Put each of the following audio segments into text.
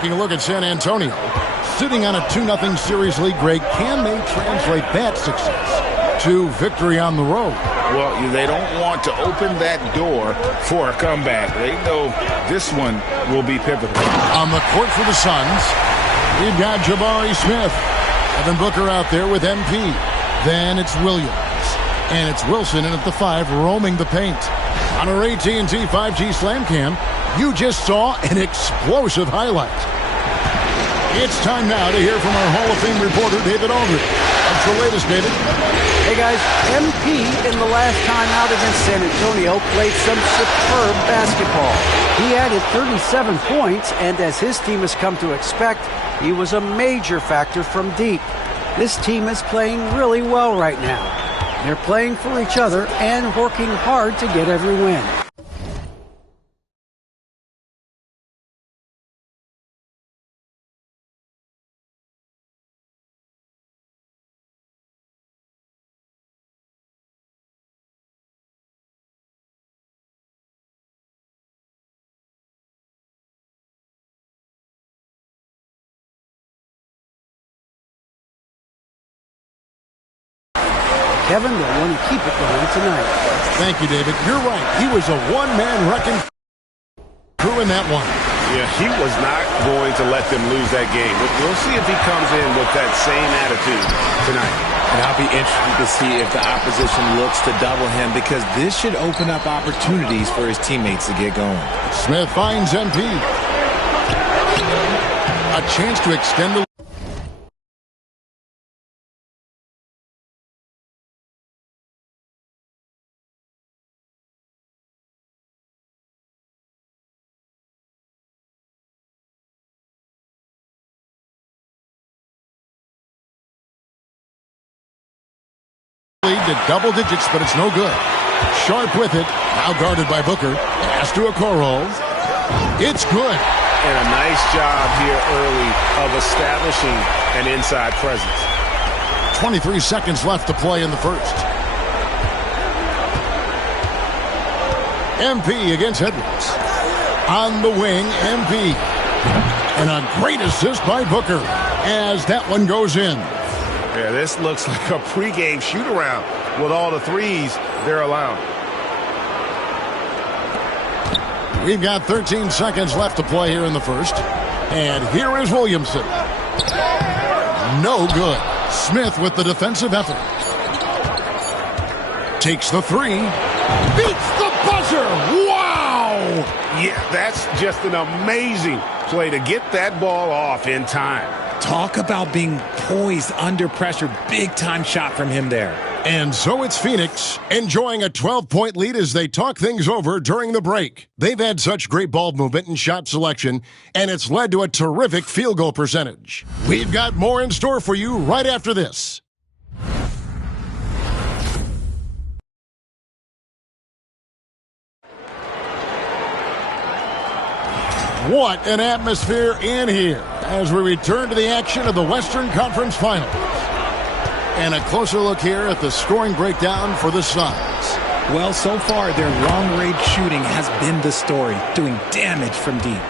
Taking a look at San Antonio. Sitting on a 2-0 series lead, Greg, can they translate that success to victory on the road? Well, they don't want to open that door for a comeback. They know this one will be pivotal. On the court for the Suns, we've got Jabari Smith. Devin Booker out there with MP. Then it's Williams. And it's Wilson in at the 5, roaming the paint. On our AT&T 5G Slam Cam, you just saw an explosive highlight. It's time now to hear from our Hall of Fame reporter, David Aldridge. What's the latest, David? Hey, guys. MP, in the last time out against San Antonio, played some superb basketball. He added 37 points, and as his team has come to expect, he was a major factor from deep. This team is playing really well right now. They're playing for each other and working hard to get every win. Kevin, they'll want to keep it going tonight. Thank you, David. You're right. He was a one-man wrecking crew in that one. Yeah, he was not going to let them lose that game. We'll see if he comes in with that same attitude tonight. And I'll be interested to see if the opposition looks to double him, because this should open up opportunities for his teammates to get going. Smith finds MP. A chance to extend the lead to double digits, but it's no good. Sharp with it, now guarded by Booker. Pass to Okoro. It's good. And a nice job here early of establishing an inside presence. 23 seconds left to play in the first. MP against Edwards. On the wing, MP. And a great assist by Booker as that one goes in. Yeah, this looks like a pregame shoot-around with all the threes they're allowing. We've got 13 seconds left to play here in the first. And here is Williamson. No good. Smith with the defensive effort. Takes the three. Beats the buzzer. Wow! Yeah, that's just an amazing play to get that ball off in time. Talk about being poised under pressure. Big-time shot from him there. And so it's Phoenix enjoying a 12-point lead as they talk things over during the break. They've had such great ball movement and shot selection, and it's led to a terrific field goal percentage. We've got more in store for you right after this. What an atmosphere in here as we return to the action of the Western Conference Finals. And a closer look here at the scoring breakdown for the Suns. Well, so far, their long-range shooting has been the story, doing damage from deep.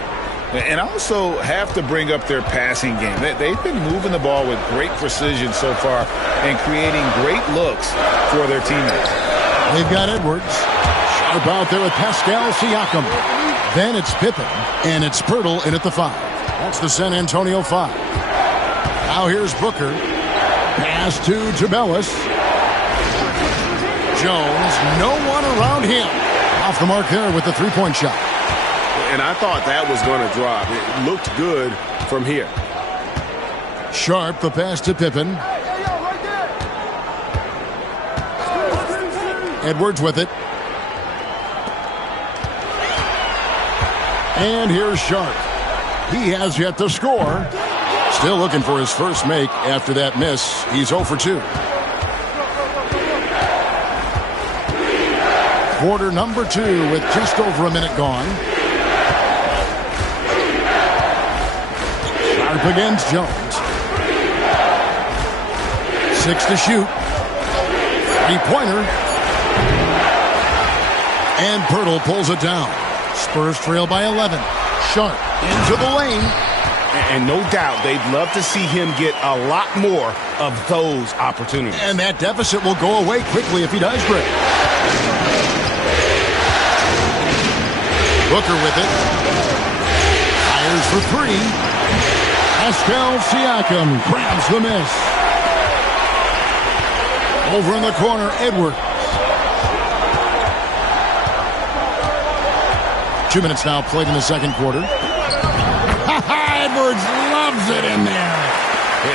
And also have to bring up their passing game. They've been moving the ball with great precision so far and creating great looks for their teammates. They've got Edwards. Sharp out there with Pascal Siakam. Then it's Pippen, and it's Pirtle in at the 5. That's the San Antonio 5. Now here's Booker. Pass to Tubelis. Jones, no one around him. Off the mark there with the three-point shot. And I thought that was going to drop. It looked good from here. Sharp, the pass to Pippen. Edwards with it. And here's Sharp. He has yet to score. Still looking for his first make after that miss. He's 0 for 2. Quarter number 2 with just over a minute gone. Sharp against Jones. 6 to shoot. Three-pointer. And Pirtle pulls it down. Spurs trail by 11. Sharp into the lane. And no doubt they'd love to see him get a lot more of those opportunities. And that deficit will go away quickly if he does great. Booker with it. Fires for three. Pascal Siakam grabs the miss. Over in the corner, Edwards. 2 minutes now played in the second quarter. Edwards loves it in there.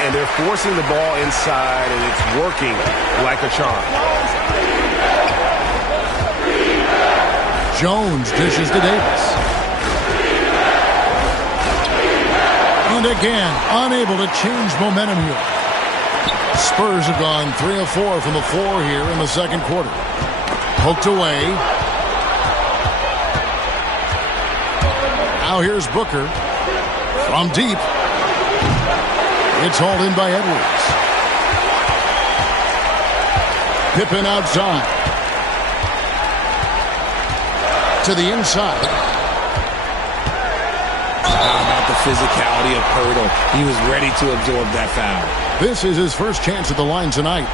And they're forcing the ball inside, and it's working like a charm. Jones dishes to Davis. And again, unable to change momentum here. Spurs have gone 3 of 4 from the floor here in the second quarter. Poked away. Now here's Booker. From deep. It's hauled in by Edwards. Pippen outside. To the inside. How about the physicality of Poeltl? He was ready to absorb that foul. This is his first chance at the line tonight.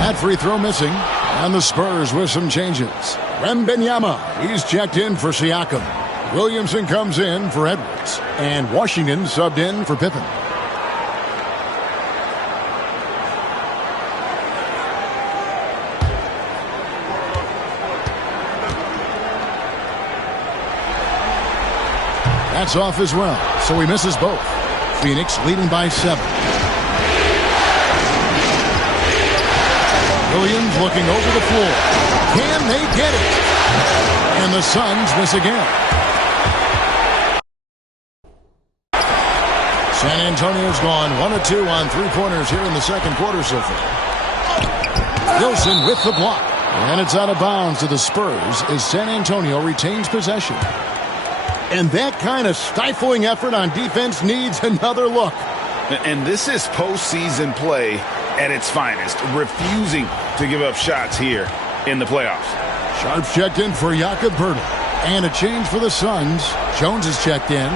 That free throw missing, and the Spurs with some changes. Wembanyama, he's checked in for Siakam. Williamson comes in for Edwards, and Washington subbed in for Pippen. That's off as well, so he misses both. Phoenix leading by 7. Williams looking over the floor. Can they get it? And the Suns miss again. San Antonio's gone 1 of 2 on three-pointers here in the second quarter so far. Wilson with the block. And it's out of bounds to the Spurs as San Antonio retains possession. And that kind of stifling effort on defense needs another look. And this is postseason play at its finest, refusing to give up shots here in the playoffs. Sharp's checked in for Jakob Poeltl. And a change for the Suns. Jones is checked in.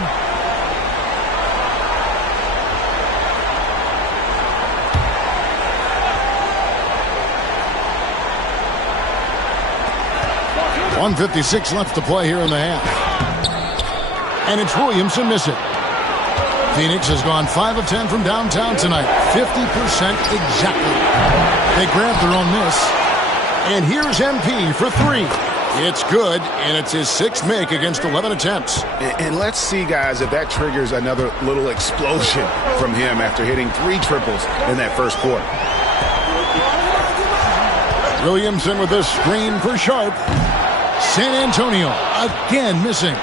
.156 left to play here in the half. And it's Williamson missing. Phoenix has gone 5 of 10 from downtown tonight. 50% exactly. They grabbed their own miss. And here's MP for 3. It's good, and it's his 6th make against 11 attempts. And let's see, guys, if that triggers another little explosion from him after hitting 3 triples in that first quarter. Williamson with a screen for Sharp. San Antonio again missing.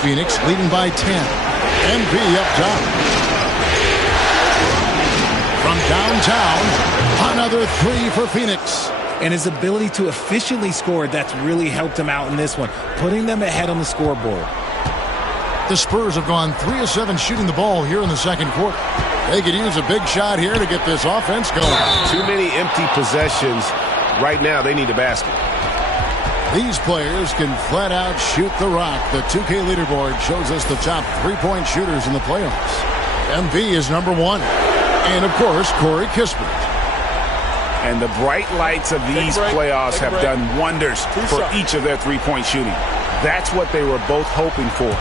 Phoenix leading by 10. MP up top. From downtown, another 3 for Phoenix. And his ability to efficiently score, that's really helped him out in this one, putting them ahead on the scoreboard. The Spurs have gone 3 of 7 shooting the ball here in the second quarter. They could use a big shot here to get this offense going. Too many empty possessions. Right now, they need a basket. These players can flat out shoot the rock. The 2K leaderboard shows us the top 3-point shooters in the playoffs. MV is number 1. And, of course, Corey Kispert. And the bright lights of these playoffs have done wonders for each of their 3-point shooting. That's what they were both hoping for.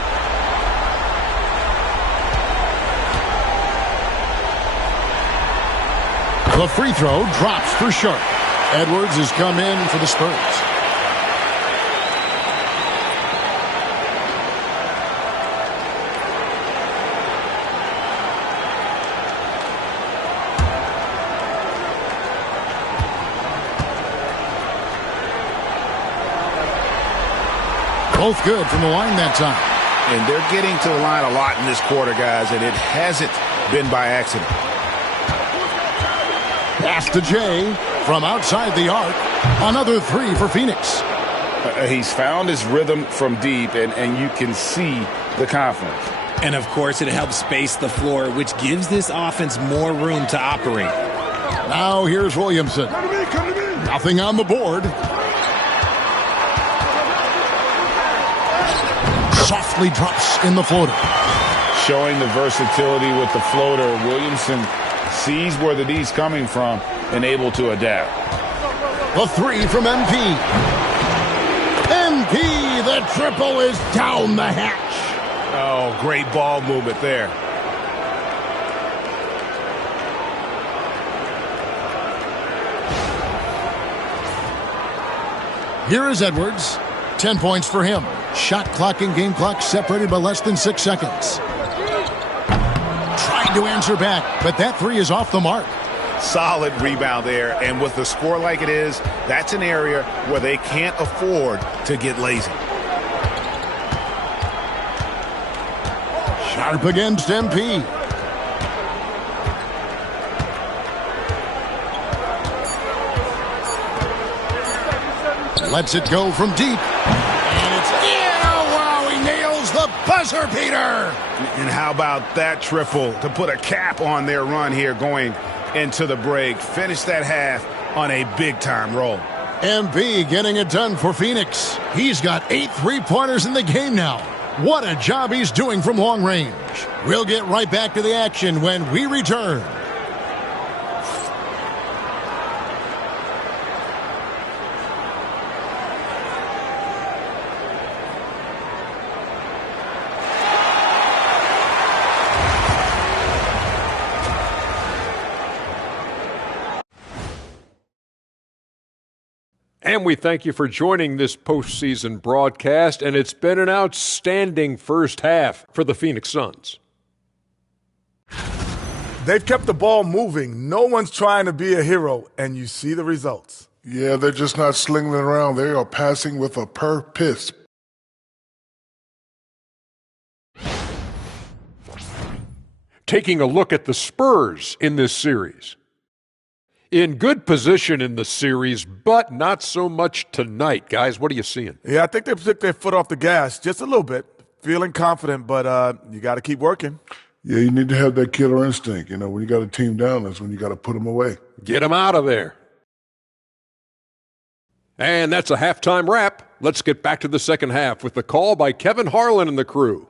The free throw drops for Sharp. Edwards has come in for the Spurs. Both good from the line that time. And they're getting to the line a lot in this quarter, guys, and it hasn't been by accident. Pass to Jay from outside the arc. Another three for Phoenix. He's found his rhythm from deep, and you can see the confidence. And, of course, it helps space the floor, which gives this offense more room to operate. Now here's Williamson. Nothing on the board. Softly drops in the floater. Showing the versatility with the floater. Williamson sees where the D's coming from and able to adapt. The three from MP. MP, the triple is down the hatch. Oh, great ball movement there. Here is Edwards. 10 points for him. Shot clock and game clock separated by less than 6 seconds. Trying to answer back, but that three is off the mark. Solid rebound there, and with the score like it is, that's an area where they can't afford to get lazy. Sharp against MP. Lets it go from deep. And it's wow, he nails the buzzer beater. And how about that triple to put a cap on their run here going into the break. Finish that half on a big-time roll. MP getting it done for Phoenix. He's got 8 3-pointers in the game now. What a job he's doing from long range. We'll get right back to the action when we return. And we thank you for joining this postseason broadcast, and it's been an outstanding first half for the Phoenix Suns. They've kept the ball moving. No one's trying to be a hero, and you see the results. Yeah, they're just not slinging it around. They are passing with a purpose. Taking a look at the Spurs in this series. In good position in the series, but not so much tonight. Guys, what are you seeing? Yeah, I think they took their foot off the gas just a little bit. Feeling confident, but you got to keep working. Yeah, you need to have that killer instinct. You know, when you got a team down, that's when you got to put them away. Get them out of there. And that's a halftime wrap. Let's get back to the second half with the call by Kevin Harlan and the crew.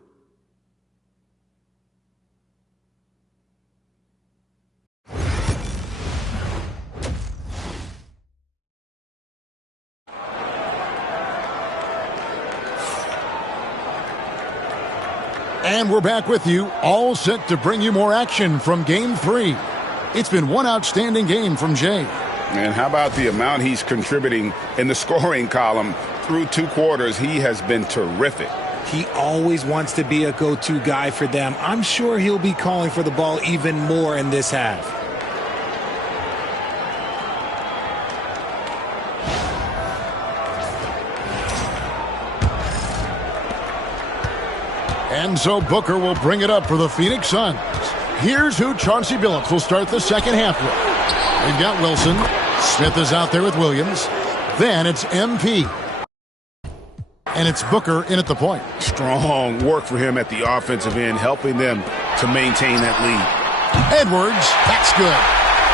And we're back with you, all set to bring you more action from Game 3. It's been one outstanding game from Jay. And how about the amount he's contributing in the scoring column through 2 quarters? He has been terrific. He always wants to be a go-to guy for them. I'm sure he'll be calling for the ball even more in this half. And so Booker will bring it up for the Phoenix Suns. Here's who Chauncey Billups will start the second half with. We've got Wilson. Smith is out there with Williams. Then it's MP. And it's Booker in at the point. Strong work for him at the offensive end, helping them to maintain that lead. Edwards, that's good.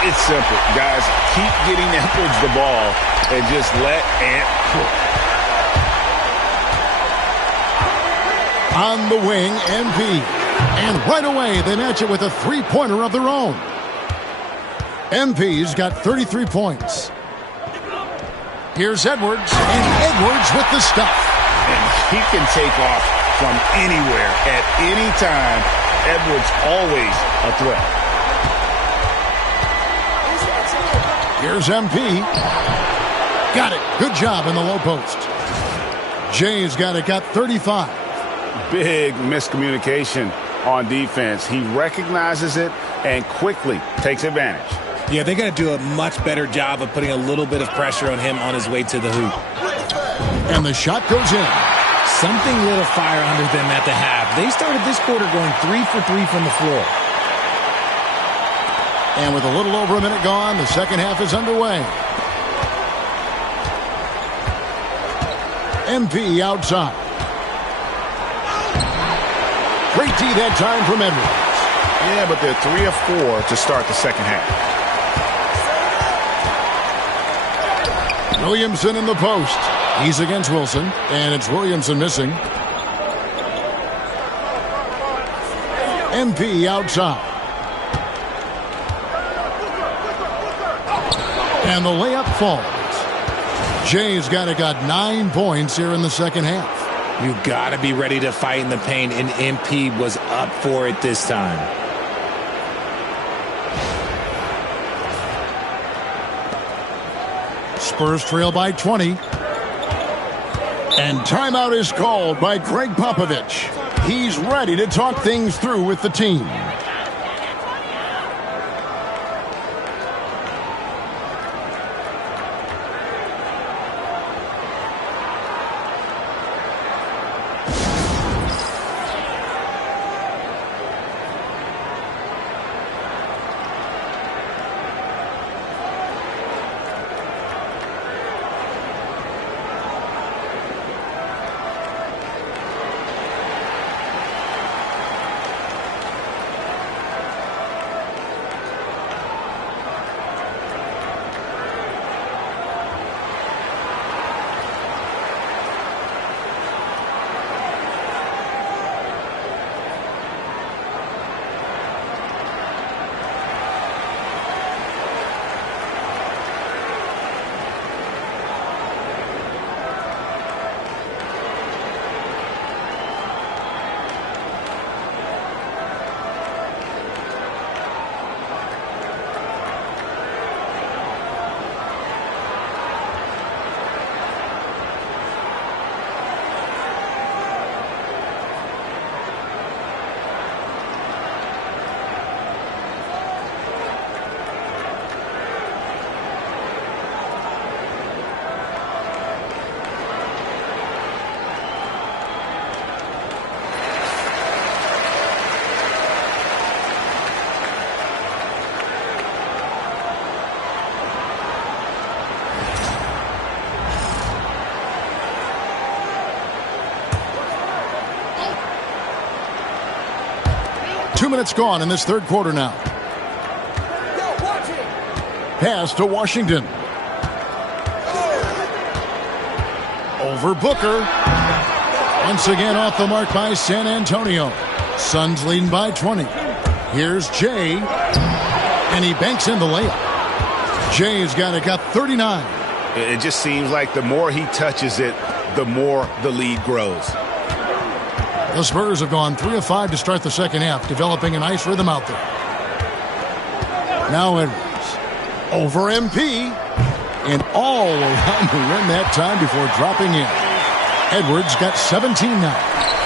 It's simple, guys. Keep getting Edwards the ball and just let Ant cook. On the wing, MP. And right away, they match it with a 3-pointer of their own. MP's got 33 points. Here's Edwards, and Edwards with the stuff. And he can take off from anywhere at any time. Edwards always a threat. Here's MP. Got it. Good job in the low post. Jay's got it, got 35. Big miscommunication on defense. He recognizes it and quickly takes advantage. Yeah, they got to do a much better job of putting a little bit of pressure on him on his way to the hoop. And the shot goes in. Something lit a fire under them at the half. They started this quarter going 3 for 3 from the floor. And with a little over a minute gone, the second half is underway. MP outside. Great D that time from Edwards. Yeah, but they're 3 of 4 to start the second half. Williamson in the post. He's against Wilson, and it's Williamson missing. MP outside. And the layup falls. Jay's got 9 points here in the second half. You got to be ready to fight in the paint, and MP was up for it this time. Spurs trail by 20. And timeout is called by Greg Popovich. He's ready to talk things through with the team. Minutes gone in this third quarter now. Pass to Washington. Over Booker. Once again off the mark by San Antonio. Suns leading by 20. Here's Jay. And he banks in the layup. Jay's got 39. It just seems like the more he touches it, the more the lead grows. The Spurs have gone 3 of 5 to start the second half, developing a nice rhythm out there. Now Edwards. Over MP. And all around the rim that time before dropping in. Edwards got 17 now.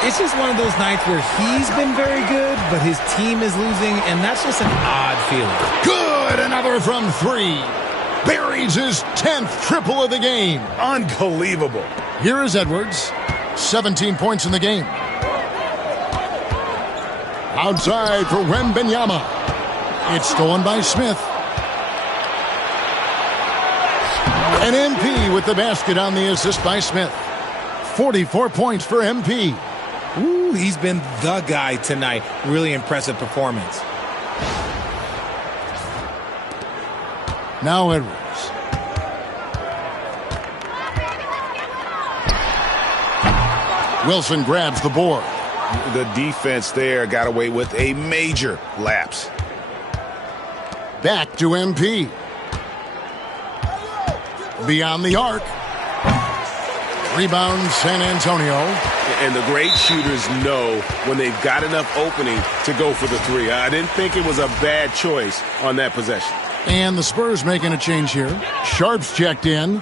It's just one of those nights where he's been very good, but his team is losing, and that's just an odd feeling. Good! Another from 3. Buries his 10th triple of the game. Unbelievable. Here is Edwards. 17 points in the game. Outside for Wembanyama. It's stolen by Smith. And MP with the basket on the assist by Smith. 44 points for MP. Ooh, he's been the guy tonight. Really impressive performance. Now Edwards. Wilson grabs the board. The defense there got away with a major lapse. Back to MP. Beyond the arc. Rebound San Antonio. And the great shooters know when they've got enough opening to go for the three. I didn't think it was a bad choice on that possession. And the Spurs making a change here. Sharp's checked in.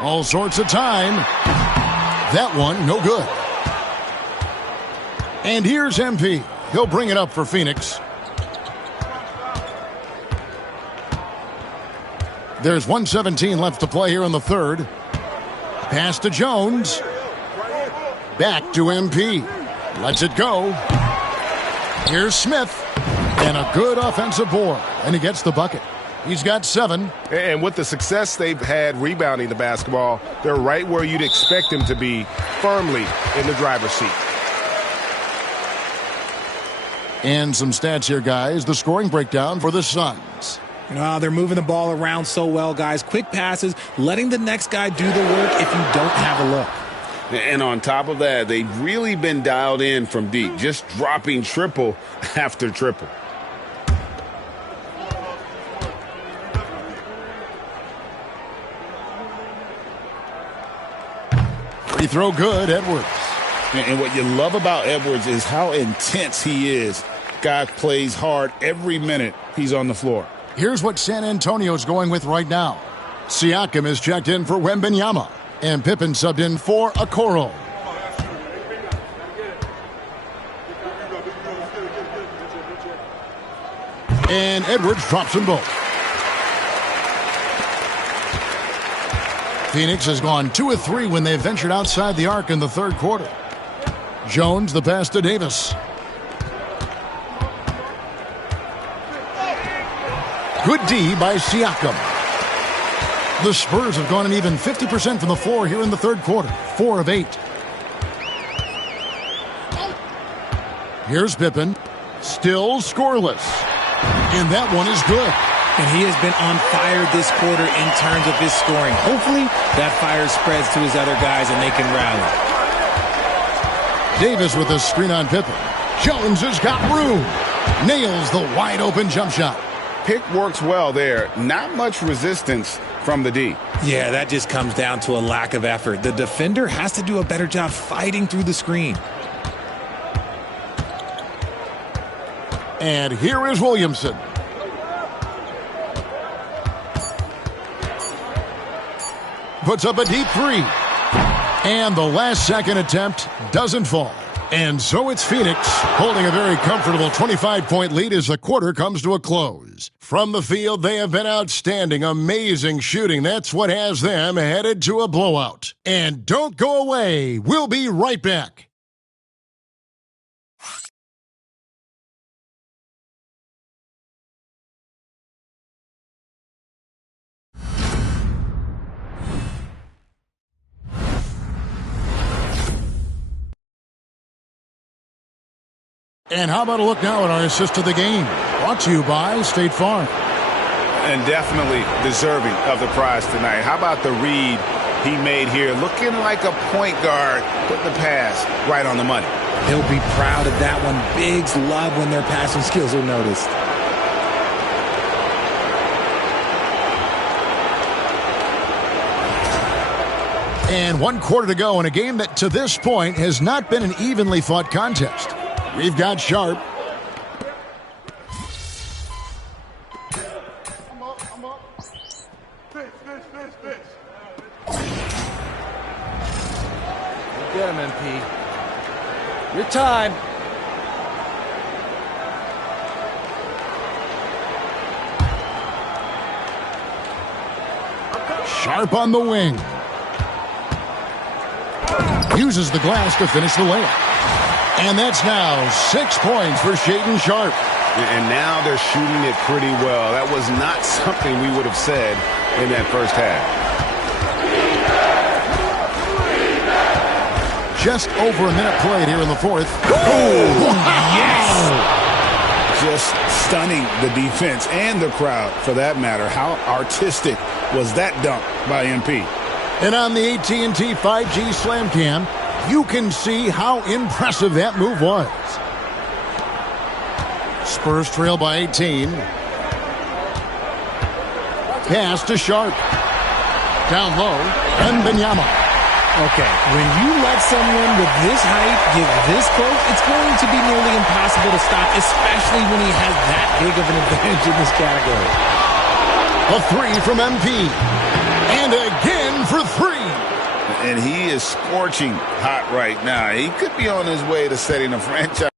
All sorts of time. That one, no good. And here's MP. He'll bring it up for Phoenix. There's 1:17 left to play here in the third. Pass to Jones. Back to MP. Lets it go. Here's Smith. And a good offensive board. And he gets the bucket. He's got 7. And with the success they've had rebounding the basketball, they're right where you'd expect them to be, firmly in the driver's seat. And some stats here, guys. The scoring breakdown for the Suns. They're moving the ball around so well, guys. Quick passes, letting the next guy do the work if you don't have a look. And on top of that, they've really been dialed in from deep, just dropping triple after triple. Free throw good, Edwards. And what you love about Edwards is how intense he is. Guy plays hard every minute he's on the floor. Here's what San Antonio's going with right now. Siakam is checked in for Wembanyama, and Pippen subbed in for Okoro. And Edwards drops them both. Phoenix has gone 2 of 3 when they've ventured outside the arc in the third quarter. Jones, the pass to Davis. Good D by Siakam. The Spurs have gone an even 50% from the floor here in the third quarter. 4 of 8. Here's Pippen. Still scoreless. And that one is good. And he has been on fire this quarter in terms of his scoring. Hopefully, that fire spreads to his other guys and they can rally. Davis with a screen on Pippen. Jones has got room. Nails the wide-open jump shot. Pick works well there. Not much resistance from the D. Yeah, that just comes down to a lack of effort. The defender has to do a better job fighting through the screen. And here is Williamson. Puts up a deep 3. And the last second attempt doesn't fall. And so it's Phoenix holding a very comfortable 25-point lead as the quarter comes to a close. From the field, they have been outstanding, amazing shooting. That's what has them headed to a blowout. And don't go away. We'll be right back. And how about a look now at our assist to the game? Brought to you by State Farm. And definitely deserving of the prize tonight. How about the read he made here? Looking like a point guard, putting the pass right on the money. He'll be proud of that one. Bigs love when their passing skills are noticed. And 1 quarter to go in a game that to this point has not been an evenly fought contest. We've got Sharp. Get him, MP. Your time. Sharp on the wing. Uses the glass to finish the layup. And that's now 6 points for Shaedon Sharp. And now they're shooting it pretty well. That was not something we would have said in that first half. Just over a minute played here in the fourth. Oh, yes! Just stunning the defense and the crowd, for that matter. How artistic was that dunk by MP? And on the AT&T 5G Slam Cam, you can see how impressive that move was. Spurs trail by 18. Pass to Sharp. Down low, Wembanyama. Okay, when you let someone with this height get this close, it's going to be nearly impossible to stop, especially when he has that big of an advantage in this category. A 3 from MP. And again for 3. And he is scorching hot right now. He could be on his way to setting a franchise.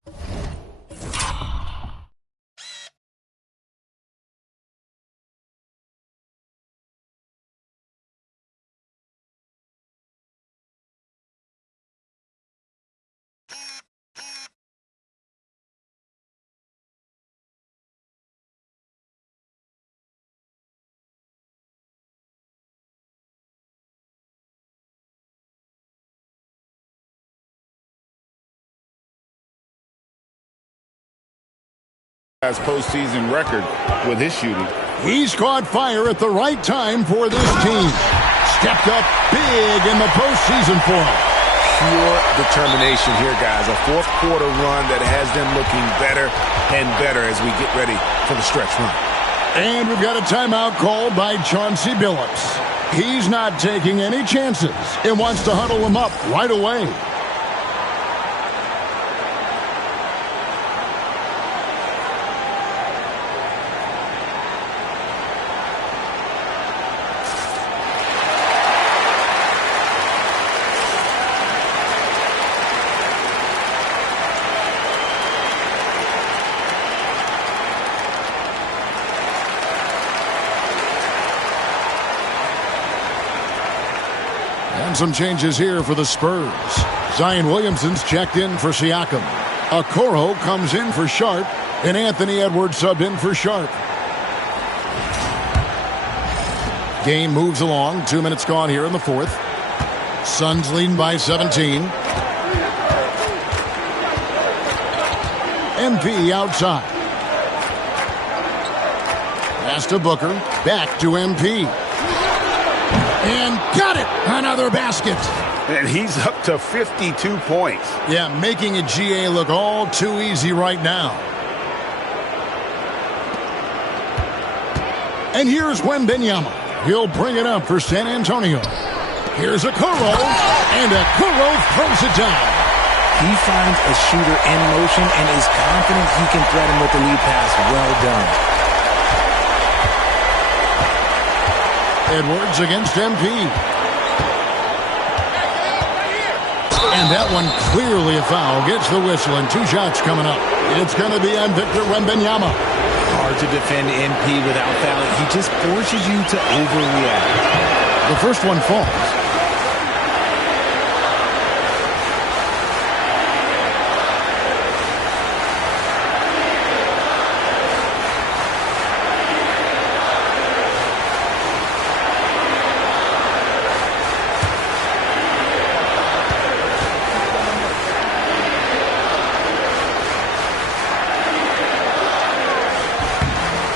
Postseason record with his shooting. He's caught fire at the right time for this team. Stepped up big in the postseason for him. Pure determination here, guys. A fourth quarter run that has them looking better and better as we get ready for the stretch run. And we've got a timeout called by Chauncey Billups. He's not taking any chances and wants to huddle him up right away. Some changes here for the Spurs. Zion Williamson's checked in for Siakam. Okoro comes in for Sharp, and Anthony Edwards subbed in for Sharp. Game moves along. 2 minutes gone here in the fourth. Suns leading by 17. MP outside. Pass to Booker. Back to MP. And got it! Another basket. And he's up to 52 points. Yeah, making a GA look all too easy right now. And here's Wembanyama. He'll bring it up for San Antonio. Here's Okoro, and Okoro throws it down. He finds a shooter in motion and is confident he can thread him with the lead pass. Well done. Edwards against MP. And that one clearly a foul. Gets the whistle and 2 shots coming up. It's going to be on Victor Wembanyama. Hard to defend MP without fouling. He just forces you to overreact. The first one falls.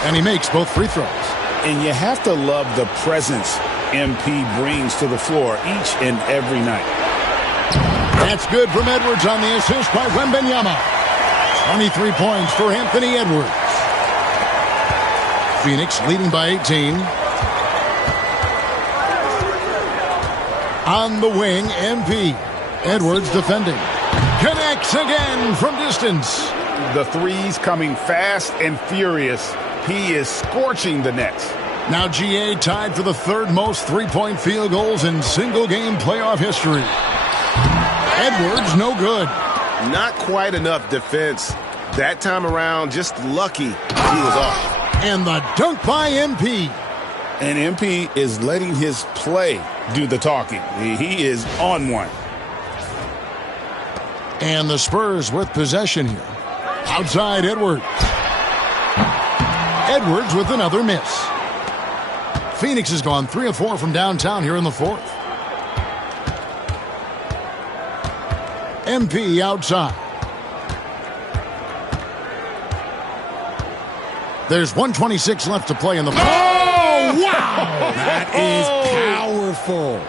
And he makes both free throws. And you have to love the presence MP brings to the floor each and every night. That's good from Edwards on the assist by Wembanyama. 23 points for Anthony Edwards. Phoenix leading by 18. On the wing, MP. Edwards defending. Connects again from distance. The threes coming fast and furious. He is scorching the Nets. Now GA tied for the third most three-point field goals in single-game playoff history. Edwards, no good. Not quite enough defense. That time around, just lucky he was off. And the dunk by MP. And MP is letting his play do the talking. He is on one. And the Spurs with possession here. Outside Edwards. Edwards with another miss. Phoenix has gone 3 of 4 from downtown here in the fourth. MP outside. There's 1:26 left to play in the fourth. Oh, wow! That is powerful.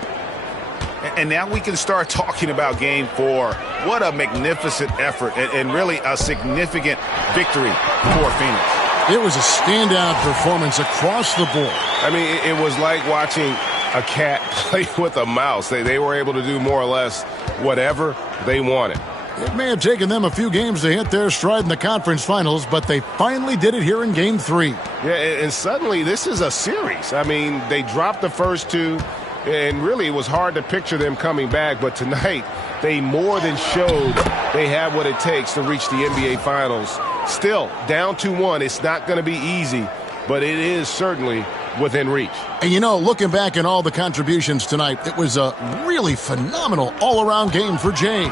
And now we can start talking about Game 4. What a magnificent effort and really a significant victory for Phoenix. It was a standout performance across the board. I mean, it was like watching a cat play with a mouse. They were able to do more or less whatever they wanted. It may have taken them a few games to hit their stride in the conference finals, but they finally did it here in Game 3. Yeah, and suddenly this is a series. I mean, they dropped the first 2, and really it was hard to picture them coming back. But tonight, they more than showed they have what it takes to reach the NBA Finals. Still, down 2-1, it's not going to be easy, but it is certainly within reach. And you know, looking back at all the contributions tonight, it was a really phenomenal all-around game for Jay.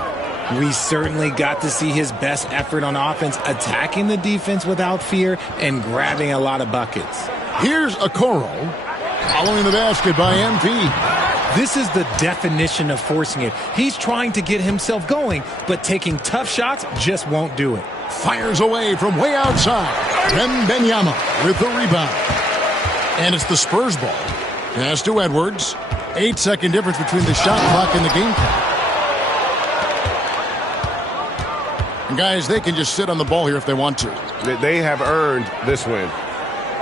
We certainly got to see his best effort on offense, attacking the defense without fear and grabbing a lot of buckets. Here's Okoro, following the basket by MP. This is the definition of forcing it. He's trying to get himself going, but taking tough shots just won't do it. Fires away from way outside. Wembanyama with the rebound. And it's the Spurs ball. Pass to Edwards. 8-second difference between the shot clock and the game clock. And guys, they can just sit on the ball here if they want to. They have earned this win.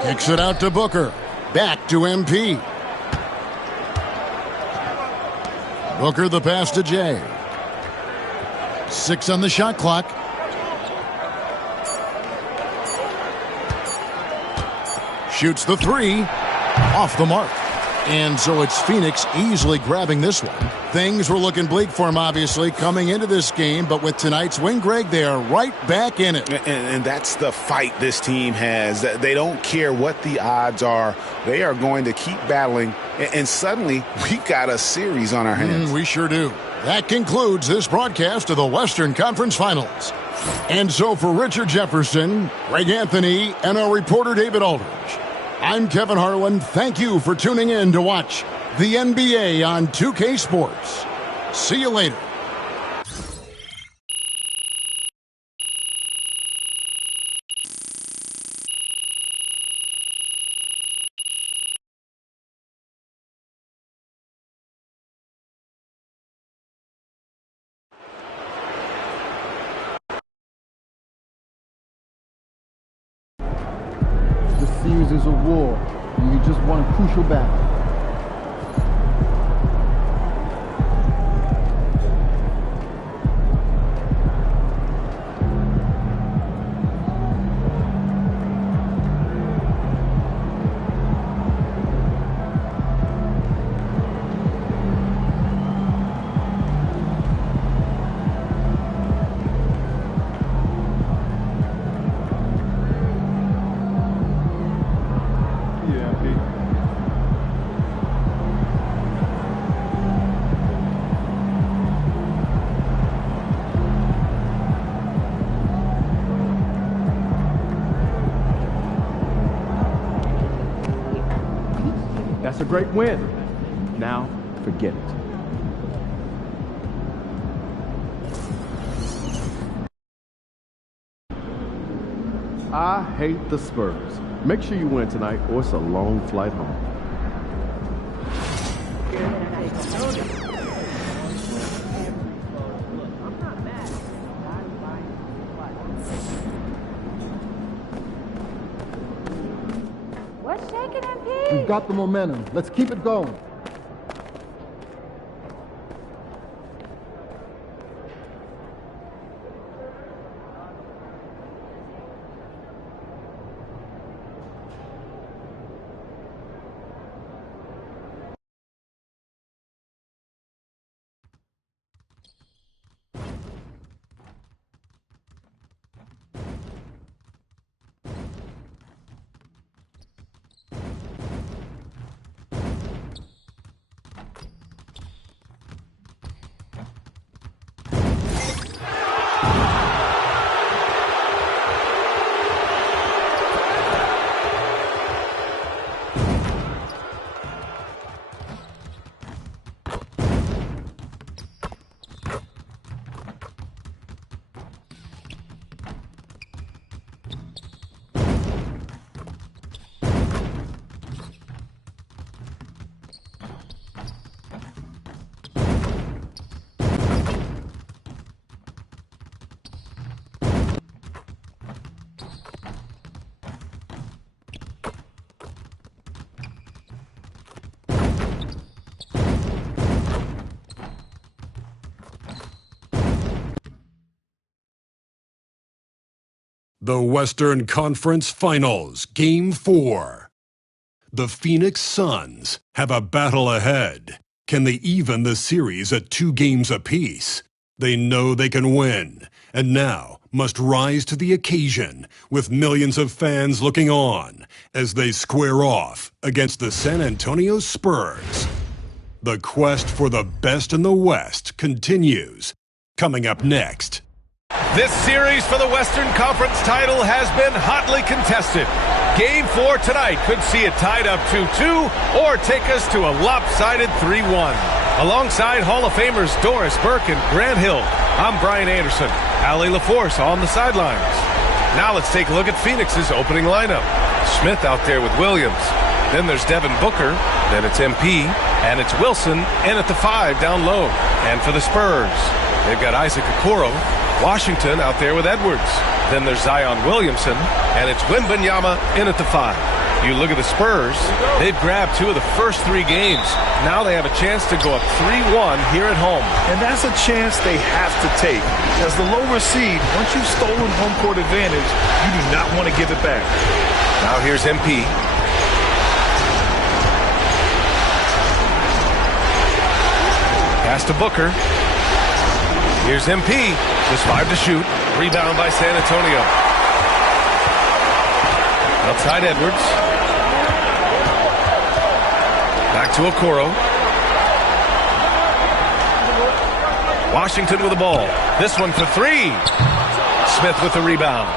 Kicks it out to Booker. Back to MP. Booker the pass to Jay. 6 on the shot clock. Shoots the 3. Off the mark. And so it's Phoenix easily grabbing this one. Things were looking bleak for him, obviously, coming into this game. But with tonight's win, Greg, they are right back in it. And that's the fight this team has. They don't care what the odds are. They are going to keep battling. And suddenly, we've got a series on our hands. We sure do. That concludes this broadcast of the Western Conference Finals. And so for Richard Jefferson, Greg Anthony, and our reporter David Aldridge, I'm Kevin Harlan. Thank you for tuning in to watch the NBA on 2K Sports. See you later. This series is a war, and you just won a crucial battle. That's a great win. Now, forget it. I hate the Spurs. Make sure you win tonight, or it's a long flight home. What's shaking, MP? We've got the momentum. Let's keep it going. The Western Conference Finals, Game 4. The Phoenix Suns have a battle ahead. Can they even the series at 2 games apiece? They know they can win, and now must rise to the occasion with millions of fans looking on as they square off against the San Antonio Spurs. The quest for the best in the West continues. Coming up next. This series for the Western Conference title has been hotly contested. Game 4 tonight could see it tied up 2-2 or take us to a lopsided 3-1. Alongside Hall of Famers Doris Burke and Grant Hill, I'm Brian Anderson. Allie LaForce on the sidelines. Now let's take a look at Phoenix's opening lineup. Smith out there with Williams. Then there's Devin Booker. Then it's MP. And it's Wilson in at the 5 down low. And for the Spurs, they've got Isaac Okoro. Washington out there with Edwards. Then there's Zion Williamson. And it's Wembanyama in at the 5. You look at the Spurs, they've grabbed 2 of the first 3 games. Now they have a chance to go up 3-1 here at home. And that's a chance they have to take. As the lower seed, once you've stolen home court advantage, you do not want to give it back. Now here's MP. Pass to Booker. Here's MP. Just 5 to shoot. Rebound by San Antonio. Outside Edwards. Back to Okoro. Washington with the ball. This one for 3. Smith with the rebound.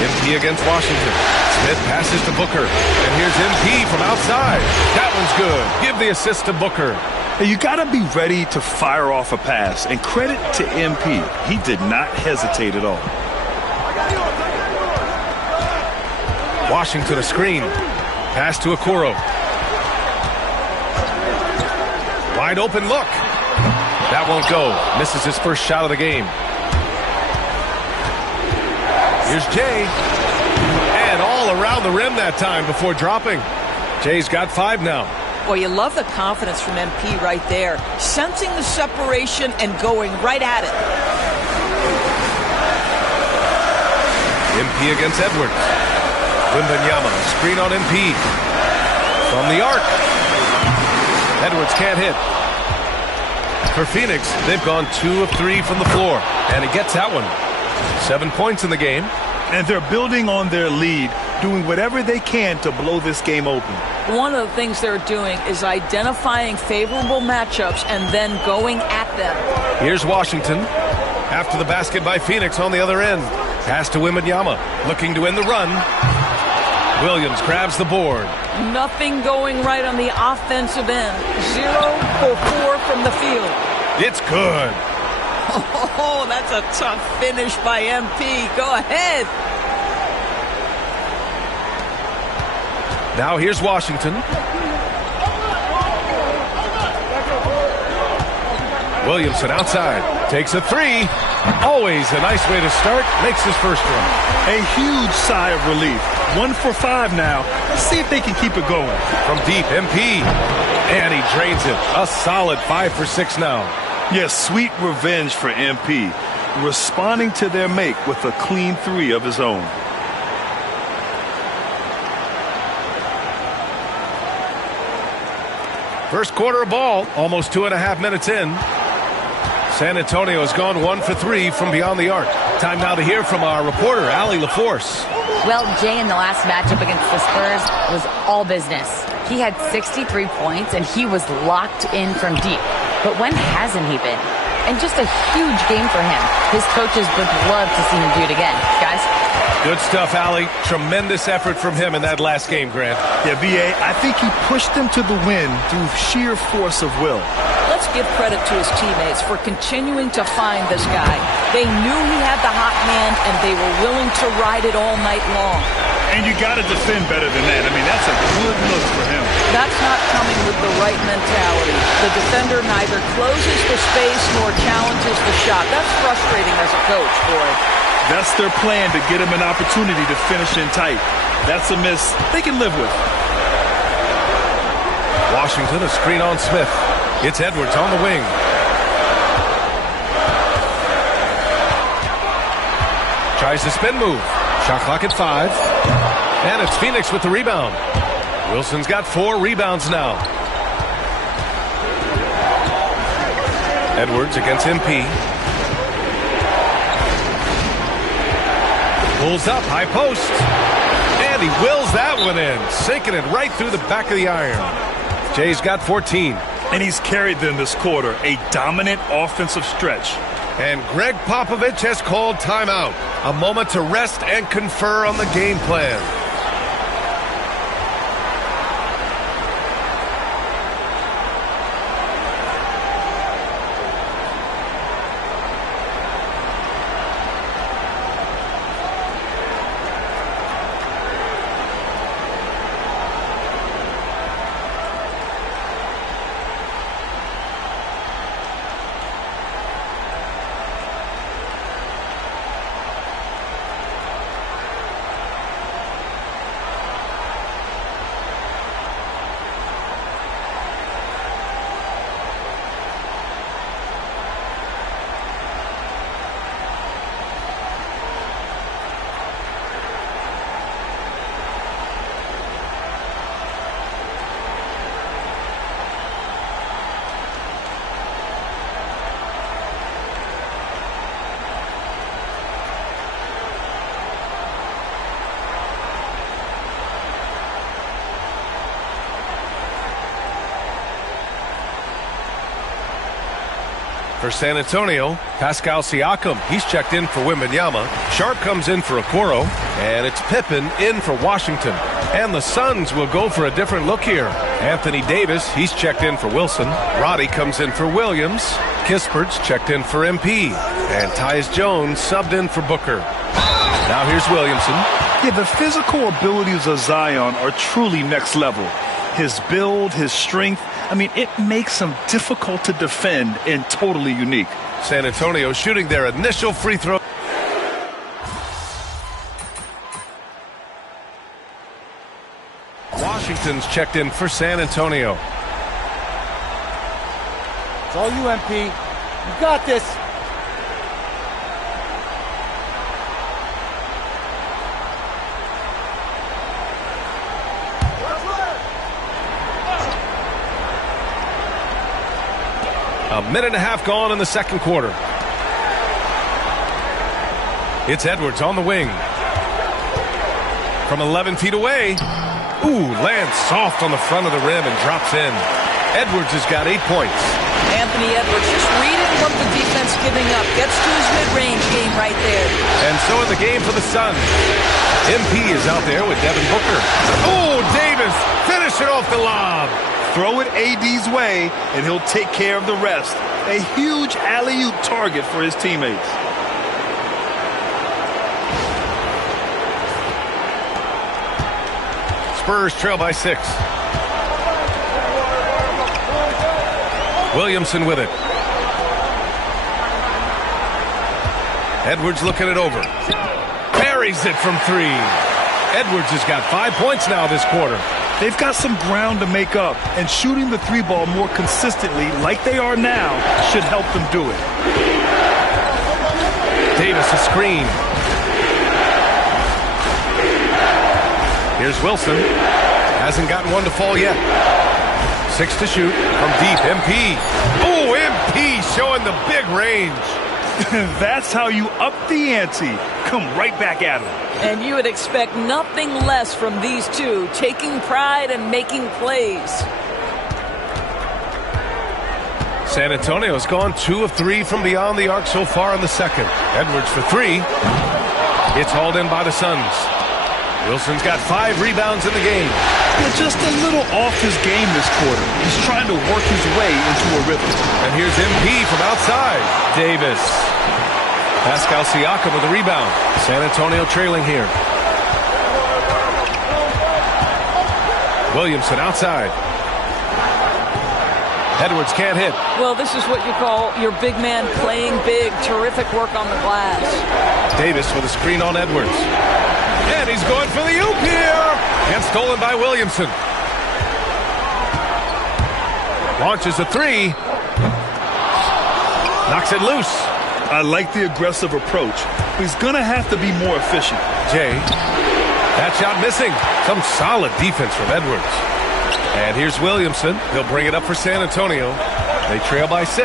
MP against Washington. Smith passes to Booker. And here's MP from outside. That one's good. Give the assist to Booker. You got to be ready to fire off a pass. And credit to MP. He did not hesitate at all. Washington a screen. Pass to Okoro. Wide open look. That won't go. Misses his first shot of the game. Here's Jay. And all around the rim that time before dropping. Jay's got 5 now. Well, you love the confidence from MP right there. Sensing the separation and going right at it. MP against Edwards. Wembanyama, screen on MP. From the arc. Edwards can't hit. For Phoenix, they've gone 2 of 3 from the floor. And he gets that one. 7 points in the game. And they're building on their lead, doing whatever they can to blow this game open. One of the things they're doing is identifying favorable matchups and then going at them. Here's Washington. After the basket by Phoenix on the other end. Pass to Wembanyama, looking to end the run. Williams grabs the board. Nothing going right on the offensive end. 0 for 4 from the field. It's good. Oh, that's a tough finish by MP. Go ahead. Now here's Washington. Williamson outside. Takes a 3. Always a nice way to start. Makes his first one. A huge sigh of relief. 1 for 5 now. Let's see if they can keep it going. From deep, MP. And he drains it. A solid 5 for 6 now. Yes, sweet revenge for MP. Responding to their make with a clean 3 of his own. First quarter of ball. Almost 2.5 minutes in. San Antonio has gone 1 for 3 from beyond the arc. Time now to hear from our reporter, Allie LaForce. Well, Jay, in the last matchup against the Spurs was all business. He had 63 points, and he was locked in from deep. But when hasn't he been? And just a huge game for him. His coaches would love to see him do it again. Guys? Good stuff, Allie. Tremendous effort from him in that last game, Grant. Yeah, B.A., I think he pushed them to the win through sheer force of will. Let's give credit to his teammates for continuing to find this guy. They knew he had the hot hand, and they were willing to ride it all night long. And you got to defend better than that. I mean, that's a good look for him. That's not coming with the right mentality. The defender neither closes the space nor challenges the shot. That's frustrating as a coach, boy. That's their plan, to get him an opportunity to finish in tight. That's a miss they can live with. Washington, a screen on Smith. It's Edwards on the wing. Tries the spin move. Shot clock at 5. And it's Phoenix with the rebound. Wilson's got 4 rebounds now. Edwards against MP. Pulls up, high post. And he wills that one in, sinking it right through the back of the iron. Jay's got 14. And he's carried them this quarter, a dominant offensive stretch. And Greg Popovich has called timeout. A moment to rest and confer on the game plan. For San Antonio, Pascal Siakam. He's checked in for Wembanyama. Sharp comes in for Okoro. And it's Pippen in for Washington. And the Suns will go for a different look here. Anthony Davis, he's checked in for Wilson. Roddy comes in for Williams. Kispert's checked in for MP. And Tyus Jones subbed in for Booker. Now here's Williamson. Yeah, the physical abilities of Zion are truly next level. His build, his strength, I mean, it makes him difficult to defend and totally unique. San Antonio shooting their initial free throw. Washington's checked in for San Antonio. It's all you, MP. You got this. A minute and a half gone in the second quarter. It's Edwards on the wing. From 11 feet away. Ooh, lands soft on the front of the rim and drops in. Edwards has got 8 points. Anthony Edwards just reading what the defense giving up. Gets to his mid-range game right there. And so in the game for the Suns. MP is out there with Devin Booker. Oh, Davis finish it off the lob. Throw it AD's way, and he'll take care of the rest. A huge alley-oop target for his teammates. Spurs trail by 6. Williamson with it. Edwards looking it over. Buries it from 3. Edwards has got 5 points now this quarter. They've got some ground to make up, and shooting the 3-ball more consistently like they are now should help them do it. Davis a screen. Here's Wilson. Hasn't gotten one to fall yet. 6 to shoot from deep. MP. Oh, MP showing the big range. That's how you up the ante. Come right back at him. And you would expect nothing less from these two, taking pride and making plays. San Antonio's gone 2 of 3 from beyond the arc so far in the second. Edwards for 3. It's hauled in by the Suns. Wilson's got 5 rebounds in the game. Yeah, just a little off his game this quarter. He's trying to work his way into a rhythm. And here's MP from outside. Davis. Pascal Siakam with a rebound. San Antonio trailing here. Williamson outside. Edwards can't hit. Well, this is what you call your big man playing big. Terrific work on the glass. Davis with a screen on Edwards. And he's going for the oop here. And stolen by Williamson. Launches a 3. Knocks it loose. I like the aggressive approach. He's going to have to be more efficient. Jay. That shot missing. Some solid defense from Edwards. And here's Williamson. He'll bring it up for San Antonio. They trail by 6.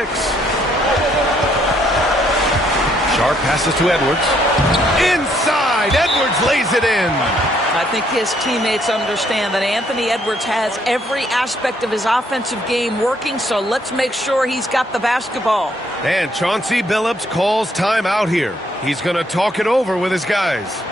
Sharp passes to Edwards. Inside. Edwards lays it in. I think his teammates understand that Anthony Edwards has every aspect of his offensive game working, so let's make sure he's got the basketball. And Chauncey Billups calls time out here. He's going to talk it over with his guys.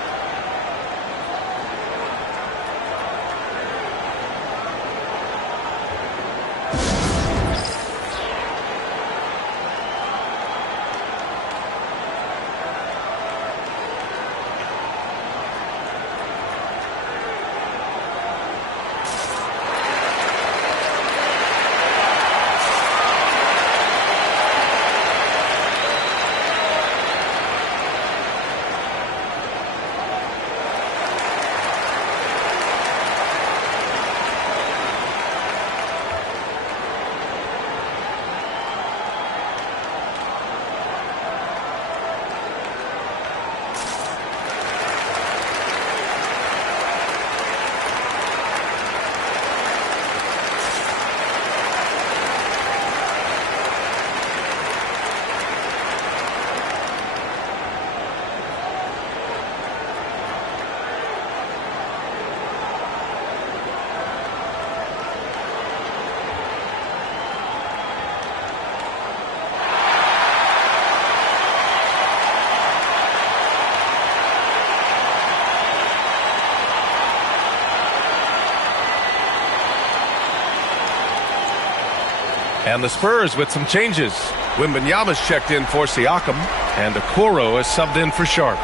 And the Spurs with some changes. Wembanyama's checked in for Siakam, and Okoro is subbed in for Sharp.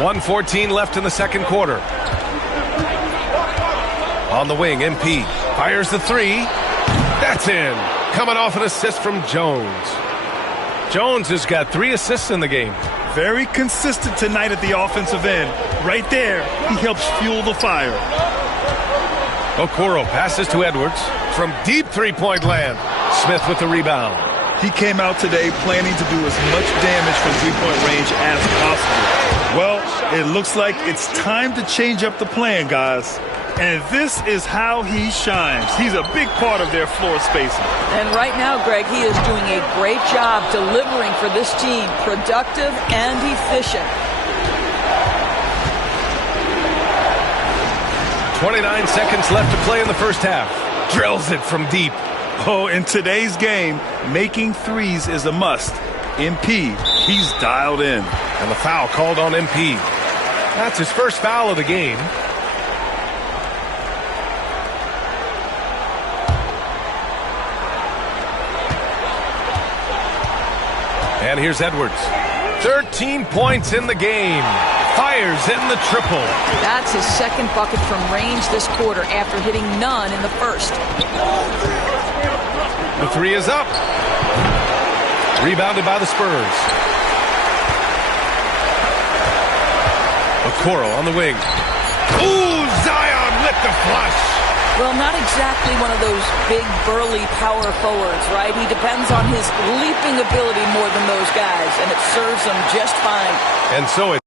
.114 left in the second quarter. On the wing, MP fires the three. That's in. Coming off an assist from Jones. Jones has got 3 assists in the game. Very consistent tonight at the offensive end. Right there, he helps fuel the fire. Okoro passes to Edwards from deep three-point land. Smith with the rebound. He came out today planning to do as much damage from three-point range as possible. Well, it looks like it's time to change up the plan, guys. And this is how he shines. He's a big part of their floor spacing. And right now, Greg, he is doing a great job delivering for this team. Productive and efficient. 29 seconds left to play in the first half. Drills it from deep. Oh, in today's game, making threes is a must. MP, he's dialed in. And the foul called on MP. That's his first foul of the game. And here's Edwards. 13 points in the game. Fires in the triple. That's his second bucket from range this quarter after hitting none in the first. The three is up. Rebounded by the Spurs. Okoro on the wing. Ooh, Zion with the flush. Well, not exactly one of those big, burly power forwards, right? He depends on his leaping ability more than those guys, and it serves him just fine. And so it.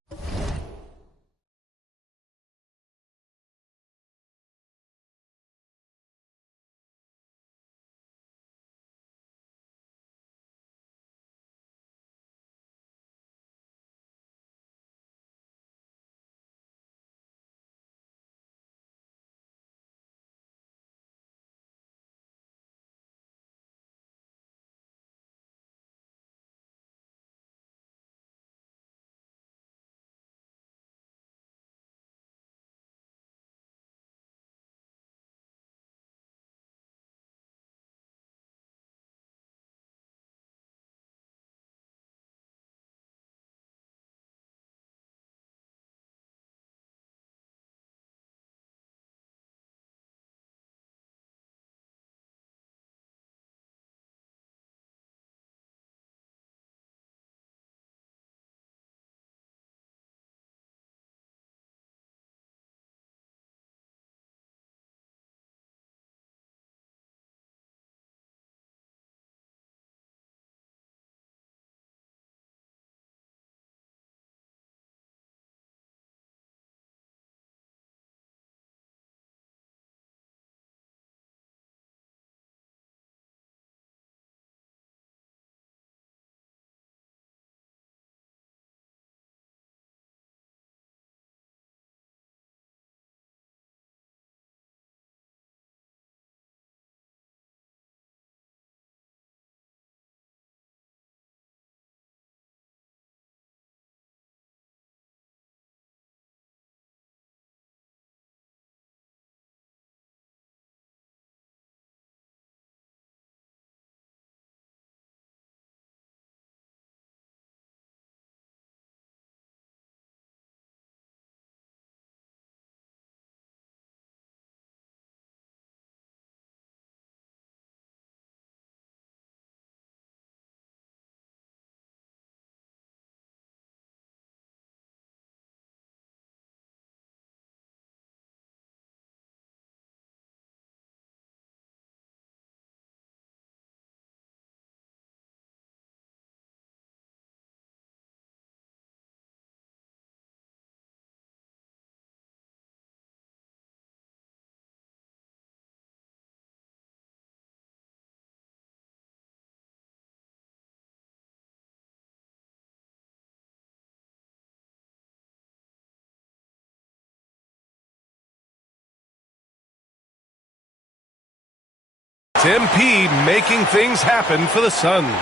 MP making things happen for the Suns.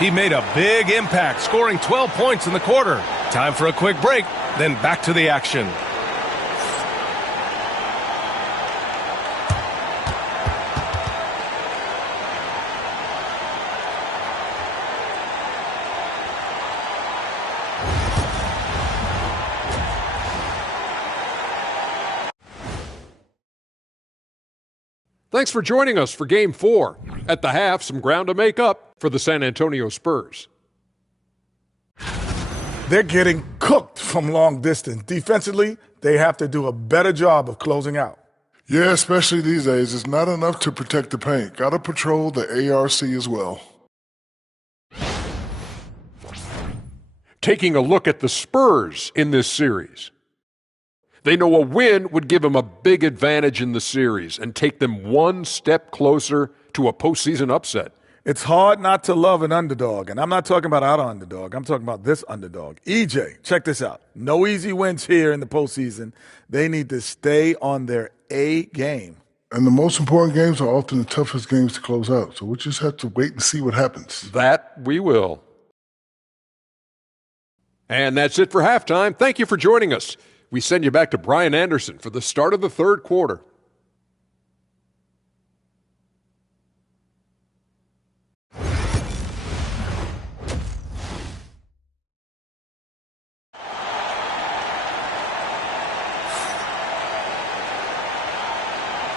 He made a big impact, scoring 12 points in the quarter. Time for a quick break, then back to the action. Thanks for joining us for Game 4. At the half, some ground to make up for the San Antonio Spurs. They're getting cooked from long distance. Defensively, they have to do a better job of closing out. Yeah, especially these days. It's not enough to protect the paint. Got to patrol the ARC as well. Taking a look at the Spurs in this series. They know a win would give them a big advantage in the series and take them one step closer to a postseason upset. It's hard not to love an underdog, and I'm not talking about our underdog. I'm talking about this underdog. EJ, check this out. No easy wins here in the postseason. They need to stay on their A game. And the most important games are often the toughest games to close out, so we just have to wait and see what happens. That we will. And that's it for halftime. Thank you for joining us. We send you back to Brian Anderson for the start of the third quarter.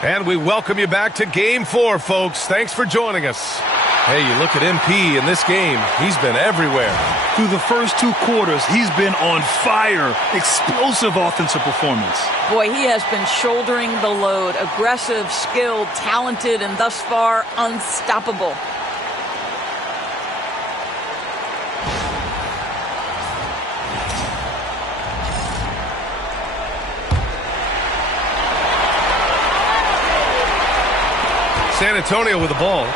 And we welcome you back to Game 4, folks. Thanks for joining us. Hey, you look at MP in this game, he's been everywhere. Through the first 2 quarters, he's been on fire. Explosive offensive performance. Boy, he has been shouldering the load. Aggressive, skilled, talented, and thus far unstoppable. San Antonio with the ball.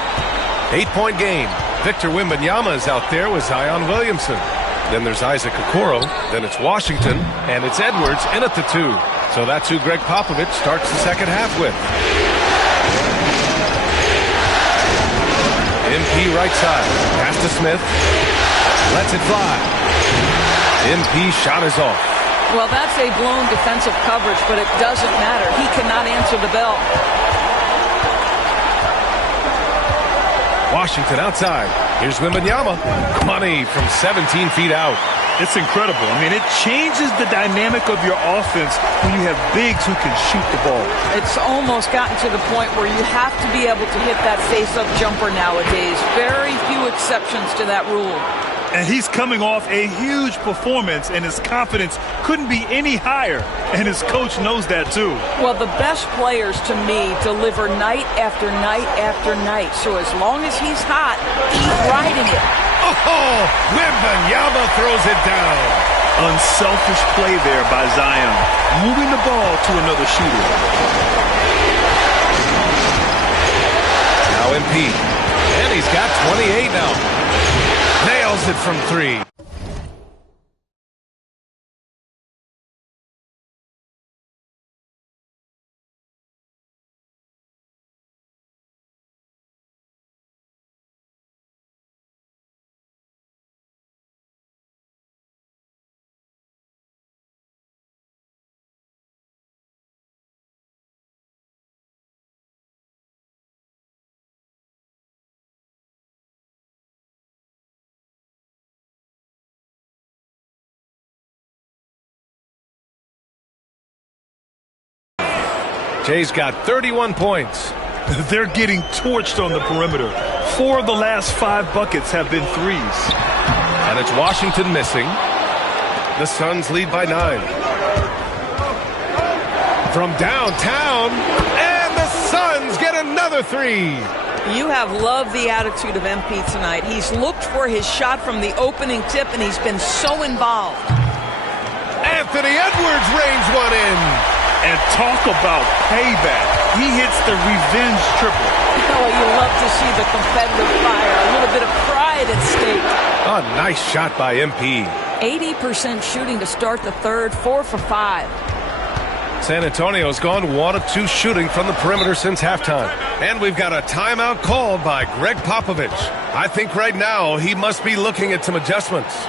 8-point game. Victor Wembanyama is out there with Zion Williamson. Then there's Isaac Okoro. Then it's Washington. And it's Edwards in at the 2. So that's who Greg Popovich starts the second half with. MP right side. Pass to Smith. Lets it fly. MP shot is off. Well, that's a blown defensive coverage, but it doesn't matter. He cannot answer the bell. Washington outside. Here's Wembanyama. Money from 17 feet out. It's incredible. I mean, it changes the dynamic of your offense when you have bigs who can shoot the ball. It's almost gotten to the point where you have to be able to hit that face-up jumper nowadays. Very few exceptions to that rule. And he's coming off a huge performance, and his confidence couldn't be any higher. And his coach knows that, too. Well, the best players, to me, deliver night after night after night. So as long as he's hot, keep riding it. Oh, Wembanyama throws it down. Unselfish play there by Zion, moving the ball to another shooter. Now MP. And he's got 28 now. Nails it from 3. Jay's got 31 points. They're getting torched on the perimeter. 4 of the last 5 buckets have been threes. And it's Washington missing. The Suns lead by 9. From downtown, and the Suns get another 3. You have loved the attitude of MP tonight. He's looked for his shot from the opening tip, and he's been so involved. Anthony Edwards reins one in. And talk about payback. He hits the revenge triple. Oh, you love to see the competitive fire. A little bit of pride at stake. A nice shot by MP. 80% shooting to start the third, 4 for 5. San Antonio's gone 1 of 2 shooting from the perimeter since halftime. And we've got a timeout called by Greg Popovich. I think right now he must be looking at some adjustments.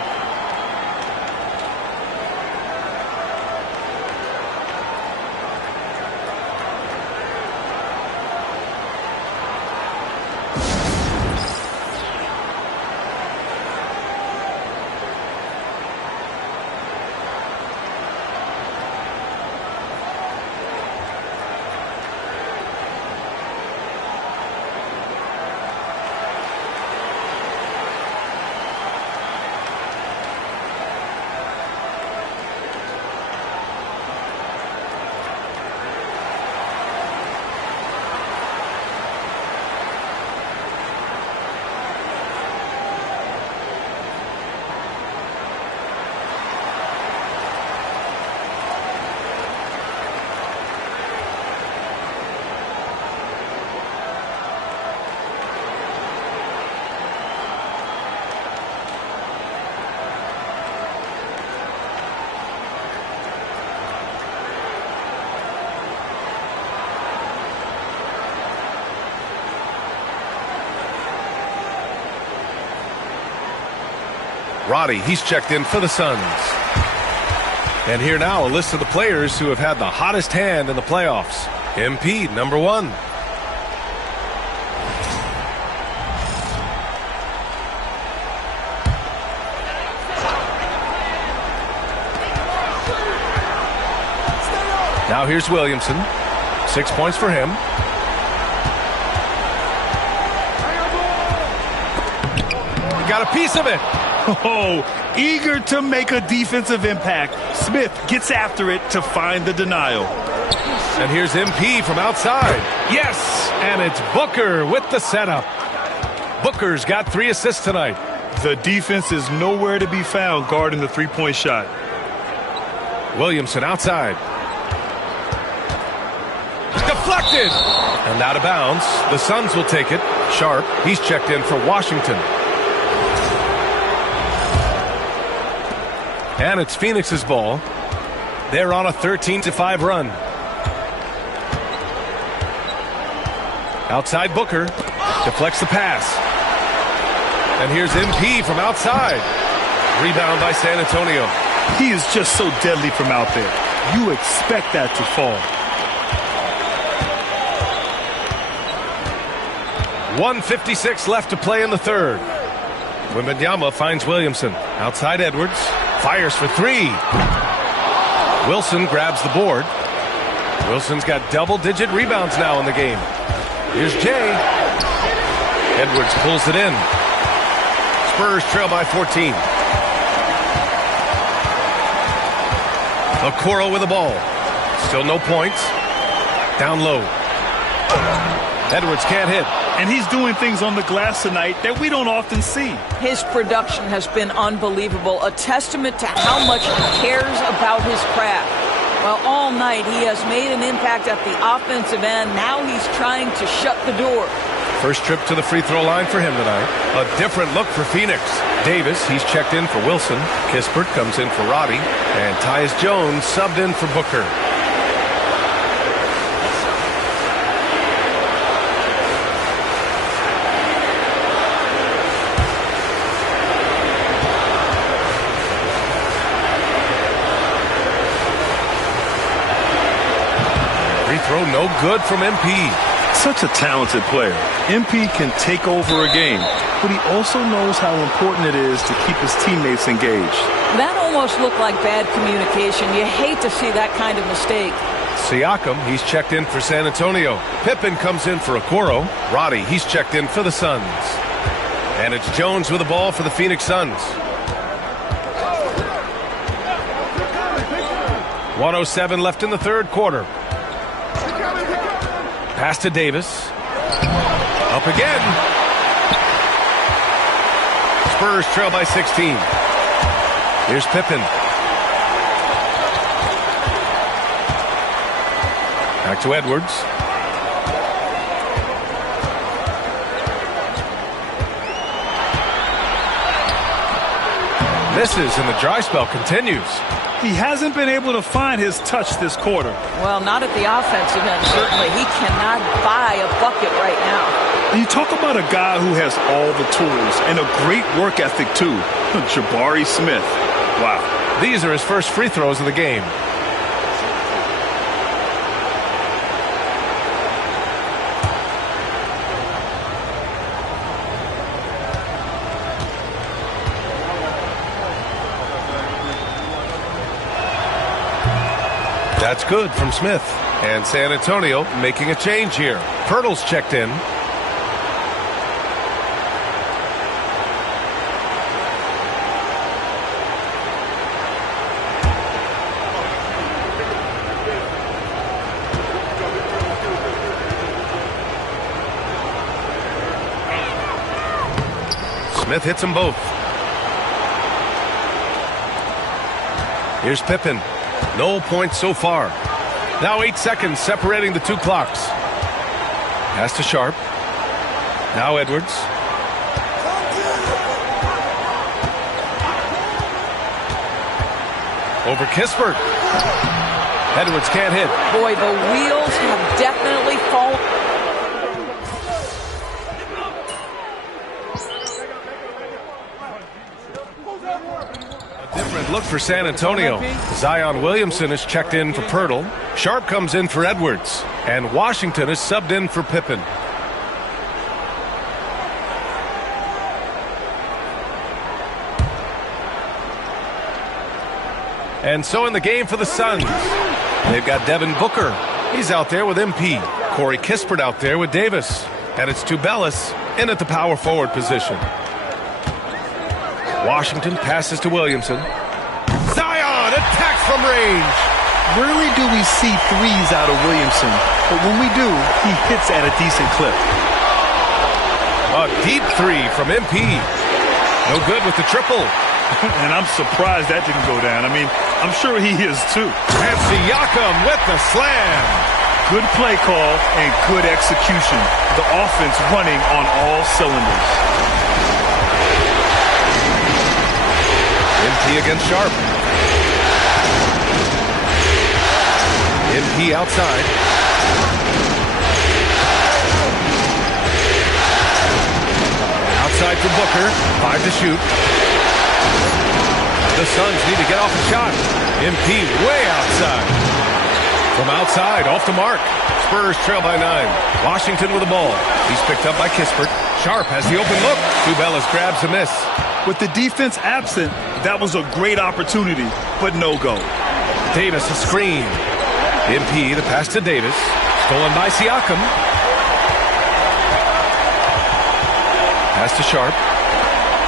Roddy, he's checked in for the Suns. And here now, a list of the players who have had the hottest hand in the playoffs. MP, number 1. Now here's Williamson. 6 points for him. He got a piece of it. Oh, eager to make a defensive impact. Smith gets after it to find the denial. And here's MP from outside. Yes, and it's Booker with the setup. Booker's got 3 assists tonight. The defense is nowhere to be found guarding the three-point shot. Williamson outside. Deflected! And out of bounds. The Suns will take it. Sharp, he's checked in for Washington. And it's Phoenix's ball. They're on a 13-5 run. Outside Booker. Deflects the pass. And here's MP from outside. Rebound by San Antonio. He is just so deadly from out there. You expect that to fall. 1:56 left to play in the third. Wembanyama finds Williamson. Outside Edwards. Fires for 3. Wilson grabs the board. Wilson's got double-digit rebounds now in the game. Here's Jay. Edwards pulls it in. Spurs trail by 14. Okoro with the ball. Still no points. Down low. Edwards can't hit. And he's doing things on the glass tonight that we don't often see. His production has been unbelievable, a testament to how much he cares about his craft. Well, all night he has made an impact at the offensive end. Now he's trying to shut the door. First trip to the free throw line for him tonight. A different look for Phoenix. Davis, he's checked in for Wilson. Kispert comes in for Roddy. And Tyus Jones subbed in for Booker. Throw no good from MP. Such a talented player. MP can take over a game, but he also knows how important it is to keep his teammates engaged. That almost looked like bad communication. You hate to see that kind of mistake. Siakam, he's checked in for San Antonio. Pippen comes in for Okoro. Roddy, he's checked in for the Suns. And it's Jones with the ball for the Phoenix Suns. 1:07 left in the third quarter. Pass to Davis. Up again. Spurs trail by 16. Here's Pippen. Back to Edwards. Misses and the dry spell continues. He hasn't been able to find his touch this quarter. Well, not at the offensive end, certainly. He cannot buy a bucket right now. And you talk about a guy who has all the tools and a great work ethic, too. Jabari Smith. Wow. These are his first free throws of the game. That's good from Smith. And San Antonio making a change here. Pirtle's checked in. Smith hits them both. Here's Pippen. No points so far. Now 8 seconds separating the two clocks. Pass to Sharp. Now Edwards. Over Kispert. Edwards can't hit. Boy, the wheels have definitely fallen. Different look for San Antonio. Zion Williamson is checked in for Pirtle. Sharp comes in for Edwards. And Washington is subbed in for Pippen. And so in the game for the Suns, they've got Devin Booker. He's out there with MP. Corey Kispert out there with Davis. And it's Tubelis in at the power forward position. Washington passes to Williamson. Zion attacks from range. Rarely do we see threes out of Williamson, but when we do, he hits at a decent clip. A deep three from MP. No good with the triple. And I'm surprised that didn't go down. I mean, I'm sure he is too. And Siakam with the slam. Good play call and good execution. The offense running on all cylinders. MP against Sharp. MP outside. Outside for Booker. 5 to shoot. The Suns need to get off a shot. MP way outside. From outside, off the mark. Spurs trail by 9. Washington with the ball. He's picked up by Kispert. Sharp has the open look. Tubelis grabs a miss. With the defense absent, that was a great opportunity, but no go. Davis a screen. MP the pass to Davis. Stolen by Siakam. Pass to Sharp.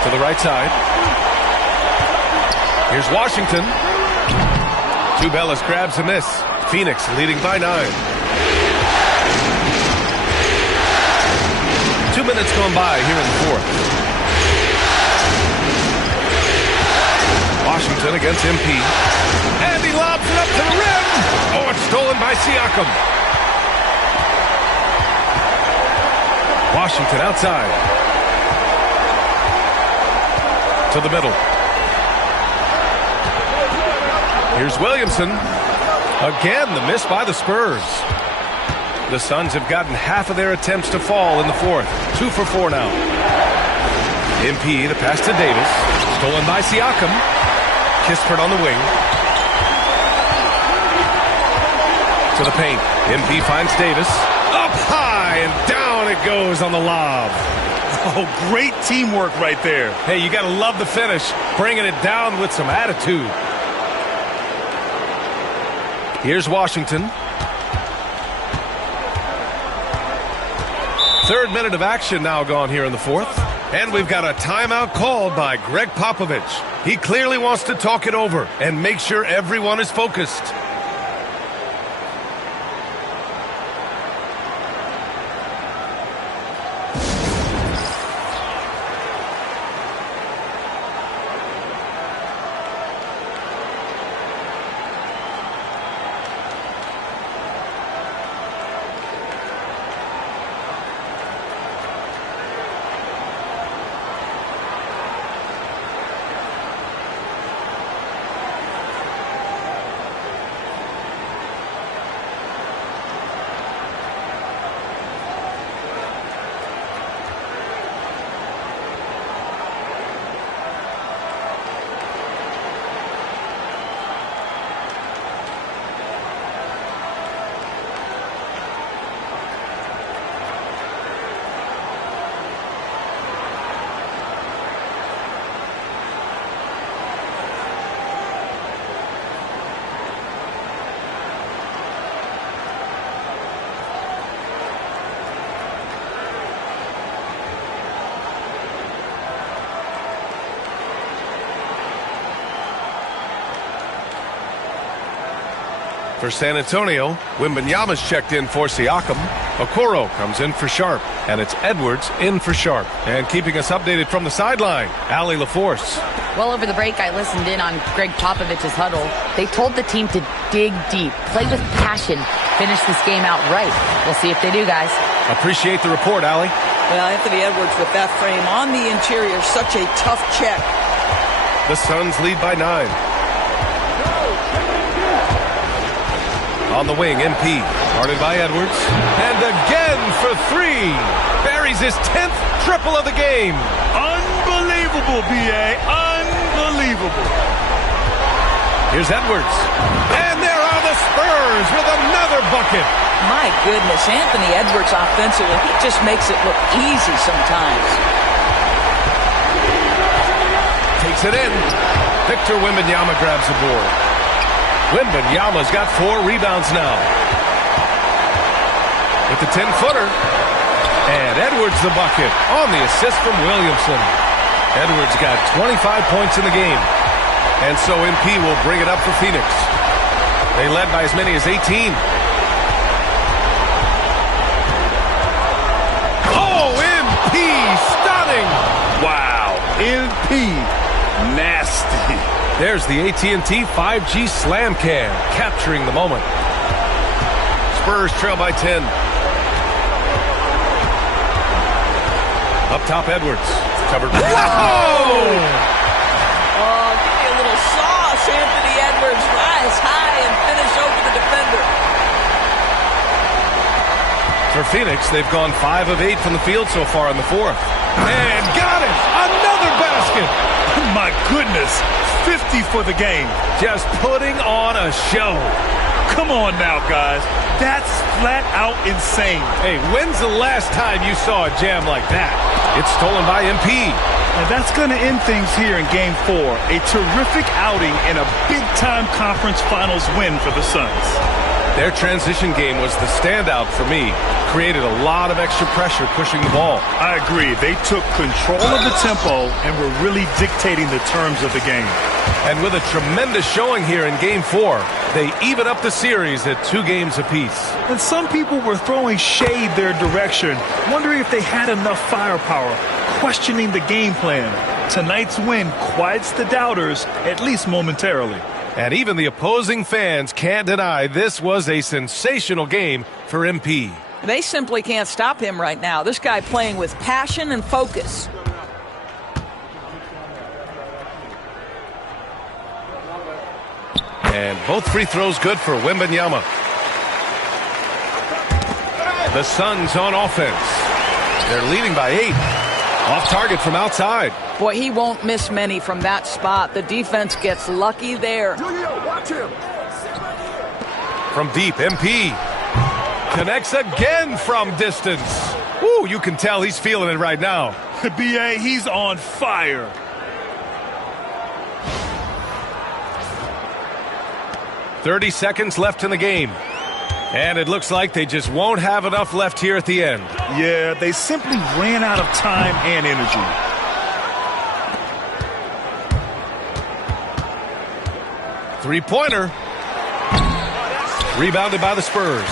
To the right side. Here's Washington. Tubelis grabs a miss. Phoenix leading by 9. 2 minutes gone by here in the fourth. Washington against MP. And he lobs it up to the rim. Oh, it's stolen by Siakam. Washington outside. To the middle. Here's Williamson. Again, the miss by the Spurs. The Suns have gotten half of their attempts to fall in the fourth. 2 for 4 now. MP the pass to Davis. Stolen by Siakam. Kispert on the wing. To the paint. MP finds Davis. Up high and down it goes on the lob. Oh, great teamwork right there. Hey, you got to love the finish. Bringing it down with some attitude. Here's Washington. Third minute of action now gone here in the fourth. And we've got a timeout called by Greg Popovich. He clearly wants to talk it over and make sure everyone is focused. For San Antonio, Wembanyama's checked in for Siakam. Okoro comes in for Sharp. And it's Edwards in for Sharp. And keeping us updated from the sideline, Allie LaForce. Well, over the break, I listened in on Greg Popovich's huddle. They told the team to dig deep, play with passion, finish this game out right. We'll see if they do, guys. Appreciate the report, Allie. Well, Anthony Edwards with that frame on the interior, such a tough check. The Suns lead by 9. On the wing, MP, guarded by Edwards. And again for 3. Buries his 10th triple of the game. Unbelievable, B.A. Unbelievable. Here's Edwards. And there are the Spurs with another bucket. My goodness, Anthony Edwards offensively, he just makes it look easy sometimes. Takes it in. Victor Wembanyama grabs the board. Wembanyama's got 4 rebounds now. With the 10-footer. And Edwards the bucket on the assist from Williamson. Edwards got 25 points in the game. And so MP will bring it up for Phoenix. They led by as many as 18. Oh, MP stunning. Wow, MP nasty. There's the AT&T 5G Slam Cam capturing the moment. Spurs trail by 10. Up top, Edwards. Covered. Whoa! Oh, give me a little sauce, Anthony Edwards. Rise high and finish over the defender. For Phoenix, they've gone 5 of 8 from the field so far in the fourth. And got it! Another basket! My goodness, 50 for the game. Just putting on a show. Come on now, guys. That's flat out insane. Hey, when's the last time you saw a jam like that? It's stolen by MP. And that's going to end things here in Game 4. A terrific outing and a big-time conference finals win for the Suns. Their transition game was the standout for me. Created a lot of extra pressure pushing the ball. I agree. They took control of the tempo and were really dictating the terms of the game. And with a tremendous showing here in Game 4, they even up the series at 2 games apiece. And some people were throwing shade their direction, wondering if they had enough firepower, questioning the game plan. Tonight's win quiets the doubters, at least momentarily. And even the opposing fans can't deny this was a sensational game for MP. They simply can't stop him right now. This guy playing with passion and focus. And both free throws good for Wembanyama. The Suns on offense. They're leading by 8. Off target from outside. Boy, he won't miss many from that spot. The defense gets lucky there. Watch him. From deep, MP. Connects again from distance. Ooh, you can tell he's feeling it right now. B.A., he's on fire. "30 seconds left in the game. And it looks like they just won't have enough left here at the end. Yeah, they simply ran out of time and energy. Three-pointer. Rebounded by the Spurs.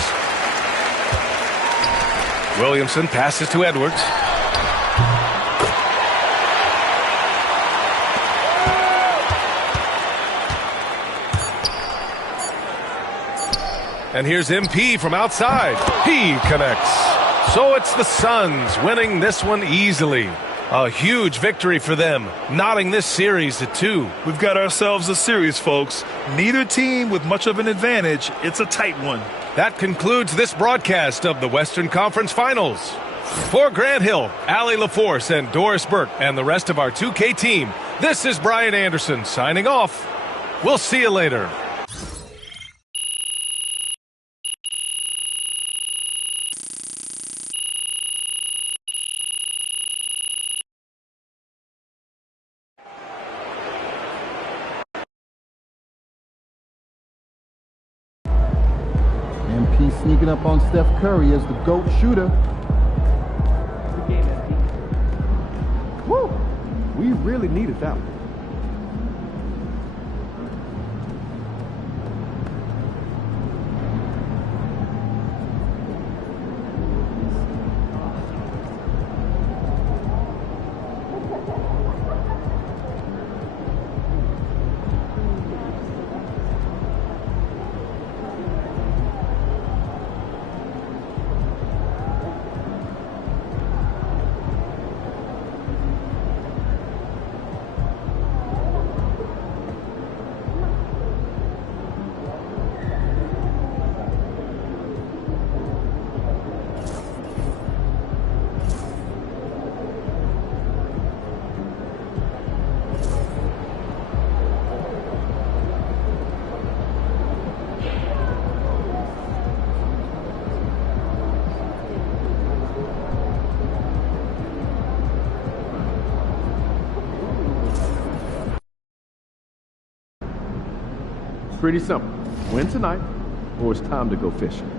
Williamson passes to Edwards. And here's MP from outside. He connects. So it's the Suns winning this one easily. A huge victory for them, knotting this series at 2. We've got ourselves a series, folks. Neither team with much of an advantage. It's a tight one. That concludes this broadcast of the Western Conference Finals. For Grant Hill, Allie LaForce, and Doris Burke, and the rest of our 2K team, this is Brian Anderson signing off. We'll see you later. MP sneaking up on Steph Curry as the GOAT shooter. Woo! We really needed that one. pretty simple. Win tonight, or it's time to go fishing.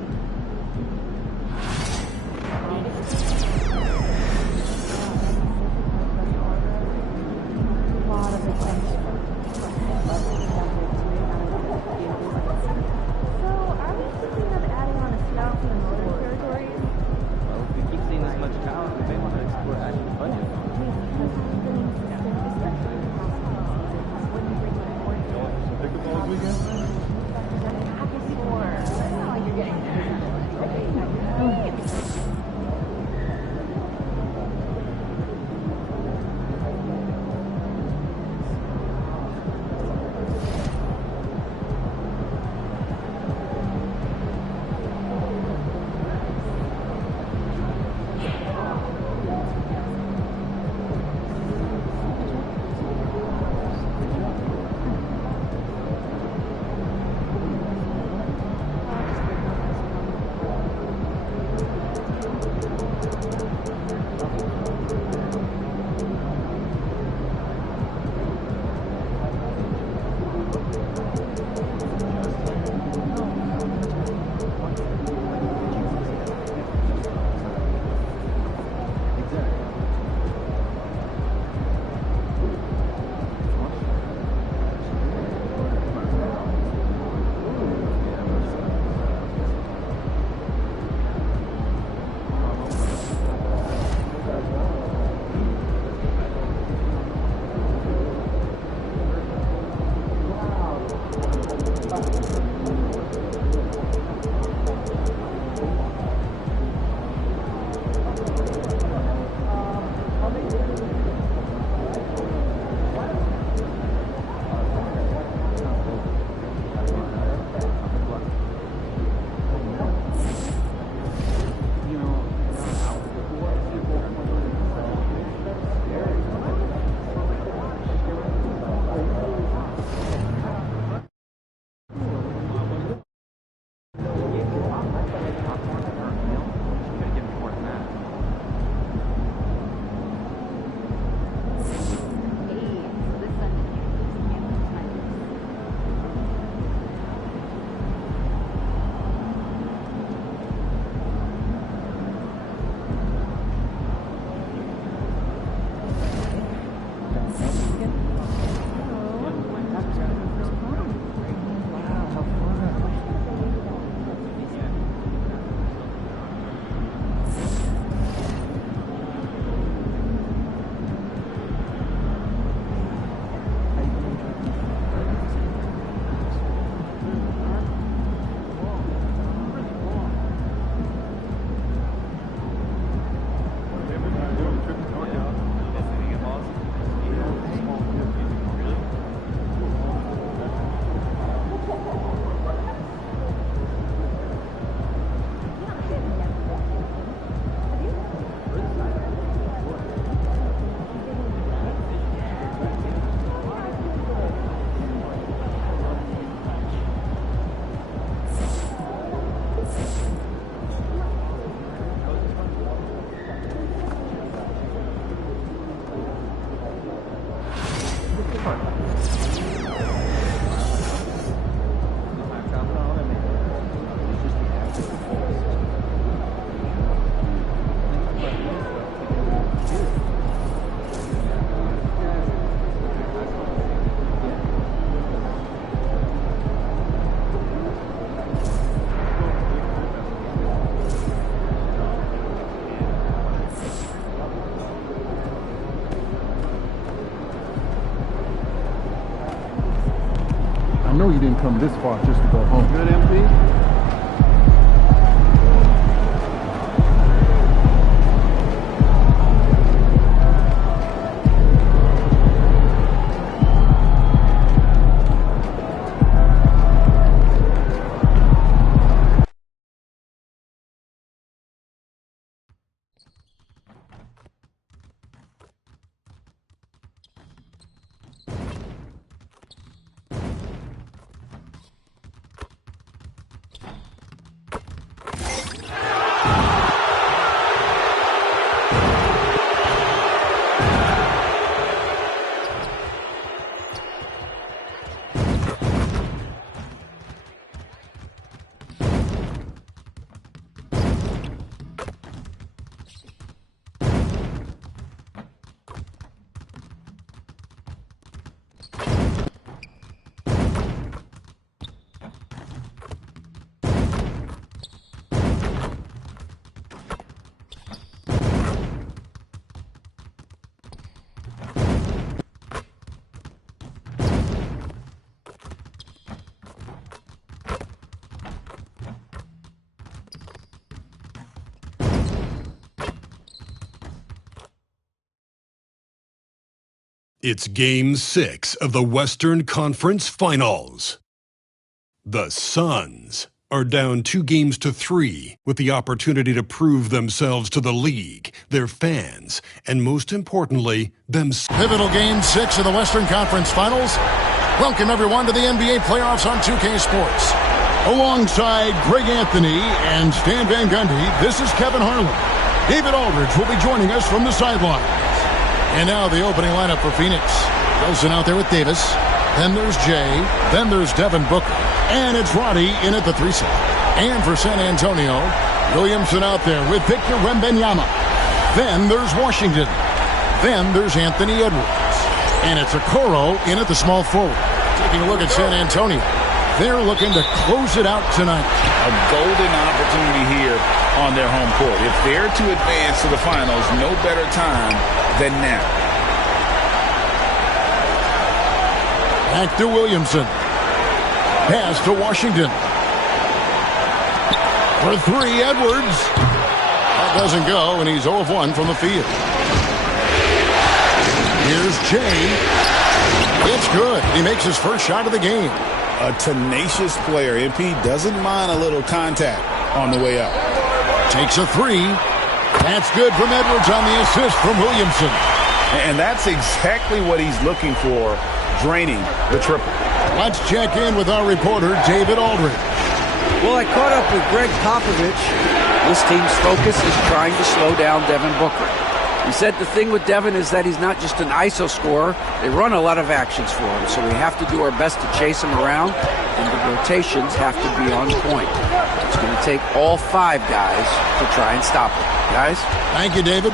I know you didn't come this far just to go home. Good, MP? It's Game 6 of the Western Conference Finals. The Suns are down 2-3 with the opportunity to prove themselves to the league, their fans, and most importantly, themselves. Pivotal Game 6 of the Western Conference Finals. Welcome everyone to the NBA playoffs on 2K Sports. Alongside Greg Anthony and Stan Van Gundy, this is Kevin Harlan. David Aldridge will be joining us from the sideline. And now the opening lineup for Phoenix. Wilson out there with Davis. Then there's Jay. Then there's Devin Booker. And it's Roddy in at the 3 slot. And for San Antonio, Williamson out there with Victor Wembanyama. Then there's Washington. Then there's Anthony Edwards. And it's Okoro in at the small forward. Taking a look at San Antonio. They're looking to close it out tonight. A golden opportunity here on their home court. If they're to advance to the finals, no better time than now. Back to Williamson. Pass to Washington. For 3, Edwards. That doesn't go, and he's 0 of 1 from the field. Here's Jay. It's good. He makes his first shot of the game. A tenacious player. MP doesn't mind a little contact on the way up. Takes a 3. That's good from Edwards on the assist from Williamson. And that's exactly what he's looking for, draining the triple. Let's check in with our reporter, David Aldridge. Well, I caught up with Greg Popovich. This team's focus is trying to slow down Devin Booker. He said the thing with Devin is that he's not just an ISO scorer. They run a lot of actions for him, so we have to do our best to chase him around, and the rotations have to be on point. It's going to take all 5 guys to try and stop him. Guys? Thank you, David.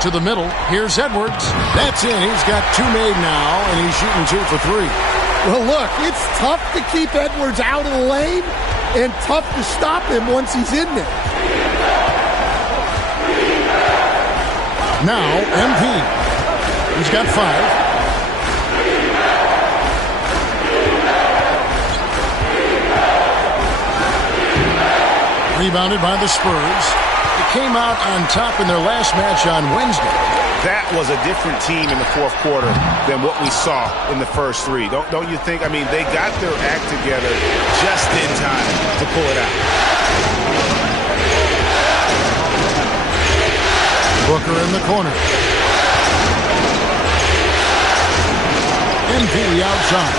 To the middle, here's Edwards. That's in. He's got 2 made now, and he's shooting 2 for 3. Well, look, it's tough to keep Edwards out of the lane and tough to stop him once he's in there. Now, MP. He's got 5. Rebounded by the Spurs. They came out on top in their last match on Wednesday. That was a different team in the fourth quarter than what we saw in the first 3. Don't you think? I mean, they got their act together just in time to pull it out. Booker in the corner. MP outside.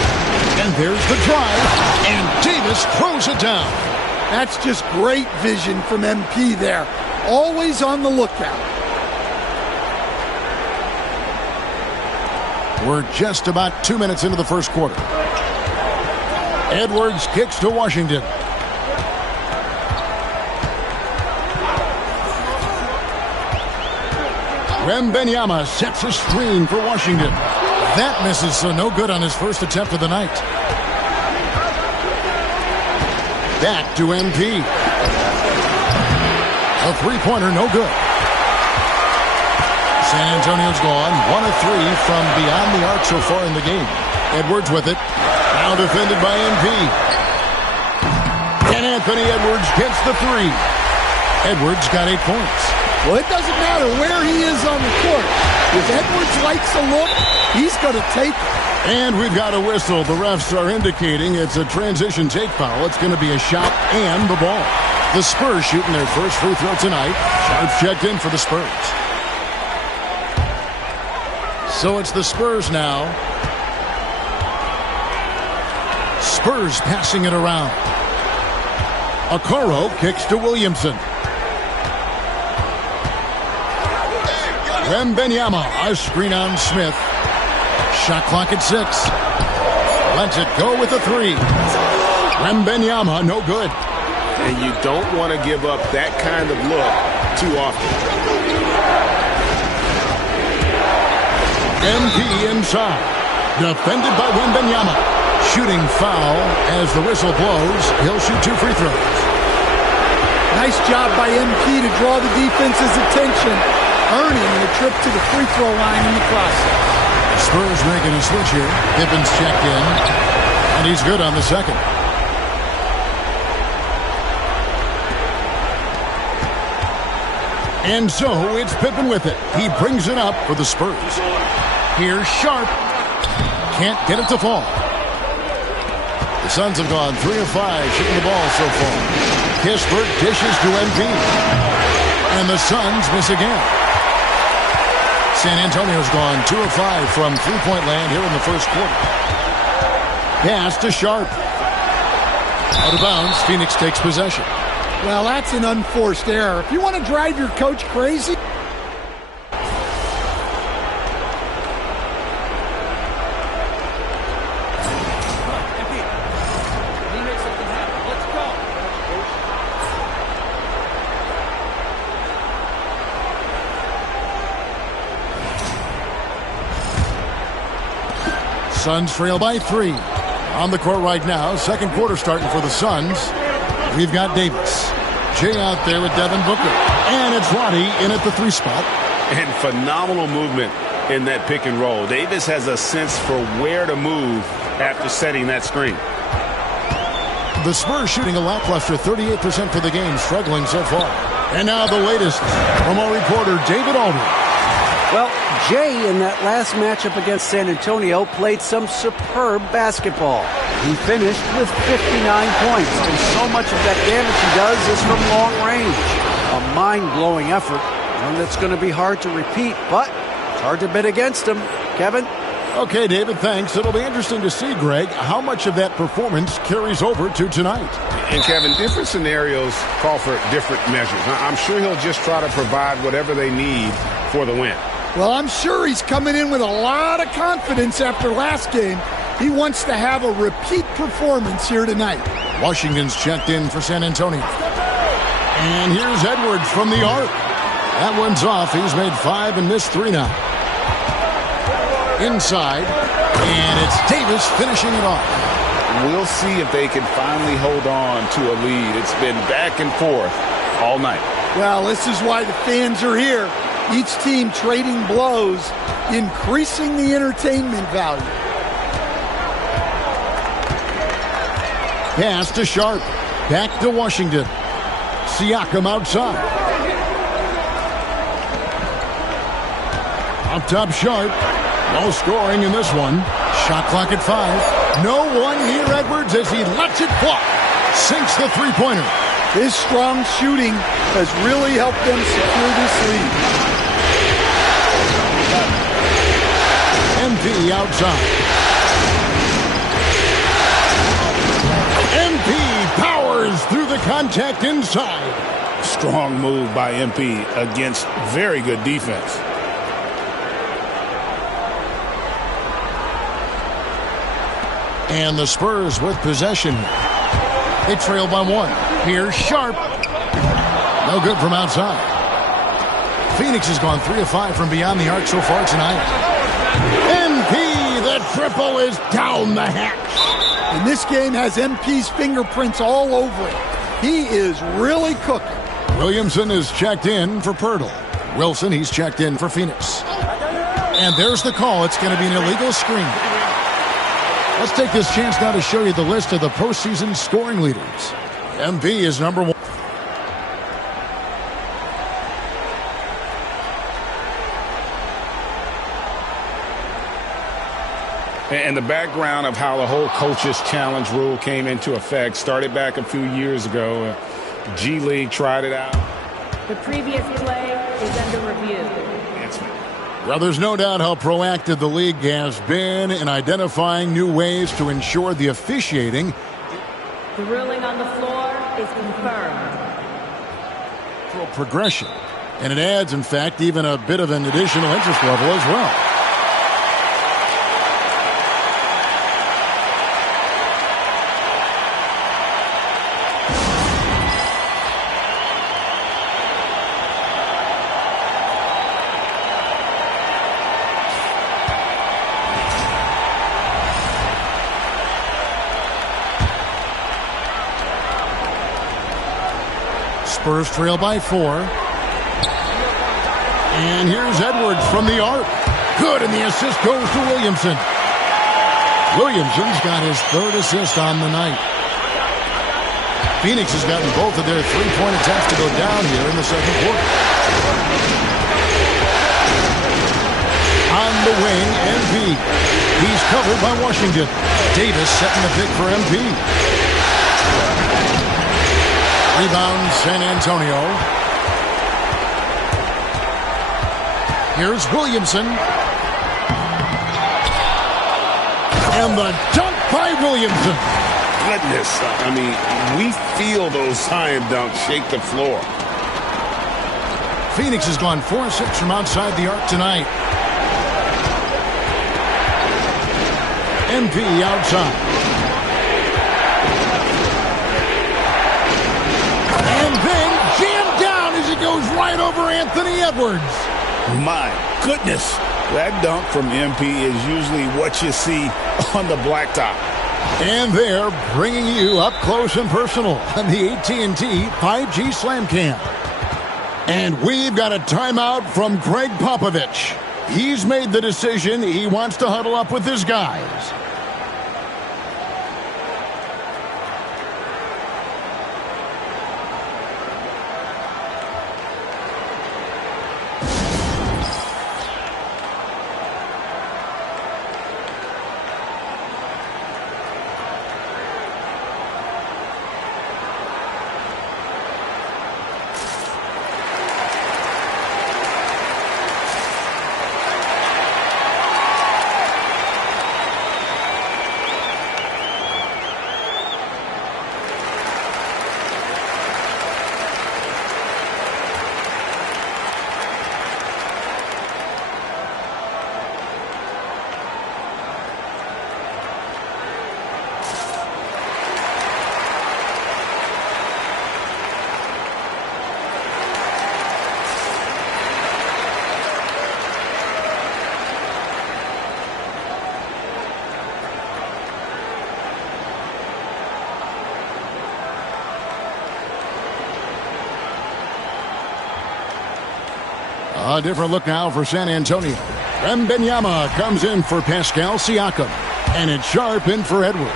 And there's the drive. And Davis throws it down. That's just great vision from MP there. Always on the lookout. We're just about 2 minutes into the first quarter. Edwards kicks to Washington. Wembanyama sets a screen for Washington. That misses, so no good on his first attempt of the night. Back to MP. A 3-pointer, no good. San Antonio's gone 1 of 3 from beyond the arc so far in the game. Edwards with it. Now defended by MP. And Anthony Edwards gets the 3. Edwards got 8 points. Well, it doesn't matter where he is on the court. If Edwards likes a look, he's going to take it. And we've got a whistle. The refs are indicating it's a transition take foul. It's going to be a shot and the ball. The Spurs shooting their first free throw tonight. Sharp checked in for the Spurs. So it's the Spurs now. Spurs passing it around. Okoro kicks to Williamson. Wembanyama, a screen on Smith. Shot clock at 6. Lets it go with a 3. Wembanyama, no good. And you don't want to give up that kind of look too often. MP inside. Defended by Wembanyama. Shooting foul as the whistle blows. He'll shoot 2 free throws. Nice job by MP to draw the defense's attention, earning a trip to the free throw line in the process. Spurs making a switch here. Pippin's checked in, and he's good on the second. And so it's Pippen with it. He brings it up for the Spurs. Here's Sharp. Can't get it to fall. The Suns have gone 3 of 5 shooting the ball so far. Kispert dishes to MP. And the Suns miss again. San Antonio's gone 2 of 5 from three-point land here in the first quarter. Pass to Sharp. Out of bounds, Phoenix takes possession. Well, that's an unforced error. If you want to drive your coach crazy, Suns trail by 3. On the court right now, second quarter starting for the Suns. We've got Davis. Jay out there with Devin Booker. And it's Roddy in at the 3 spot. And phenomenal movement in that pick and roll. Davis has a sense for where to move after setting that screen. The Spurs shooting a lackluster 38% for the game, struggling so far. And now the latest from our reporter, David Aldridge. Well, Jay in that last matchup against San Antonio played some superb basketball. He finished with 59 points, and so much of that damage he does is from long range. A mind-blowing effort, one that's going to be hard to repeat, but it's hard to bet against him. Kevin? Okay, David, thanks. It'll be interesting to see, Greg, how much of that performance carries over to tonight. And, Kevin, different scenarios call for different measures. I'm sure he'll just try to provide whatever they need for the win. well, I'm sure he's coming in with a lot of confidence after last game. He wants to have a repeat performance here tonight. Washington's checked in for San Antonio. And here's Edwards from the arc. That one's off. He's made 5 and missed 3 now. Inside. And it's Davis finishing it off. We'll see if they can finally hold on to a lead. It's been back and forth all night. Well, this is why the fans are here. Each team trading blows, increasing the entertainment value. Pass to Sharp. Back to Washington. Siakam outside. Up top Sharp. No scoring in this one. Shot clock at 5. No one near Edwards as he lets it fly. Sinks the three-pointer. His strong shooting has really helped them secure this lead. MP outside. MP powers through the contact inside. Strong move by MP against very good defense. And the Spurs with possession. They trail by 1. Here's Sharp. No good from outside. Phoenix has gone 3 of 5 from beyond the arc so far tonight. MP, the triple is down the hatch. And this game has MP's fingerprints all over it. He is really cooking. Williamson is checked in for Pirtle. Wilson, he's checked in for Phoenix. And there's the call. It's going to be an illegal screen. Let's take this chance now to show you the list of the postseason scoring leaders. MP is number 1. And the background of how the whole coaches challenge rule came into effect started back a few years ago. G League tried it out. The previous play is under review. Well, there's no doubt how proactive the league has been in identifying new ways to ensure the officiating. The ruling on the floor is confirmed. Progression. And it adds, in fact, even a bit of an additional interest level as well. Spurs trail by 4. And here's Edwards from the arc. Good, and the assist goes to Williamson. Williamson's got his 3rd assist on the night. Phoenix has gotten both of their three-point attempts to go down here in the second quarter. On the wing, MP. He's covered by Washington. Davis setting the pick for MP. Rebound, San Antonio. Here's Williamson. And the dunk by Williamson. Goodness, I mean, we feel those science dunks shake the floor. Phoenix has gone 4-6 from outside the arc tonight. MP outside. And then jammed down as it goes right over Anthony Edwards. My goodness, that dunk from MP is usually what you see on the blacktop. And they're bringing you up close and personal on the AT&T 5G Slam Cam. And we've got a timeout from Greg Popovich. He's made the decision he wants to huddle up with his guys. A different look now for San Antonio. Wembanyama comes in for Pascal Siakam. And it's Sharp in for Edwards.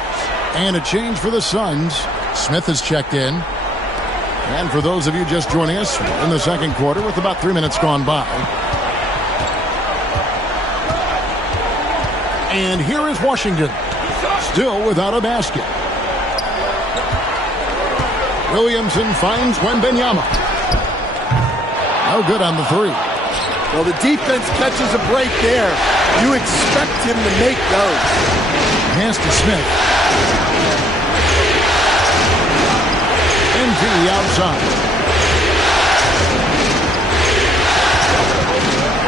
And a change for the Suns. Smith has checked in. And for those of you just joining us, we're in the second quarter with about 3 minutes gone by. And here is Washington. Still without a basket. Williamson finds Wembanyama. No good on the three. Well, the defense catches a break there. You expect him to make those. Pass to Smith. NP outside.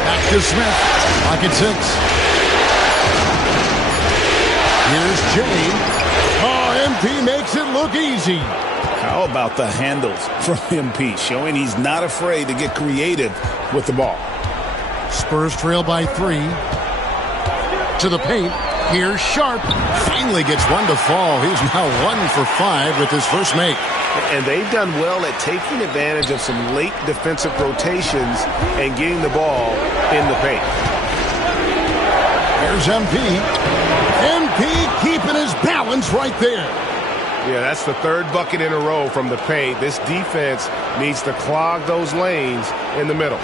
Back to Smith. Pocket 6. Here's Jay. Oh, MP makes it look easy. How about the handles from MP, showing he's not afraid to get creative with the ball. Spurs trail by 3. To the paint. Here's Sharp. Finally gets one to fall. He's now 1 for 5 with his first make. And they've done well at taking advantage of some late defensive rotations and getting the ball in the paint. Here's MP. MP keeping his balance right there. Yeah, that's the third bucket in a row from the paint. This defense needs to clog those lanes in the middle.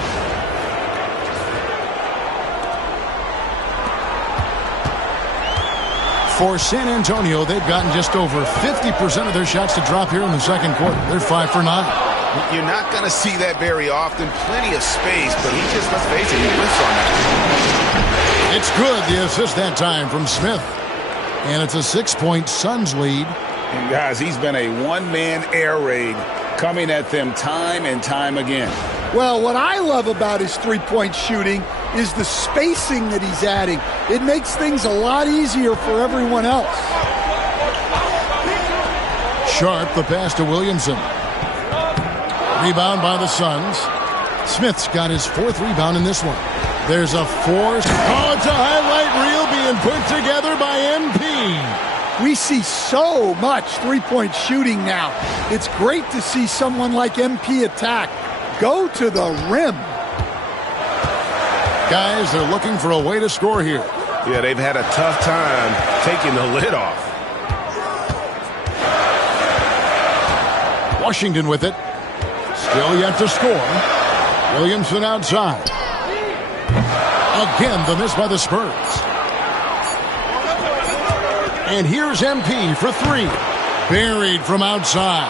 For San Antonio, they've gotten just over 50% of their shots to drop here in the second quarter. They're 5 for 9. You're not going to see that very often. Plenty of space, but he just, let's face it, he whiffs on that. It's good, the assist that time from Smith. And it's a 6-point Suns lead. And guys, he's been a one-man air raid coming at them time and time again. Well, what I love about his three-point shooting is the spacing that he's adding. It makes things a lot easier for everyone else. Sharp, the pass to Williamson. Rebound by the Suns. Smith's got his 4th rebound in this one. There's a force. Oh, it's a highlight reel being put together by MP. We see so much three-point shooting now. It's great to see someone like MP attack. Go to the rim. Guys, they're looking for a way to score here. Yeah, they've had a tough time taking the lid off. Washington with it. Still yet to score. Williamson outside. Again, the miss by the Spurs. And here's MP for three. Buried from outside.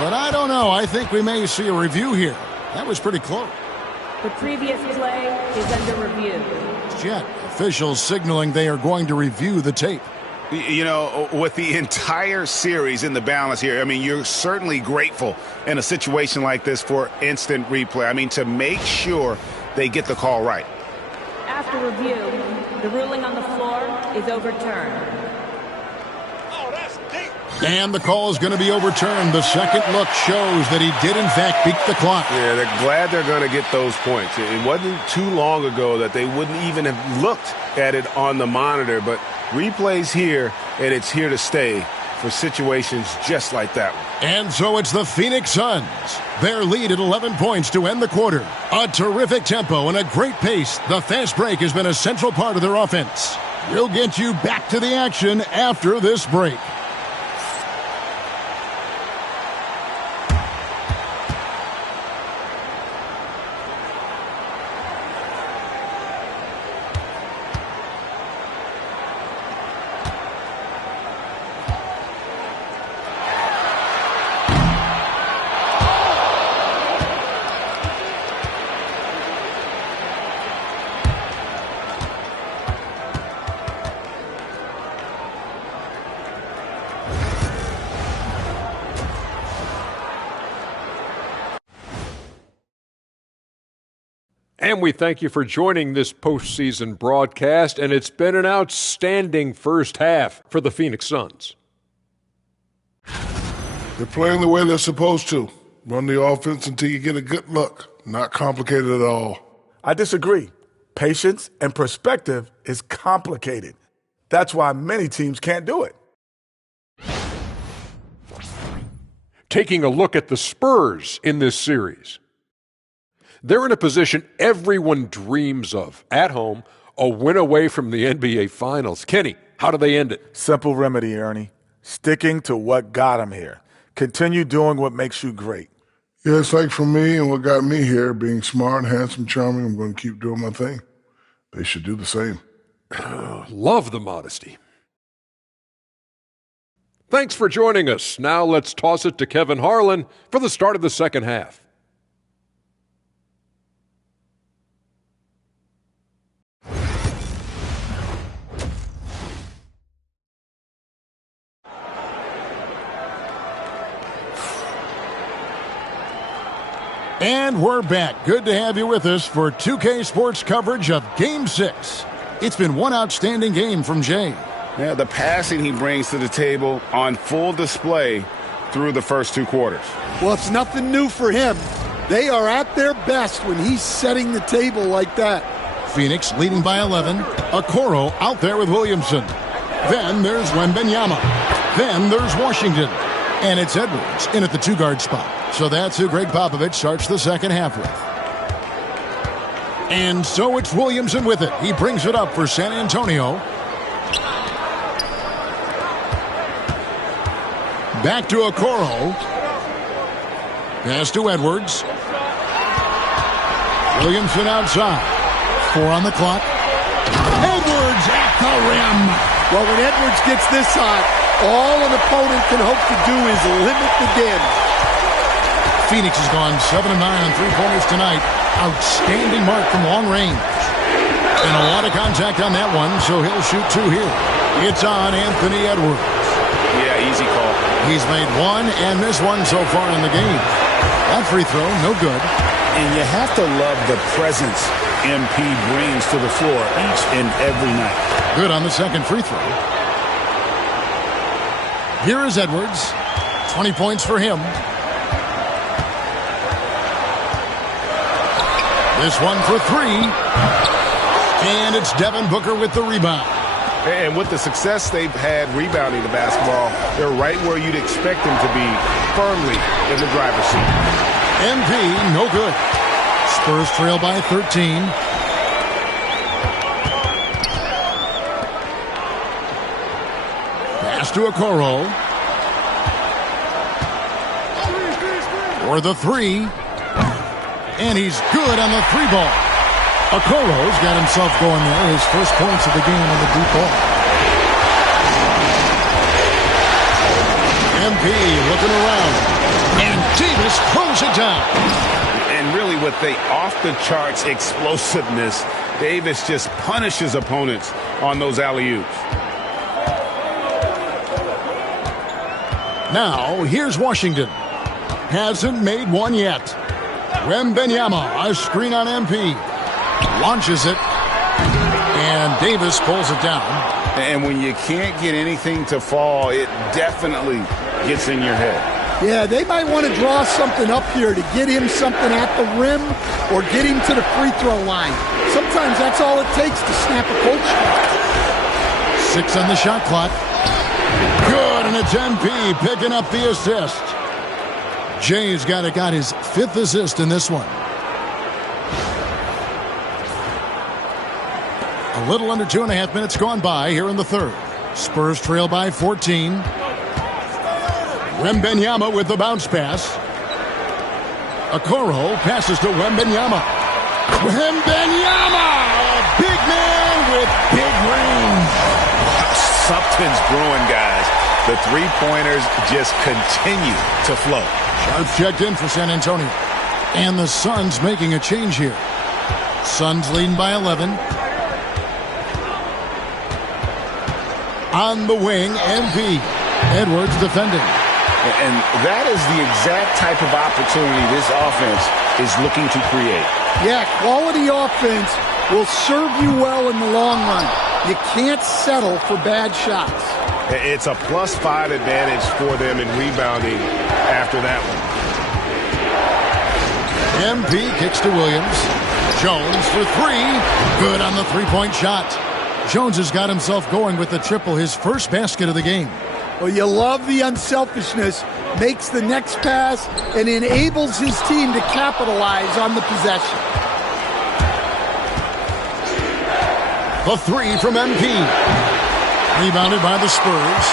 But I don't know. I think we may see a review here. That was pretty close. The previous play is under review. Yet, officials signaling they are going to review the tape. You know, with the entire series in the balance here, I mean, you're certainly grateful in a situation like this for instant replay. I mean, to make sure they get the call right. After review, the ruling on the floor is overturned. And the call is going to be overturned. The second look shows that he did, in fact, beat the clock. Yeah, they're glad they're going to get those points. It wasn't too long ago that they wouldn't even have looked at it on the monitor, but replays here, and it's here to stay for situations just like that one. And so it's the Phoenix Suns. Their lead at 11 points to end the quarter. A terrific tempo and a great pace. The fast break has been a central part of their offense. We'll get you back to the action after this break. And we thank you for joining this postseason broadcast, and it's been an outstanding first half for the Phoenix Suns. They're playing the way they're supposed to. Run the offense until you get a good look. Not complicated at all. I disagree. Patience and perspective is complicated. That's why many teams can't do it. Taking a look at the Spurs in this series. They're in a position everyone dreams of. At home, a win away from the NBA Finals. Kenny, how do they end it? Simple remedy, Ernie. Sticking to what got them here. Continue doing what makes you great. Yeah, it's like for me and what got me here, being smart, handsome, charming, I'm going to keep doing my thing. They should do the same. Love the modesty. Thanks for joining us. Now let's toss it to Kevin Harlan for the start of the second half. And we're back. Good to have you with us for 2K Sports coverage of Game 6. It's been one outstanding game from Jay. Yeah, the passing he brings to the table on full display through the first two quarters. Well, it's nothing new for him. They are at their best when he's setting the table like that. Phoenix leading by 11. Okoro out there with Williamson. Then there's Wembanyama. Then there's Washington. And it's Edwards in at the two-guard spot. So that's who Greg Popovich starts the second half with. And so it's Williamson with it. He brings it up for San Antonio. Back to Okoro. Pass to Edwards. Williamson outside. 4 on the clock. Edwards at the rim. Well, when Edwards gets this hot, all an opponent can hope to do is limit the damage. Phoenix has gone 7 of 9 on three-pointers tonight. Outstanding mark from long range. And a lot of contact on that one, so he'll shoot 2 here. It's on Anthony Edwards. Yeah, easy call. He's made 1 and missed 1 so far in the game. That free throw, no good. And you have to love the presence MP brings to the floor each and every night. Good on the second free throw. Here is Edwards. 20 points for him. This one for 3. And it's Devin Booker with the rebound. And with the success they've had rebounding the basketball, they're right where you'd expect them to be, firmly in the driver's seat. MP, no good. Spurs trail by 13. Pass to Okoro. For the 3. And he's good on the 3 ball. Okoro's got himself going there. His first points of the game on the deep ball. MP looking around. And Davis throws it down. And really with the off-the-charts explosiveness, Davis just punishes opponents on those alley-oops. Now, here's Washington. Hasn't made one yet. Wembanyama, a screen on MP. Launches it. And Davis pulls it down. And when you can't get anything to fall, it definitely gets in your head. Yeah, they might want to draw something up here to get him something at the rim or get him to the free throw line. Sometimes that's all it takes to snap a cold shot. 6 on the shot clock. Good, and it's MP picking up the assist. Jay's got his 5th assist in this one. A little under 2.5 minutes gone by here in the third. Spurs trail by 14. Wembanyama with the bounce pass. Okoro passes to Wembanyama. Wembanyama! A big man with big range. Something's brewing, guys. The three-pointers just continue to flow. Sharp checked in for San Antonio. And the Suns making a change here. Suns leading by 11. On the wing, MP. Edwards defending. And that is the exact type of opportunity this offense is looking to create. Yeah, quality offense will serve you well in the long run. You can't settle for bad shots. It's a +5 advantage for them in rebounding after that one. MP kicks to Williams. Jones for 3. Good on the three-point shot. Jones has got himself going with the triple, his first basket of the game. Well, you love the unselfishness, makes the next pass, and enables his team to capitalize on the possession. The 3 from MP. Rebounded by the Spurs.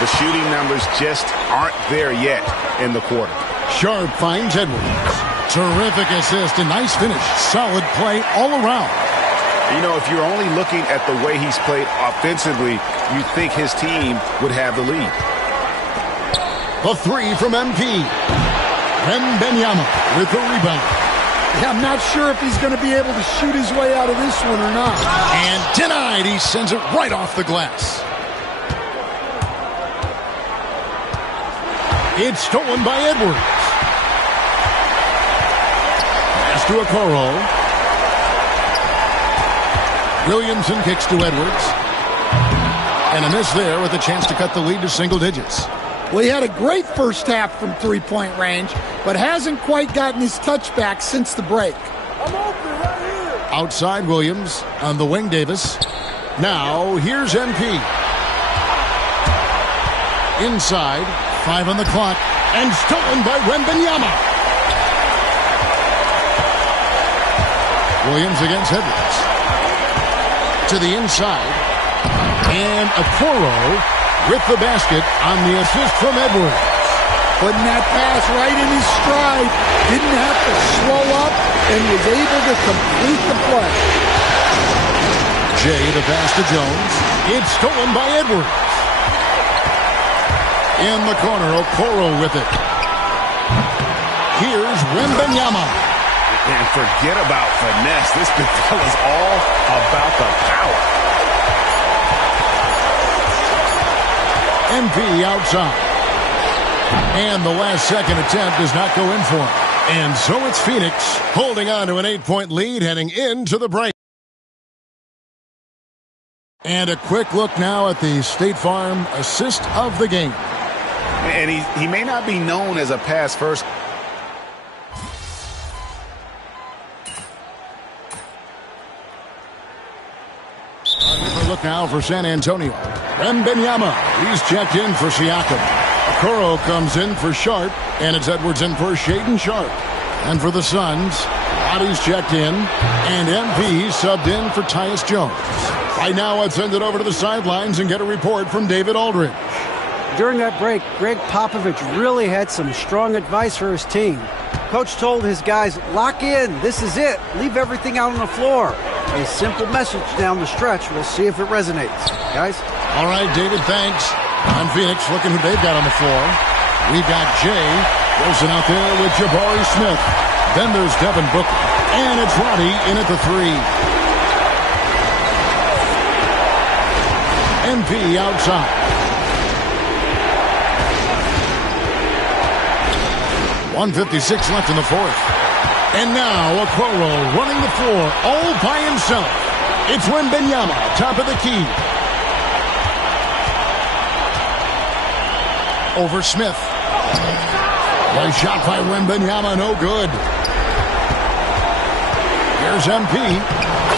The shooting numbers just aren't there yet in the quarter. Sharp finds Edwards. Terrific assist, a nice finish. Solid play all around. You know, if you're only looking at the way he's played offensively, you think his team would have the lead. The 3 from MP. Wembanyama with the rebound. Yeah, I'm not sure if he's going to be able to shoot his way out of this one or not. And denied. He sends it right off the glass. It's stolen by Edwards. Pass to Okoro. Williamson kicks to Edwards. And a miss there with a chance to cut the lead to single digits. Well, he had a great first half from three-point range, but hasn't quite gotten his touchback since the break. I'm open right here. Outside Williams, on the wing Davis. Now, here's MP. Inside, 5 on the clock, and stolen by Wembanyama. Williams against Edwards. To the inside, and Okoro with the basket on the assist from Edwards. Putting that pass right in his stride. Didn't have to slow up and was able to complete the play. Jay, the pass to Jones. It's stolen by Edwards. In the corner, Okoro with it. Here's Wembanyama. And forget about finesse. This big fella's all about the power. MP outside. And the last second attempt does not go in for him. And so it's Phoenix holding on to an 8-point lead heading into the break. And a quick look now at the State Farm assist of the game. And he may not be known as a pass first. Look now for San Antonio. Wembanyama, he's checked in for Siakam. Okoro comes in for Sharp, and it's Edwards in for Shaedon Sharp. And for the Suns, Body's checked in, and MP subbed in for Tyus Jones. Right now, let's send it over to the sidelines and get a report from David Aldridge. During that break, Greg Popovich really had some strong advice for his team. Coach told his guys, lock in. This is it. Leave everything out on the floor. A simple message down the stretch. We'll see if it resonates. Guys? All right, David, thanks. On Phoenix, looking who they've got on the floor. We've got Jay Wilson out there with Jabari Smith. Then there's Devin Booker. And it's Roddy in at the 3. MP outside. 1:56 left in the fourth. And now Okoro running the floor all by himself. It's Wembanyama, top of the key. Over Smith. Nice shot by Wembanyama, no good. Here's MP.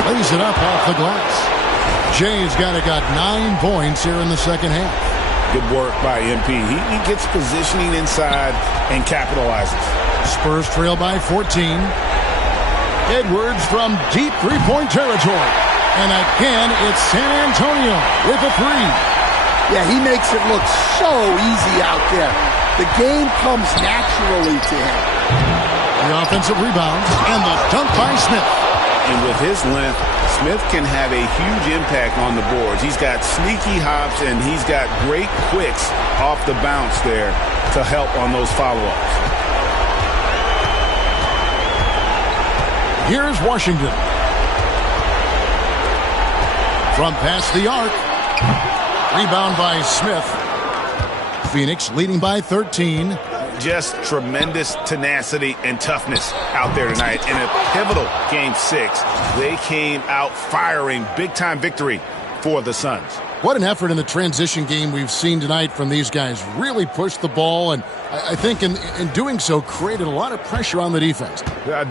Lays it up off the glass. Jay's got 9 points here in the second half. Good work by MP. He gets positioning inside and capitalizes. Spurs trail by 14. Edwards from deep three-point territory. And again, it's San Antonio with a 3. Yeah, he makes it look so easy out there. The game comes naturally to him. The offensive rebound and the dunk by Smith. And with his length, Smith can have a huge impact on the boards. He's got sneaky hops, and he's got great quicks off the bounce there to help on those follow-ups. Here's Washington. From past the arc. Rebound by Smith. Phoenix leading by 13. Just tremendous tenacity and toughness out there tonight. In a pivotal Game 6, they came out firing. Big-time victory for the Suns. What an effort in the transition game we've seen tonight from these guys. Really pushed the ball, and I think in doing so created a lot of pressure on the defense.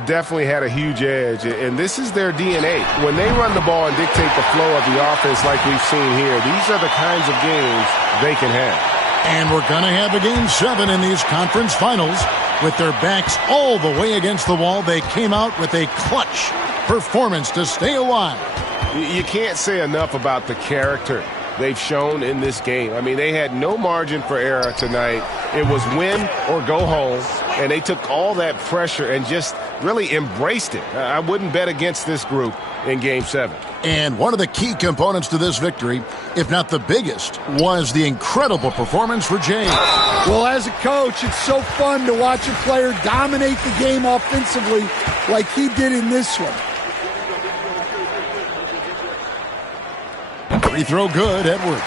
Definitely had a huge edge, and this is their DNA. When they run the ball and dictate the flow of the offense like we've seen here, these are the kinds of games they can have. And we're going to have a Game 7 in these conference finals. With their backs all the way against the wall, they came out with a clutch performance to stay alive. You can't say enough about the character they've shown in this game. I mean, they had no margin for error tonight. It was win or go home, and they took all that pressure and just really embraced it. I wouldn't bet against this group in Game 7. And one of the key components to this victory, if not the biggest, was the incredible performance for Jay. Well, as a coach, it's so fun to watch a player dominate the game offensively like he did in this one. Free throw good, Edwards.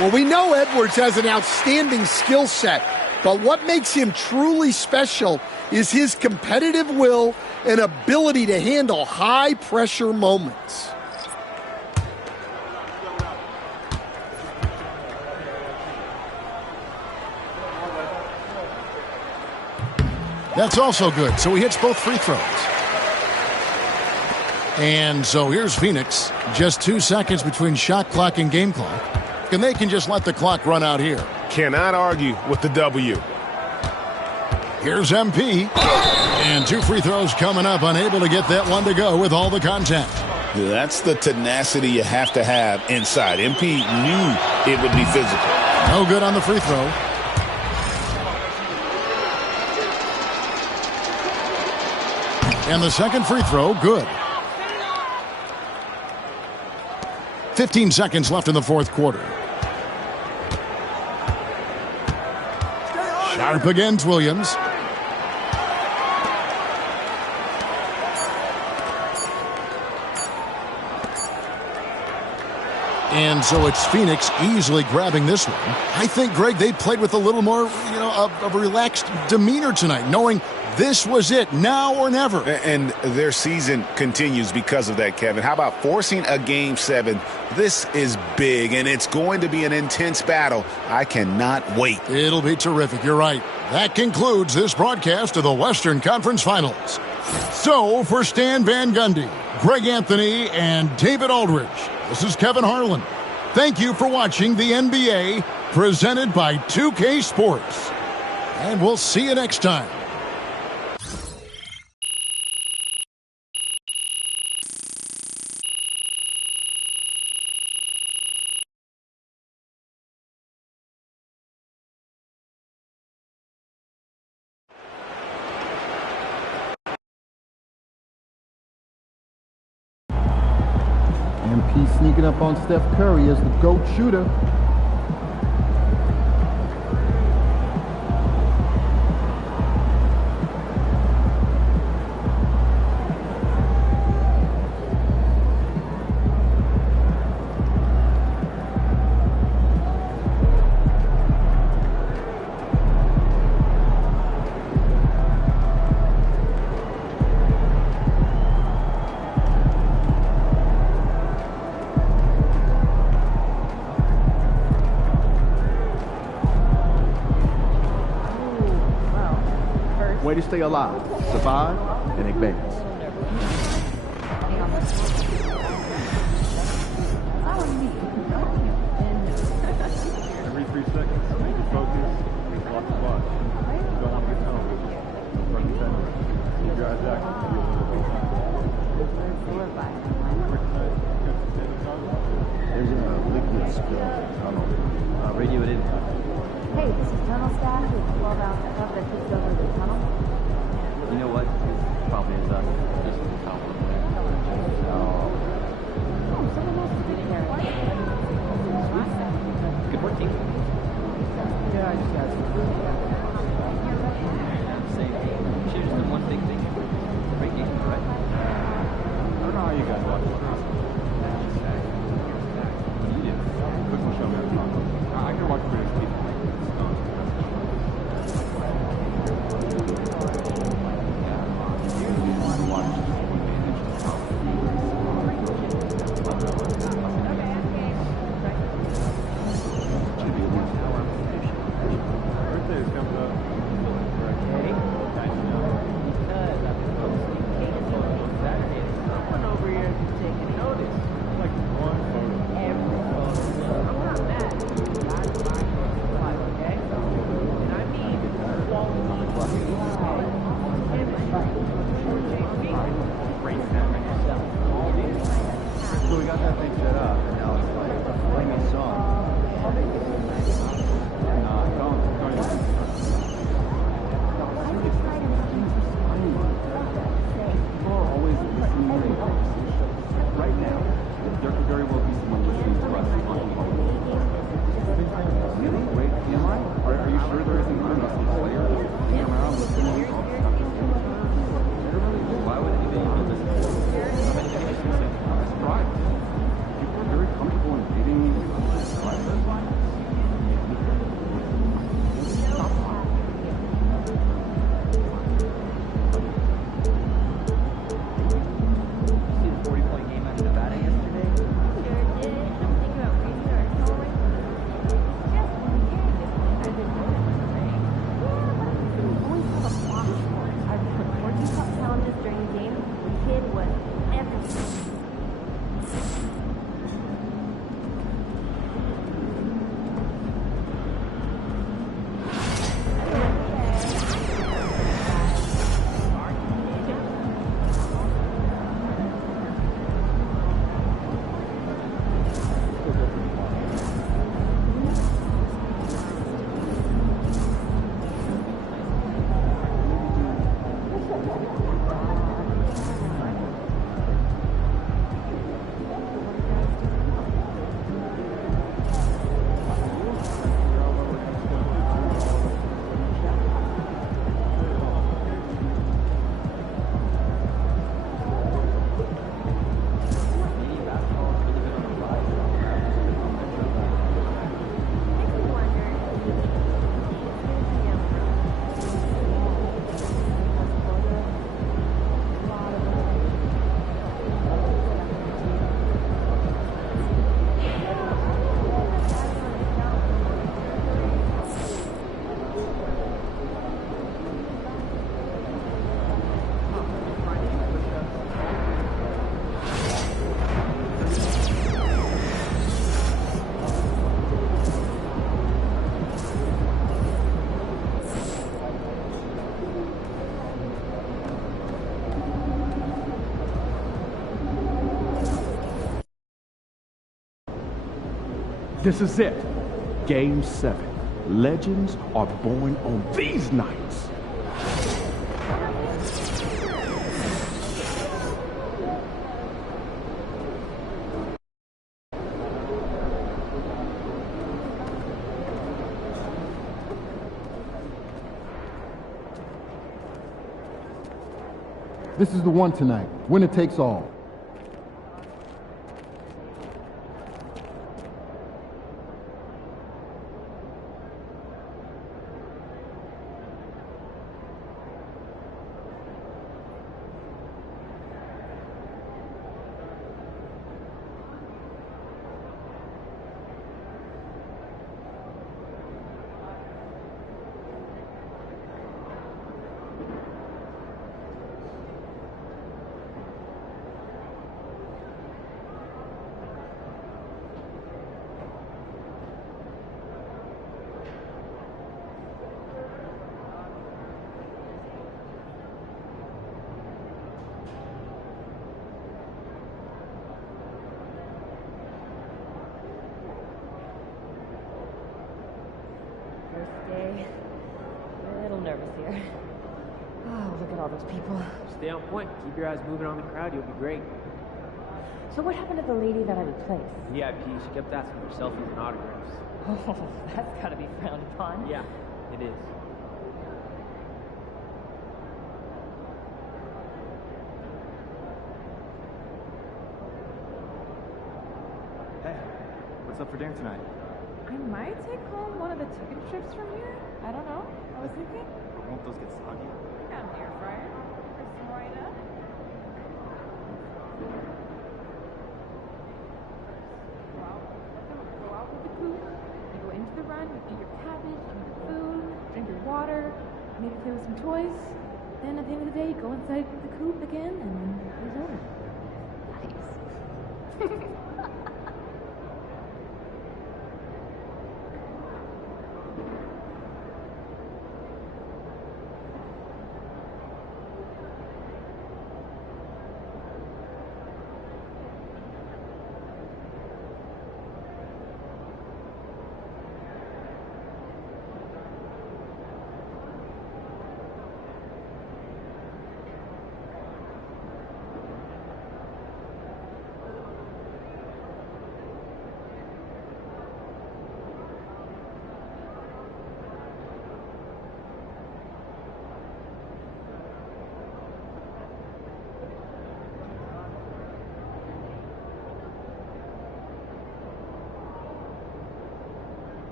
Well, we know Edwards has an outstanding skill set, but what makes him truly special is his competitive will and ability to handle high-pressure moments. That's also good. So he hits both free throws. And so here's Phoenix. Just 2 seconds between shot clock and game clock. And they can just let the clock run out here. Cannot argue with the W. Here's MP. And 2 free throws coming up. Unable to get that one to go with all the contact. That's the tenacity you have to have inside. MP knew it would be physical. No good on the free throw. And the second free throw, good. 15 seconds left in the fourth quarter. Sharp against Williams. And so it's Phoenix easily grabbing this one. I think, Greg, they played with a little more, of a relaxed demeanor tonight, knowing this was it, now or never. And their season continues because of that, Kevin. How about forcing a Game 7? This is big, and it's going to be an intense battle. I cannot wait. It'll be terrific. You're right. That concludes this broadcast of the Western Conference Finals. So, for Stan Van Gundy, Greg Anthony, and David Aldridge, this is Kevin Harlan. Thank you for watching the NBA, presented by 2K Sports. And we'll see you next time. He's sneaking up on Steph Curry as the GOAT shooter. Way to stay alive, survive, and advance. Every 3 seconds, keep your focus, block the watch. You don't want to get tunnel vision. Front defender. Keep your eyes active. Be alert at all times. There's a liquid spill tunnel. Radio it in. Hey, this is tunnel staff with 12 ounce cup that takes over the tunnel. You know what? It's probably is us. Just at the top of the way. Oh, someone else is taking care of it. Good working. Yeah, I just got some food. Same. She just did one big thing. Great game, right? I don't know how you guys watch it. What do you do? Quick will show me how to talk. I can watch British people. So we got that thing set up, and now it's like playing a song. People are always listening to us. Right now, there could very well be someone listening to us on Really? Wait, am I? Are you sure there isn't another player sitting around listening to all the stuff that's going on? Why would anybody be listening to us? I'm surprised. People are very comfortable invading privacy. See the 40-point game out of Nevada yesterday? Sure did. I'm thinking about raising our tolerance. Just one year, I've been doing it for free. Yeah, but I always have a box for it. I've put 14 cup challenges during the game. The kid was everything. This is it. Game 7. Legends are born on these nights. This is the one tonight. Winner takes all. First day. A little nervous here. Oh, look at all those people. Stay on point. Keep your eyes moving on the crowd. You'll be great. So what happened to the lady that I replaced? VIP, she kept asking for selfies and autographs. Oh, that's gotta be frowned upon. Yeah, it is. Hey, what's up for dinner tonight? I might take home one of the chicken strips from here. I don't know. I was thinking. Won't those get soggy? I got an air fryer. For some right up. Go out with the coop. You go into the run, you eat your cabbage, eat your food, drink your water, maybe play with some toys. Then at the end of the day, you go inside the coop again, and then it's over. Nice.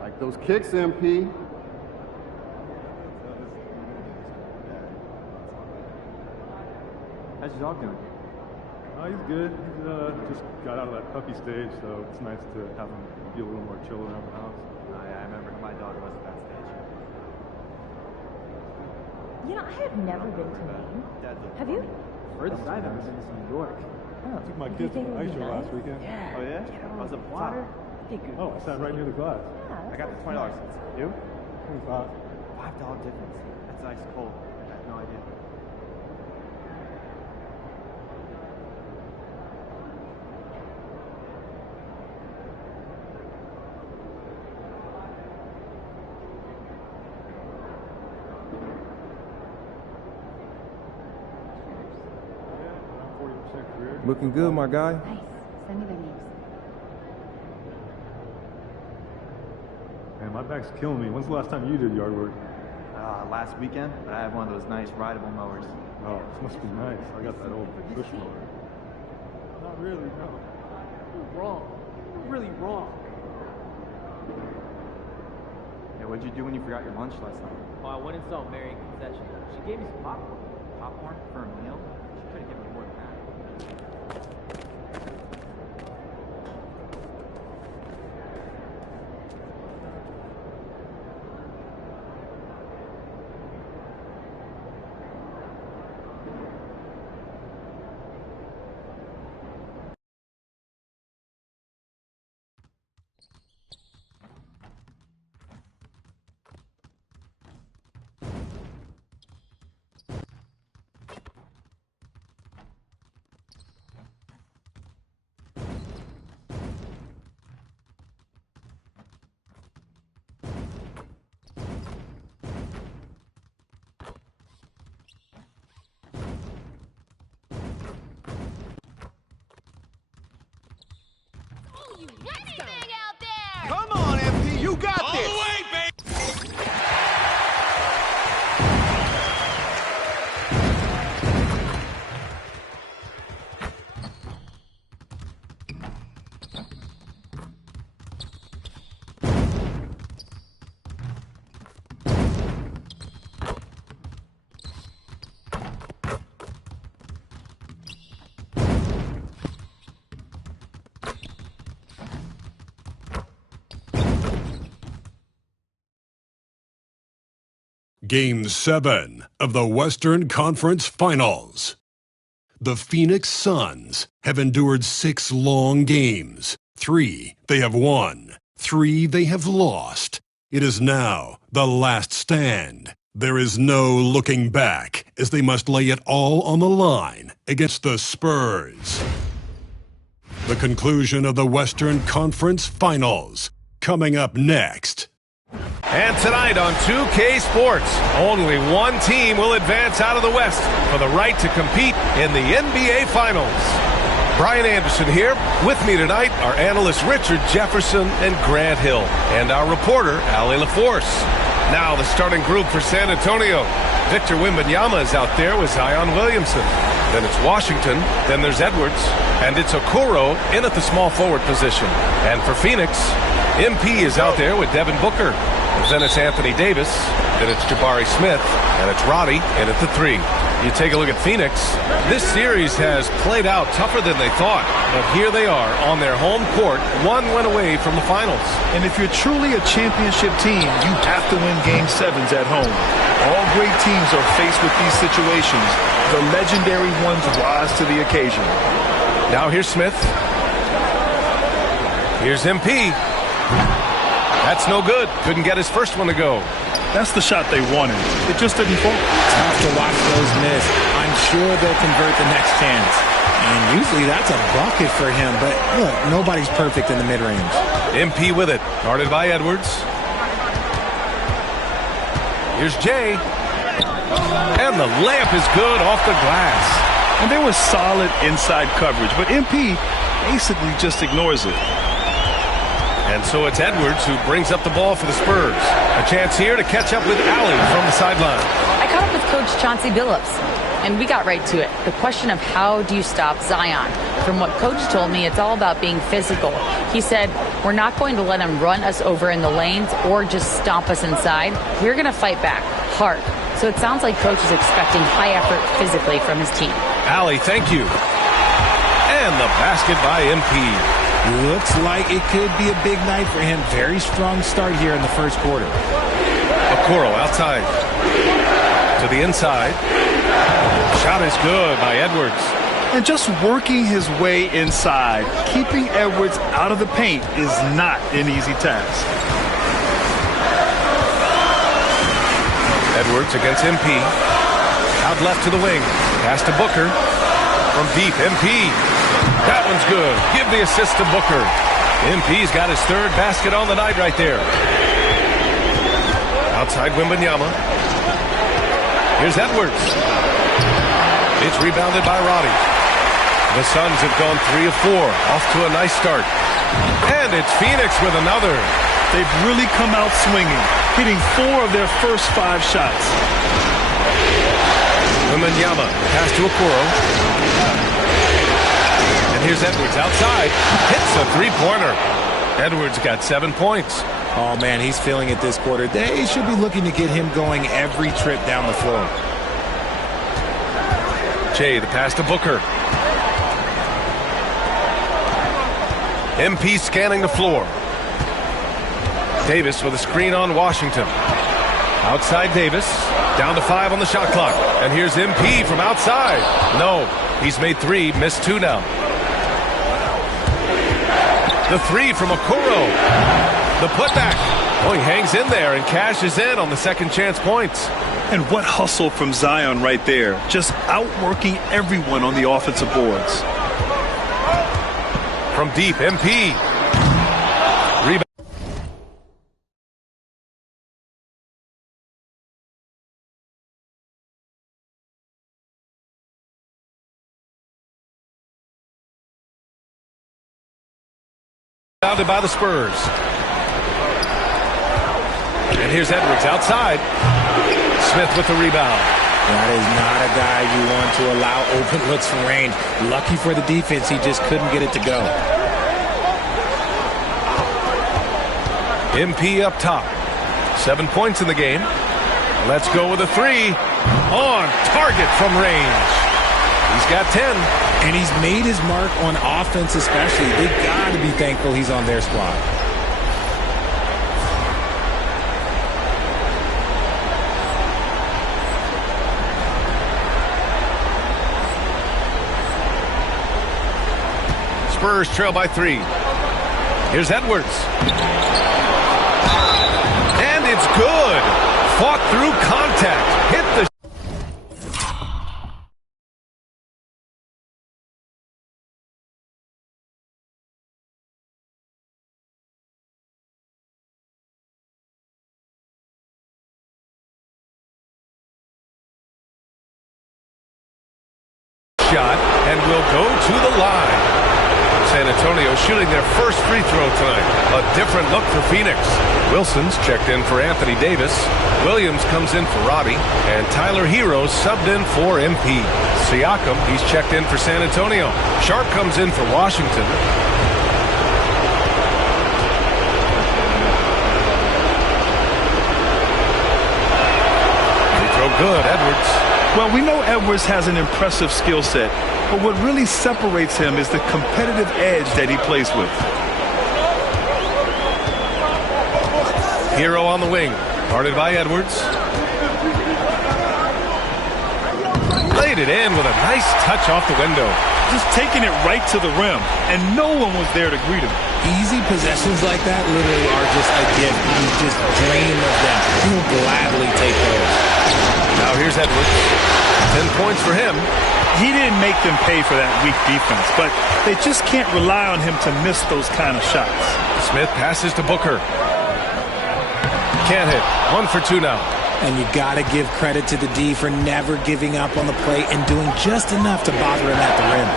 Like those kicks, MP. How's your dog doing? Oh, he's good. He's just got out of that puppy stage, so it's nice to have him be a little more chill around the house. I remember my dog was at that stage. You know, I have never been to Maine. Have you? Furthest I've ever been is New York. Oh. I took my Do you kids to think the it would ice be show nice? last weekend. Yeah. Oh, yeah? Get I was up water. top. Oh, I sat right near the glass. Yeah, I got the $20 tickets. You? 25. $5 difference. That's ice cold. I had no idea. Looking good, my guy. Nice. Send me their names. Man, my back's killing me. When's the last time you did yard work? Last weekend, but I have one of those nice rideable mowers. Oh, this must be nice. I got that old push mower. Not really, no. You're wrong. You're really wrong. Hey, what'd you do when you forgot your lunch last night? Oh, I went and saw Mary in concession. She gave me some popcorn. Popcorn for a meal? She could have given me more than that. Anything out there! Game 7 of the Western Conference Finals. The Phoenix Suns have endured 6 long games. 3 they have won, 3 they have lost. It is now the last stand. There is no looking back as they must lay it all on the line against the Spurs. The conclusion of the Western Conference Finals coming up next. And tonight on 2K Sports, only one team will advance out of the West for the right to compete in the NBA Finals. Brian Anderson here. With me tonight are analysts Richard Jefferson and Grant Hill, and our reporter, Allie LaForce. Now the starting group for San Antonio. Victor Wembanyama is out there with Zion Williamson. Then it's Washington, then there's Edwards, and it's Okoro in at the small forward position. And for Phoenix, MP is out there with Devin Booker. Then it's Anthony Davis, then it's Jabari Smith, and it's Roddy in at the 3. You take a look at Phoenix. This series has played out tougher than they thought, but here they are on their home court, one win away from the finals. And if you're truly a championship team, you have to win Game 7s at home. All great teams are faced with these situations. The legendary ones rise to the occasion. Now here's Smith. Here's MP. That's no good. Couldn't get his first one to go. That's the shot they wanted. It just didn't fall. Tough to watch those miss. I'm sure they'll convert the next chance. And usually that's a bucket for him. But look, nobody's perfect in the mid-range. MP with it. Guarded by Edwards. Here's Jay. And the layup is good off the glass. And there was solid inside coverage, but MP basically just ignores it. And so it's Edwards who brings up the ball for the Spurs. A chance here to catch up with Allie from the sideline. I caught up with Coach Chauncey Billups, and we got right to it. The question of how do you stop Zion? From what Coach told me, it's all about being physical. He said, we're not going to let him run us over in the lanes or just stomp us inside. We're going to fight back hard. So it sounds like Coach is expecting high effort physically from his team. Allie, thank you. And the basket by MP. Looks like it could be a big night for him. Very strong start here in the first quarter. Okoro outside. To the inside. Shot is good by Edwards. And just working his way inside, keeping Edwards out of the paint is not an easy task. Edwards against MP. Out left to the wing. Pass to Booker. From deep, MP. That one's good. Give the assist to Booker. MP's got his third basket on the night right there. Outside Wembanyama. Here's Edwards. It's rebounded by Roddy. The Suns have gone 3 of 4. Off to a nice start. And it's Phoenix with another. They've really come out swinging, hitting 4 of their first 5 shots. Wembanyama. Pass to Okoro. And here's Edwards outside. Hits a three-pointer. Edwards got 7 points. Oh, man, he's feeling it this quarter. They should be looking to get him going every trip down the floor. Jay, the pass to Booker. MP scanning the floor. Davis with a screen on Washington. Outside Davis. Down to 5 on the shot clock. And here's MP from outside. No, he's made 3, missed 2 now. The 3 from Okoro. The putback. Oh, he hangs in there and cashes in on the second chance points. And what hustle from Zion right there. Just outworking everyone on the offensive boards. From deep, MP. Rebound. By the Spurs. And here's Edwards outside. Smith with the rebound. That is not a guy you want to allow open looks from range. Lucky for the defense, he just couldn't get it to go. MP up top. 7 points in the game. Let's go with a 3. On target from range. He's got 10. And he's made his mark on offense especially. They've got to be thankful he's on their squad. Spurs trail by 3. Here's Edwards. And it's good. Fought through contact. Hit the shot and will go to the line. San Antonio shooting their first free throw tonight. A different look for Phoenix. Wilson's checked in for Anthony Davis. Williams comes in for Robbie. And Tyler Hero subbed in for MP. Siakam, he's checked in for San Antonio. Sharp comes in for Washington. Free throw good, Edwards. Well, we know Edwards has an impressive skill set, but what really separates him is the competitive edge that he plays with. Hero on the wing, guarded by Edwards. Laid it in with a nice touch off the window. Just taking it right to the rim, and no one was there to greet him. Easy possessions like that literally are just a gift. You just dream of them. You will gladly take those. Now here's Edwards. 10 points for him. He didn't make them pay for that weak defense, but they just can't rely on him to miss those kind of shots. Smith passes to Booker. Can't hit. 1 for 2 now. And you got to give credit to the D for never giving up on the play and doing just enough to bother him at the rim.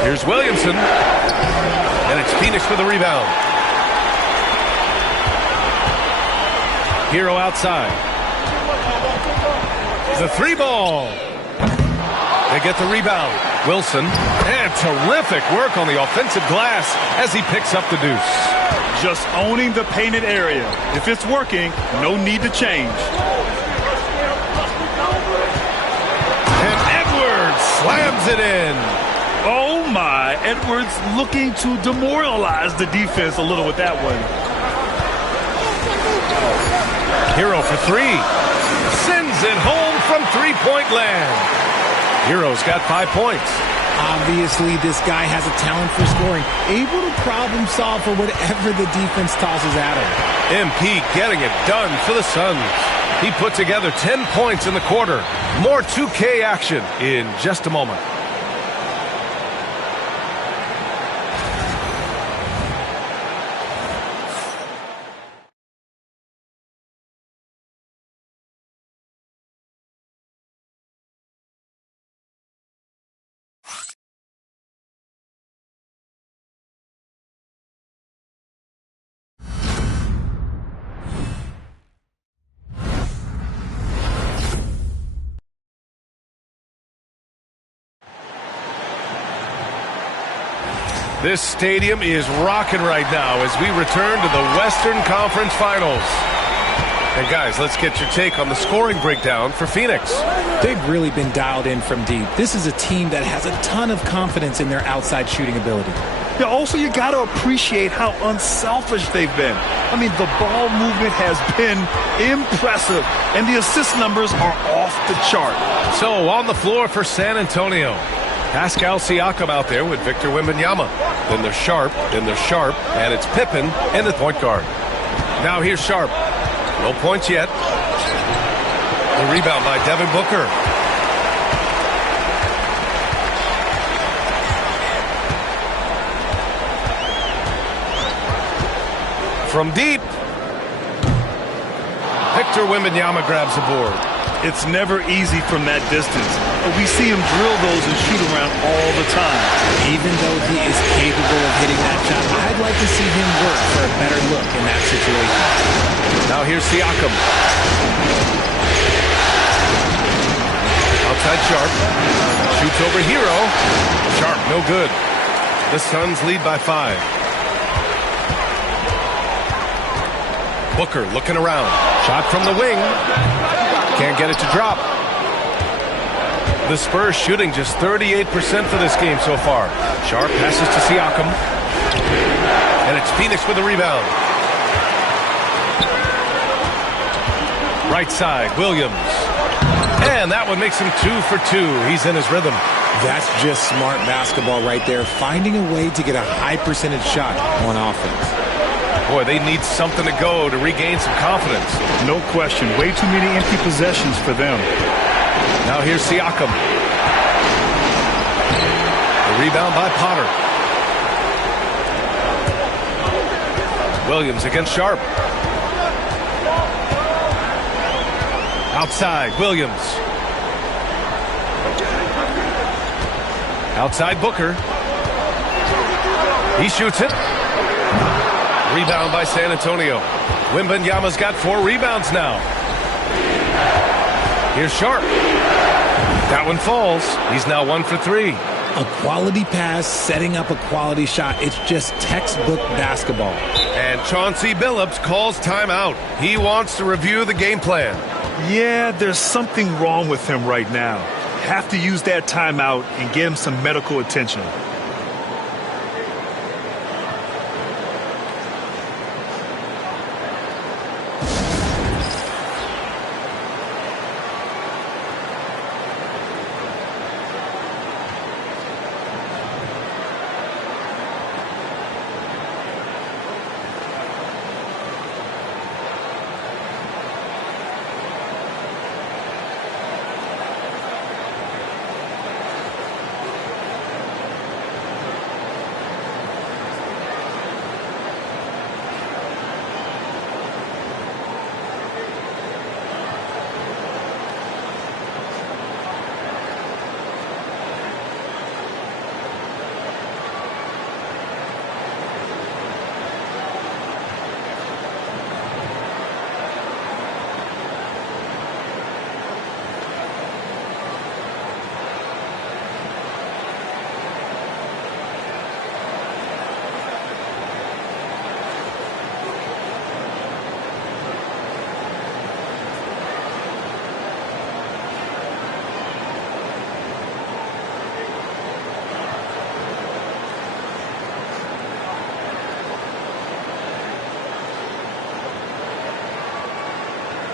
Here's Williamson. And it's Phoenix with a rebound. Hero outside. The 3 ball. They get the rebound. Wilson. And terrific work on the offensive glass as he picks up the deuce. Just owning the painted area. If it's working, no need to change. And Edwards slams it in. Oh my, Edwards looking to demoralize the defense a little with that one. Hero for 3. Sends it home from three-point land. Hero's got 5 points. Obviously, this guy has a talent for scoring, able to problem solve for whatever the defense tosses at him. MP getting it done for the Suns. He put together 10 points in the quarter. More 2K action in just a moment. This stadium is rocking right now as we return to the Western Conference Finals. And guys, let's get your take on the scoring breakdown for Phoenix. They've really been dialed in from deep. This is a team that has a ton of confidence in their outside shooting ability. Yeah, also, you got to appreciate how unselfish they've been. I mean, the ball movement has been impressive, and the assist numbers are off the chart. So, on the floor for San Antonio, Pascal Siakam out there with Victor Wembanyama. Then they're Sharp, and it's Pippen in the point guard. Now here's Sharp. No points yet. The rebound by Devin Booker. From deep, Victor Wembanyama grabs the board. It's never easy from that distance, but we see him drill those and shoot around all the time. Even though he is capable of hitting that shot, I'd like to see him work for a better look in that situation. Now here's Siakam. Outside Sharp. Shoots over Hero. Sharp, no good. The Suns lead by 5. Booker looking around. Shot from the wing. Can't get it to drop. The Spurs shooting just 38% for this game so far. Sharp passes to Siakam. And it's Phoenix with the rebound. Right side, Williams. And that one makes him 2 for 2. He's in his rhythm. That's just smart basketball right there, finding a way to get a high percentage shot on offense. Boy, they need something to go to regain some confidence. No question. Way too many empty possessions for them. Now here's Siakam. The rebound by Potter. Williams against Sharp. Outside, Williams. Outside, Booker. He shoots it. Rebound by San Antonio. Wembanyama's got 4 rebounds now. Here's Sharp. That one falls. He's now 1 for 3. A quality pass, setting up a quality shot. It's just textbook basketball. And Chauncey Billups calls timeout. He wants to review the game plan. Yeah, there's something wrong with him right now. Have to use that timeout and get him some medical attention.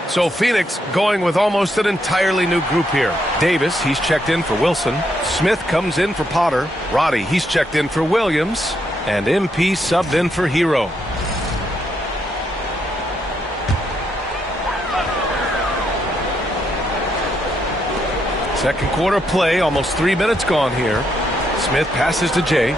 So Phoenix going with almost an entirely new group here. Davis, he's checked in for Wilson. Smith comes in for Potter. Roddy, he's checked in for Williams. And MP subbed in for Hero. Second quarter play, almost 3 minutes gone here. Smith passes to Jay.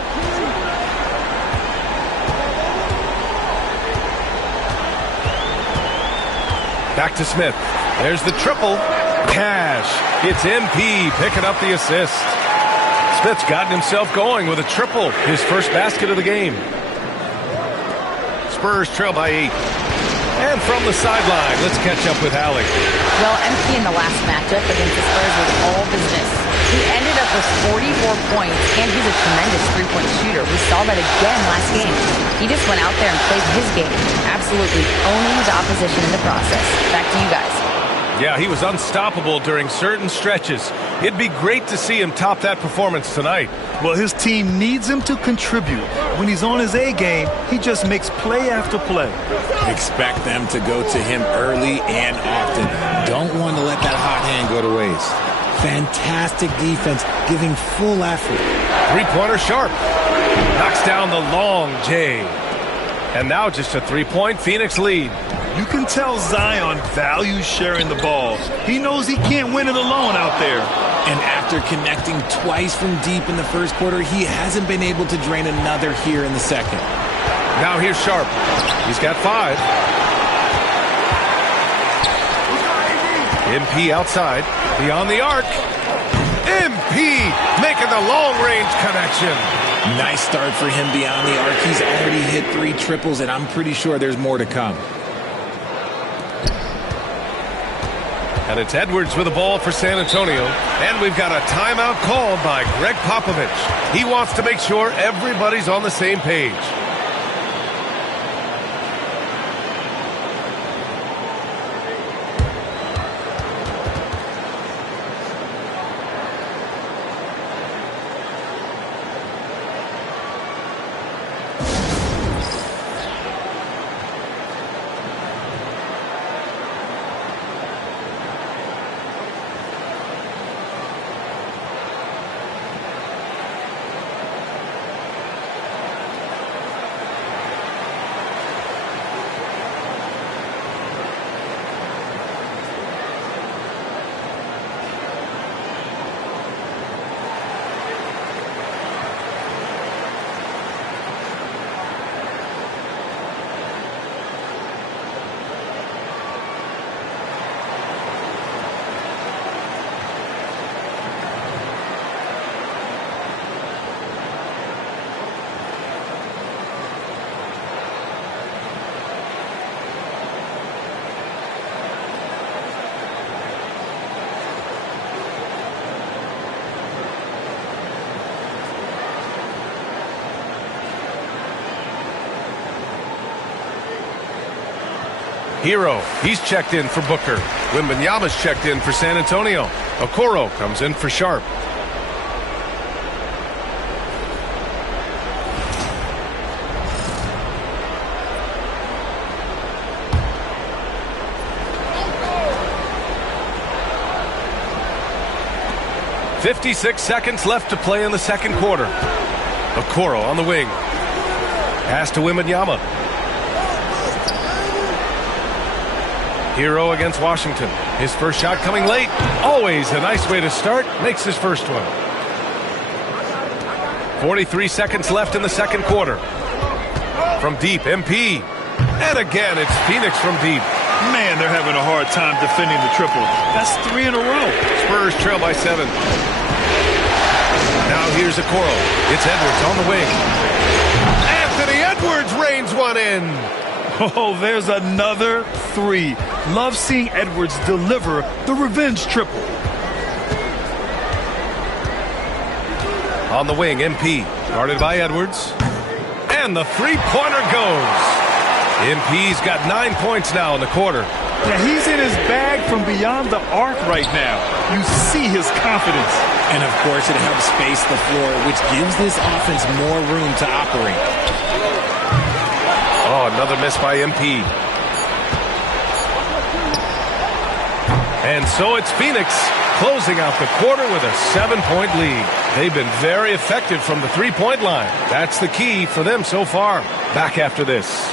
Back to Smith. There's the triple. Cash. It's MP picking up the assist. Smith's gotten himself going with a triple. His first basket of the game. Spurs trail by 8. And from the sideline, let's catch up with Allie. Well, MP in the last matchup against the Spurs was all business. He ended up with 44 points, and he's a tremendous three-point shooter. We saw that again last game. He just went out there and played his game, absolutely owning the opposition in the process. Back to you guys. Yeah, he was unstoppable during certain stretches. It'd be great to see him top that performance tonight. Well, his team needs him to contribute. When he's on his A game, he just makes play after play. Expect them to go to him early and often. Don't want to let that hot hand go to waste. Fantastic defense, giving full effort. Three-pointer Sharp. Knocks down the long J. And now just a three-point Phoenix lead. You can tell Zion values sharing the ball. He knows he can't win it alone out there. And after connecting twice from deep in the first quarter, he hasn't been able to drain another here in the second. Now here's Sharp. He's got 5. MP outside. Beyond the arc. MP making the long-range connection. Nice start for him beyond the arc. He's already hit 3 triples, and I'm pretty sure there's more to come. And it's Edwards with the ball for San Antonio. And we've got a timeout called by Greg Popovich. He wants to make sure everybody's on the same page. Hero, he's checked in for Booker. Wembanyama's checked in for San Antonio. Okoro comes in for Sharp. .56 seconds left to play in the second quarter. Okoro on the wing. Pass to Wembanyama. Hero against Washington. His first shot coming late. Always a nice way to start. Makes his first one. 43 seconds left in the second quarter. From deep, MP. And again, it's Phoenix from deep. Man, they're having a hard time defending the triple. That's 3 in a row. Spurs trail by 7. Now here's Okoro. It's Edwards on the wing. Anthony Edwards rains one in. Oh, there's another 3. Love seeing Edwards deliver the revenge triple. On the wing, MP. Guarded by Edwards. And the three-pointer goes. MP's got 9 points now in the quarter. Yeah, he's in his bag from beyond the arc right now. You see his confidence. And, of course, it helps space the floor, which gives this offense more room to operate. Oh, another miss by MP. And so it's Phoenix closing out the quarter with a 7-point lead. They've been very effective from the three-point line. That's the key for them so far. Back after this.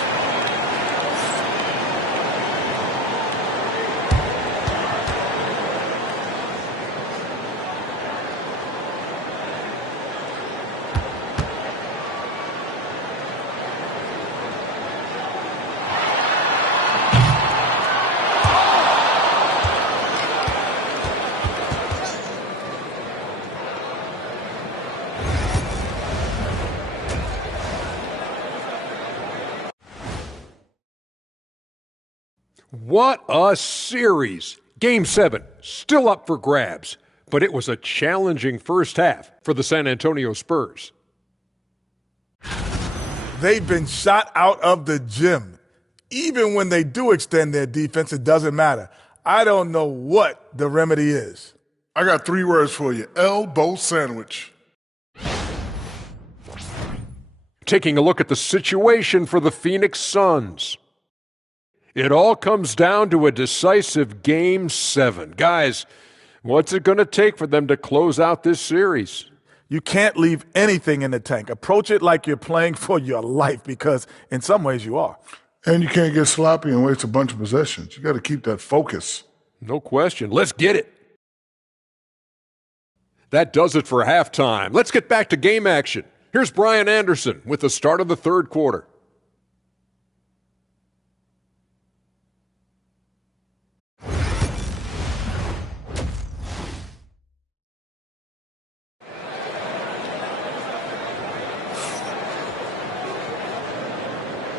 What a series! Game 7, still up for grabs, but it was a challenging first half for the San Antonio Spurs. They've been shot out of the gym. Even when they do extend their defense, it doesn't matter. I don't know what the remedy is. I got 3 words for you. Elbow sandwich. Taking a look at the situation for the Phoenix Suns. It all comes down to a decisive Game 7. Guys, what's it going to take for them to close out this series? You can't leave anything in the tank. Approach it like you're playing for your life, because in some ways you are. And you can't get sloppy and waste a bunch of possessions. You got to keep that focus. No question. Let's get it. That does it for halftime. Let's get back to game action. Here's Brian Anderson with the start of the third quarter.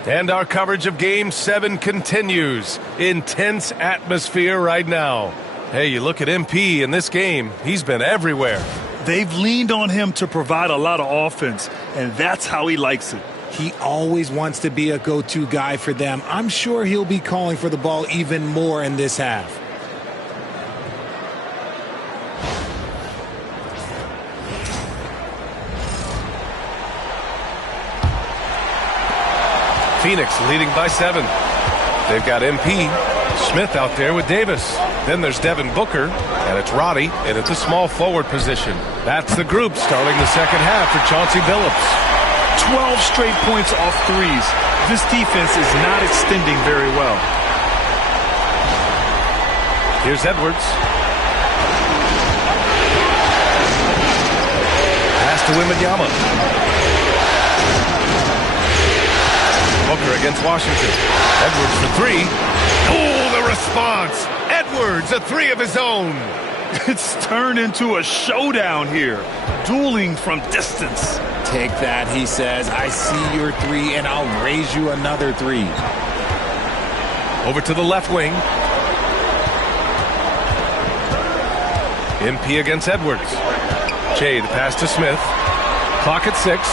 And our coverage of Game 7 continues. Intense atmosphere right now. Hey, you look at MP in this game, he's been everywhere. They've leaned on him to provide a lot of offense, and that's how he likes it. He always wants to be a go-to guy for them. I'm sure he'll be calling for the ball even more in this half. Phoenix leading by 7. They've got MP. Smith out there with Davis. Then there's Devin Booker, and it's Roddy in at the small forward position. That's the group starting the second half for Chauncey Billups. 12 straight points off threes. This defense is not extending very well. Here's Edwards. Pass to Wembanyama. Booker against Washington. Edwards for 3. Oh, the response. Edwards, a 3 of his own. It's turned into a showdown here. Dueling from distance. Take that, he says. I see your 3, and I'll raise you another 3. Over to the left wing. MP against Edwards. Jay, the pass to Smith. Clock at 6.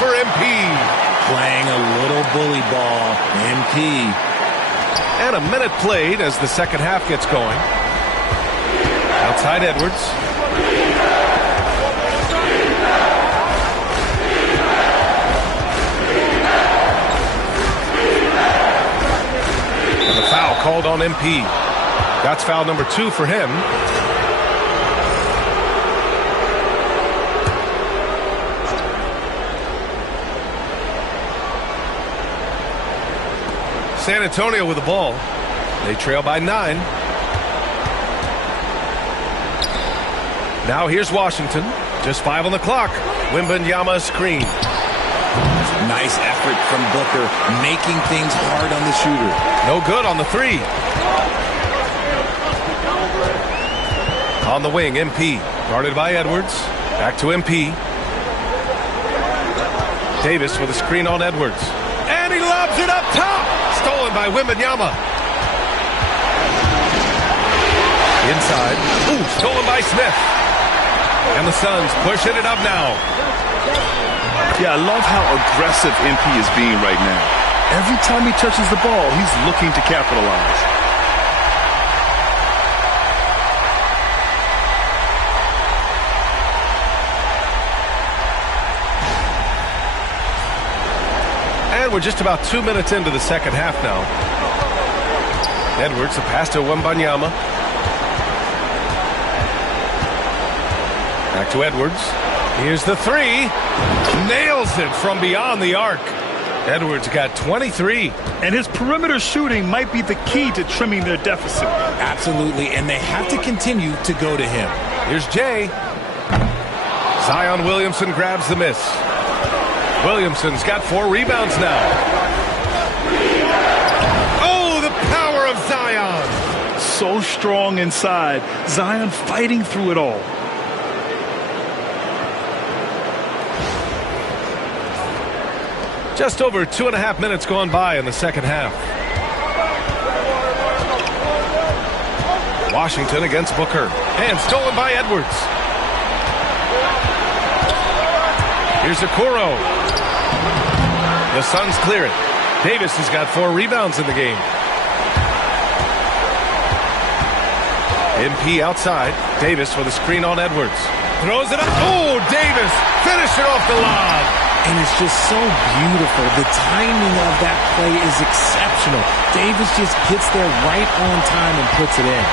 For MP. Playing a little bully ball, MP. And a minute played as the second half gets going. Outside Edwards. And the foul called on MP. That's foul number 2 for him. San Antonio with the ball. They trail by 9. Now here's Washington. Just 5 on the clock. Wembanyama screen. Nice effort from Booker, making things hard on the shooter. No good on the 3. On the wing, MP. Guarded by Edwards. Back to MP. Davis with a screen on Edwards. And he lobs it up top. Stolen by Wembanyama. Inside. Ooh, stolen by Smith. And the Suns pushing it up now. Yeah, I love how aggressive MP is being right now. Every time he touches the ball, he's looking to capitalize. And we're just about 2 minutes into the second half now. Edwards, the pass to Wembanyama. Back to Edwards. Here's the 3. Nails it from beyond the arc. Edwards got 23. And his perimeter shooting might be the key to trimming their deficit. Absolutely, and they have to continue to go to him. Here's Jay. Zion Williamson grabs the miss. Williamson's got 4 rebounds now. Oh, the power of Zion. So strong inside. Zion fighting through it all. Just over 2.5 minutes gone by in the second half. Washington against Booker. And stolen by Edwards. Here's Okoro. The Suns clear it. Davis has got 4 rebounds in the game. MP outside. Davis with a screen on Edwards. Throws it up. Oh, Davis finished it off the lob. And it's just so beautiful. The timing of that play is exceptional. Davis just gets there right on time and puts it in.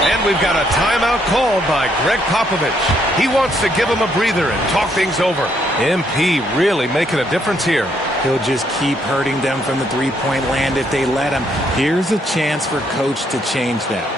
And we've got a timeout called by Greg Popovich. He wants to give him a breather and talk things over. MP really making a difference here. He'll just keep hurting them from the three-point land if they let him. Here's a chance for Coach to change that.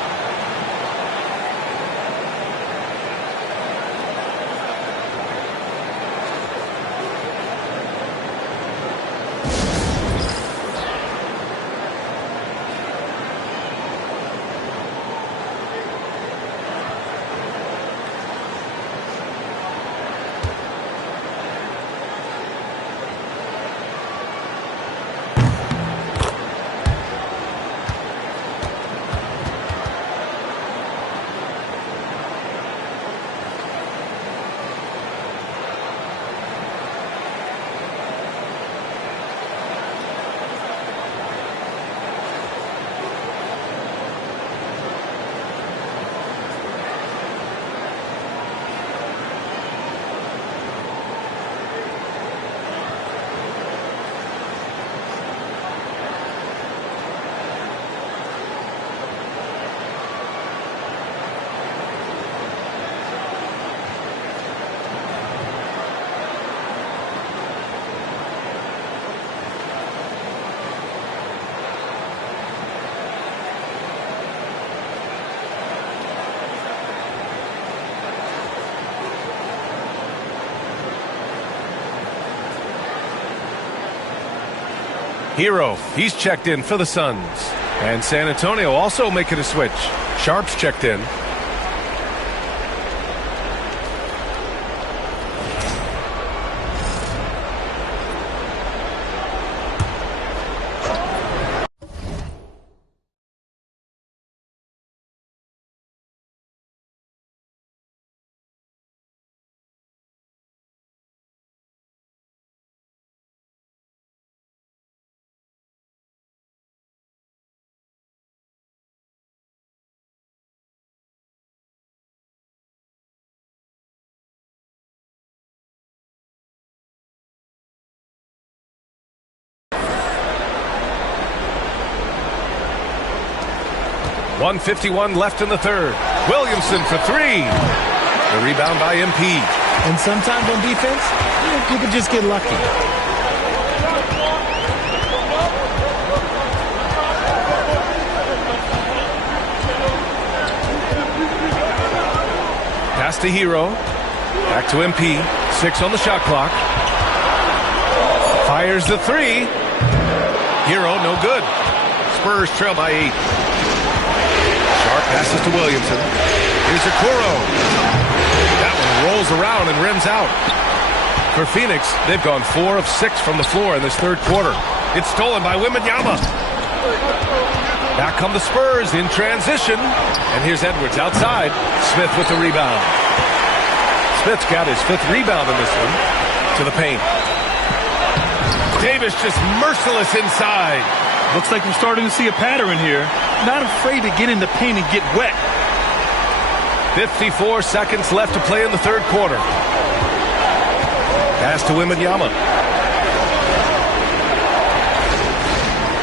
Hero, he's checked in for the Suns. And San Antonio also making a switch. Sharp's checked in. 1:51 left in the third. Williamson for three. The rebound by MP. And sometimes on defense, you can just get lucky. Pass to Hero. Back to MP. 6 on the shot clock. Fires the three. Hero, no good. Spurs trail by 8. Sharp passes to Williamson. Here's Okoro. That one rolls around and rims out. For Phoenix, they've gone 4 of 6 from the floor in this third quarter. It's stolen by Wembanyama. Back come the Spurs in transition. And here's Edwards outside. Smith with the rebound. Smith's got his 5th rebound in this one. To the paint. Davis just merciless inside. Looks like we're starting to see a pattern here. Not afraid to get in the paint and get wet. 54 seconds left to play in the third quarter. Pass to Wembanyama.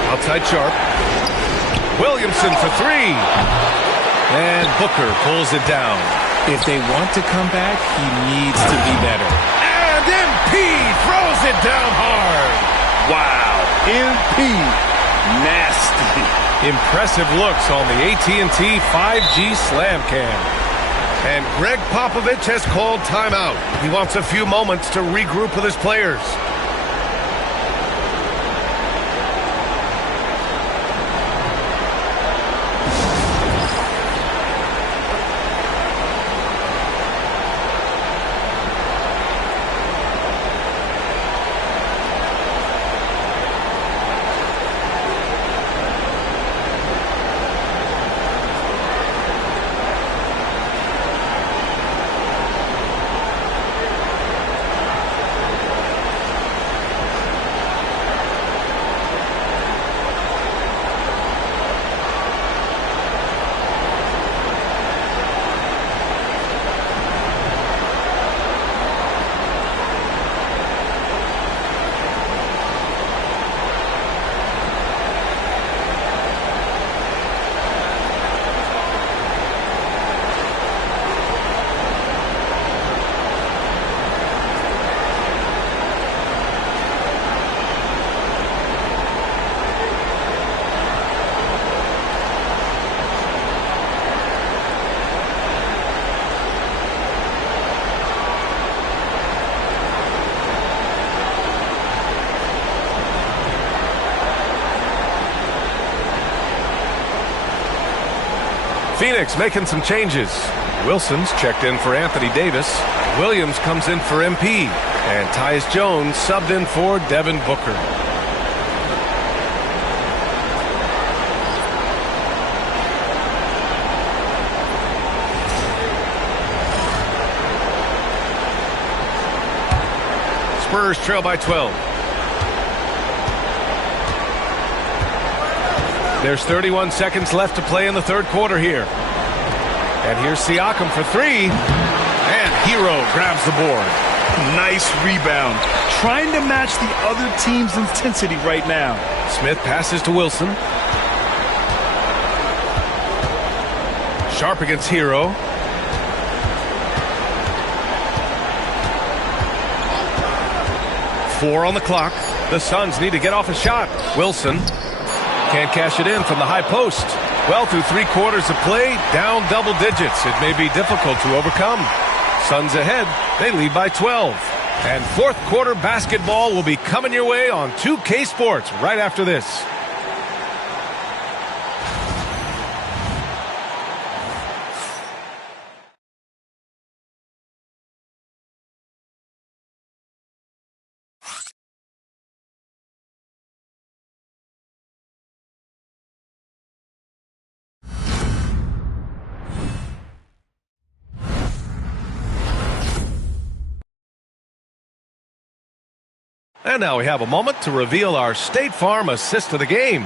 Outside Sharp. Williamson for three. And Booker pulls it down. If they want to come back, he needs to be better. And MP throws it down hard. Wow. MP. Nasty. Impressive looks on the AT&T 5G Slam Cam. And Greg Popovich has called timeout. He wants a few moments to regroup with his players. Phoenix making some changes. Wilson's checked in for Anthony Davis. Williams comes in for MP. And Tyus Jones subbed in for Devin Booker. Spurs trail by 12. There's 31 seconds left to play in the third quarter here. And here's Siakam for three. And Hero grabs the board. Nice rebound. Trying to match the other team's intensity right now. Smith passes to Wilson. Sharp against Hero. Four on the clock. The Suns need to get off a shot. Wilson can't cash it in from the high post. Well, through 3 quarters of play, down double digits. It may be difficult to overcome. Suns ahead. They lead by 12. And fourth quarter basketball will be coming your way on 2K Sports right after this. And now we have a moment to reveal our State Farm assist of the game.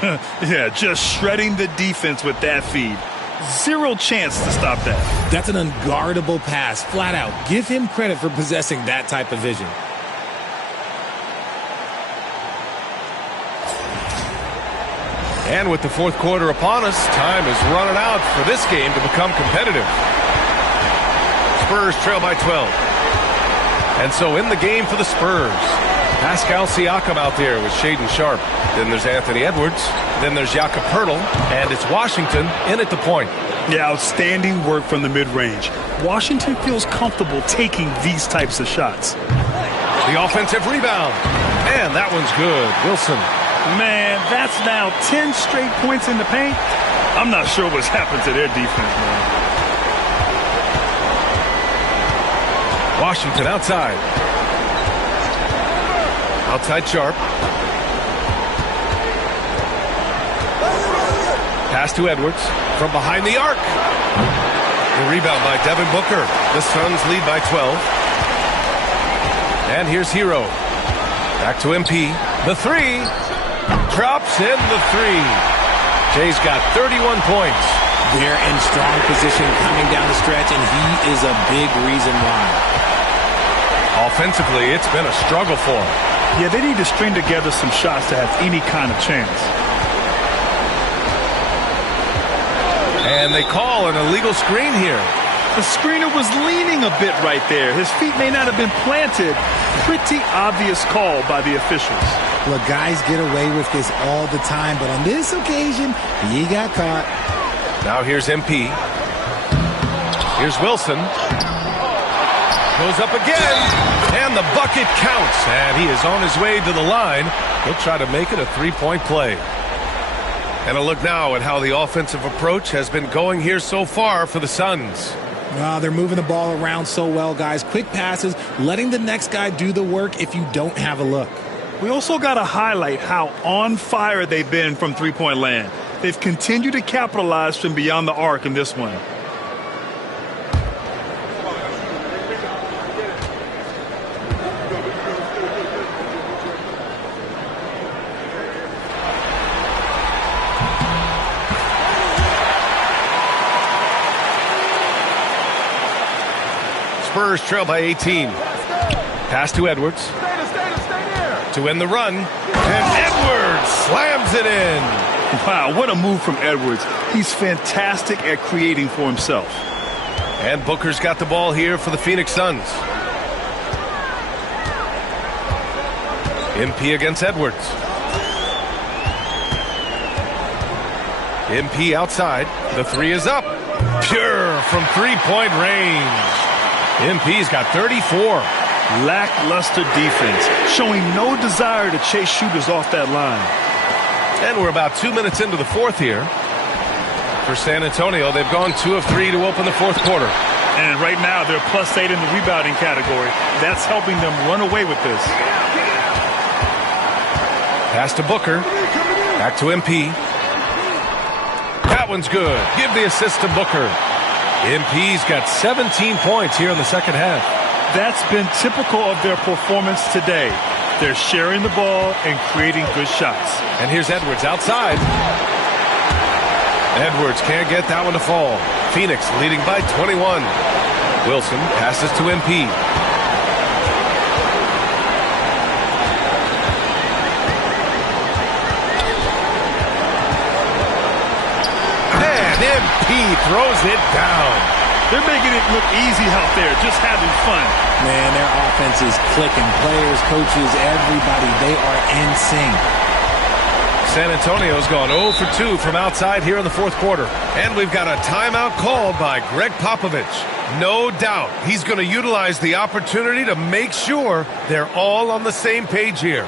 Yeah, just shredding the defense with that feed. Zero chance to stop that. That's an unguardable pass, flat out. Give him credit for possessing that type of vision. And with the fourth quarter upon us, time is running out for this game to become competitive. Spurs trail by 12. And so in the game for the Spurs, Pascal Siakam out there with Shaedon Sharpe. Then there's Anthony Edwards. Then there's Jakob Poeltl. And it's Washington in at the point. Yeah, outstanding work from the mid-range. Washington feels comfortable taking these types of shots. The offensive rebound. And that one's good. Wilson. Man, that's now 10 straight points in the paint. I'm not sure what's happened to their defense, man. Washington outside. Outside Sharpe. Pass to Edwards from behind the arc. The rebound by Devin Booker. The Suns lead by 12. And here's Hero. Back to MP. The three. Drops in the three. Jay's got 31 points. They're in strong position coming down the stretch, and he is a big reason why. Offensively, it's been a struggle for him. Yeah, they need to string together some shots to have any kind of chance. And they call an illegal screen here. The screener was leaning a bit right there. His feet may not have been planted. Pretty obvious call by the officials. Look, guys get away with this all the time, but on this occasion, he got caught. Now here's MP. Here's Wilson. Goes up again, and the bucket counts. And he is on his way to the line. He'll try to make it a three-point play. And a look now at how the offensive approach has been going here so far for the Suns. They're moving the ball around so well, guys. Quick passes, letting the next guy do the work if you don't have a look. We also got to highlight how on fire they've been from three-point land. They've continued to capitalize from beyond the arc in this one. Spurs trail by 18. Pass to Edwards. To end the run. And Edwards slams it in. Wow, what a move from Edwards. He's fantastic at creating for himself. And Booker's got the ball here for the Phoenix Suns. MP against Edwards. MP outside. The three is up. Pure from three-point range. MP's got 34. Lackluster defense, showing no desire to chase shooters off that line. And we're about 2 minutes into the fourth here. For San Antonio, they've gone 2 of 3 to open the fourth quarter. And right now, they're +8 in the rebounding category. That's helping them run away with this. Pass to Booker. Back to MP. That one's good. Give the assist to Booker. MP's got 17 points here in the second half. That's been typical of their performance today. They're sharing the ball and creating good shots. And here's Edwards outside. Edwards can't get that one to fall. Phoenix leading by 21. Wilson passes to MP. And MP throws it down. They're making it look easy out there, just having fun. Man, their offense is clicking. Players, coaches, everybody, they are in sync. San Antonio's gone 0 for 2 from outside here in the fourth quarter. And we've got a timeout called by Greg Popovich. No doubt he's going to utilize the opportunity to make sure they're all on the same page here.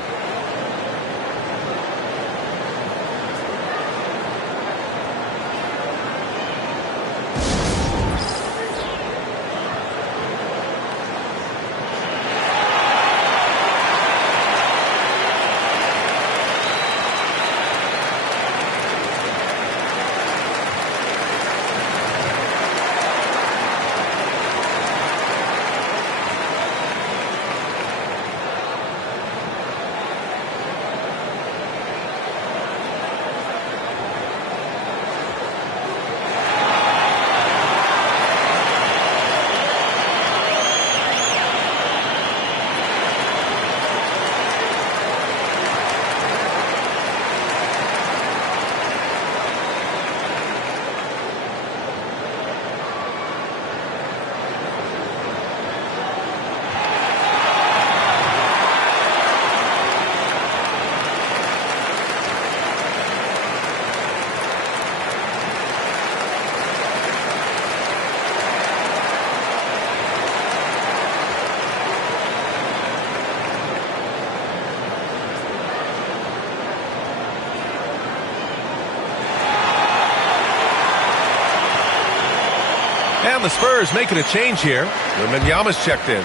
And the Spurs making a change here. Wembanyama's checked in.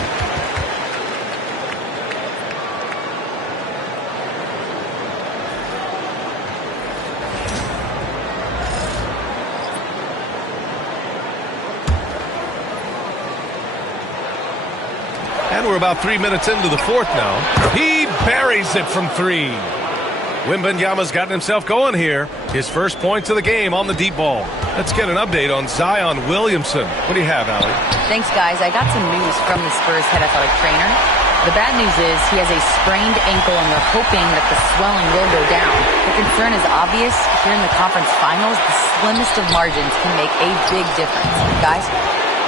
And we're about 3 minutes into the fourth now. He buries it from three. Wembanyama's gotten himself going here. His first points of the game on the deep ball. Let's get an update on Zion Williamson. What do you have, Allie? Thanks, guys. I got some news from the Spurs head athletic trainer. The bad news is he has a sprained ankle, and they're hoping that the swelling will go down. The concern is obvious. Here in the conference finals, the slimmest of margins can make a big difference. Guys?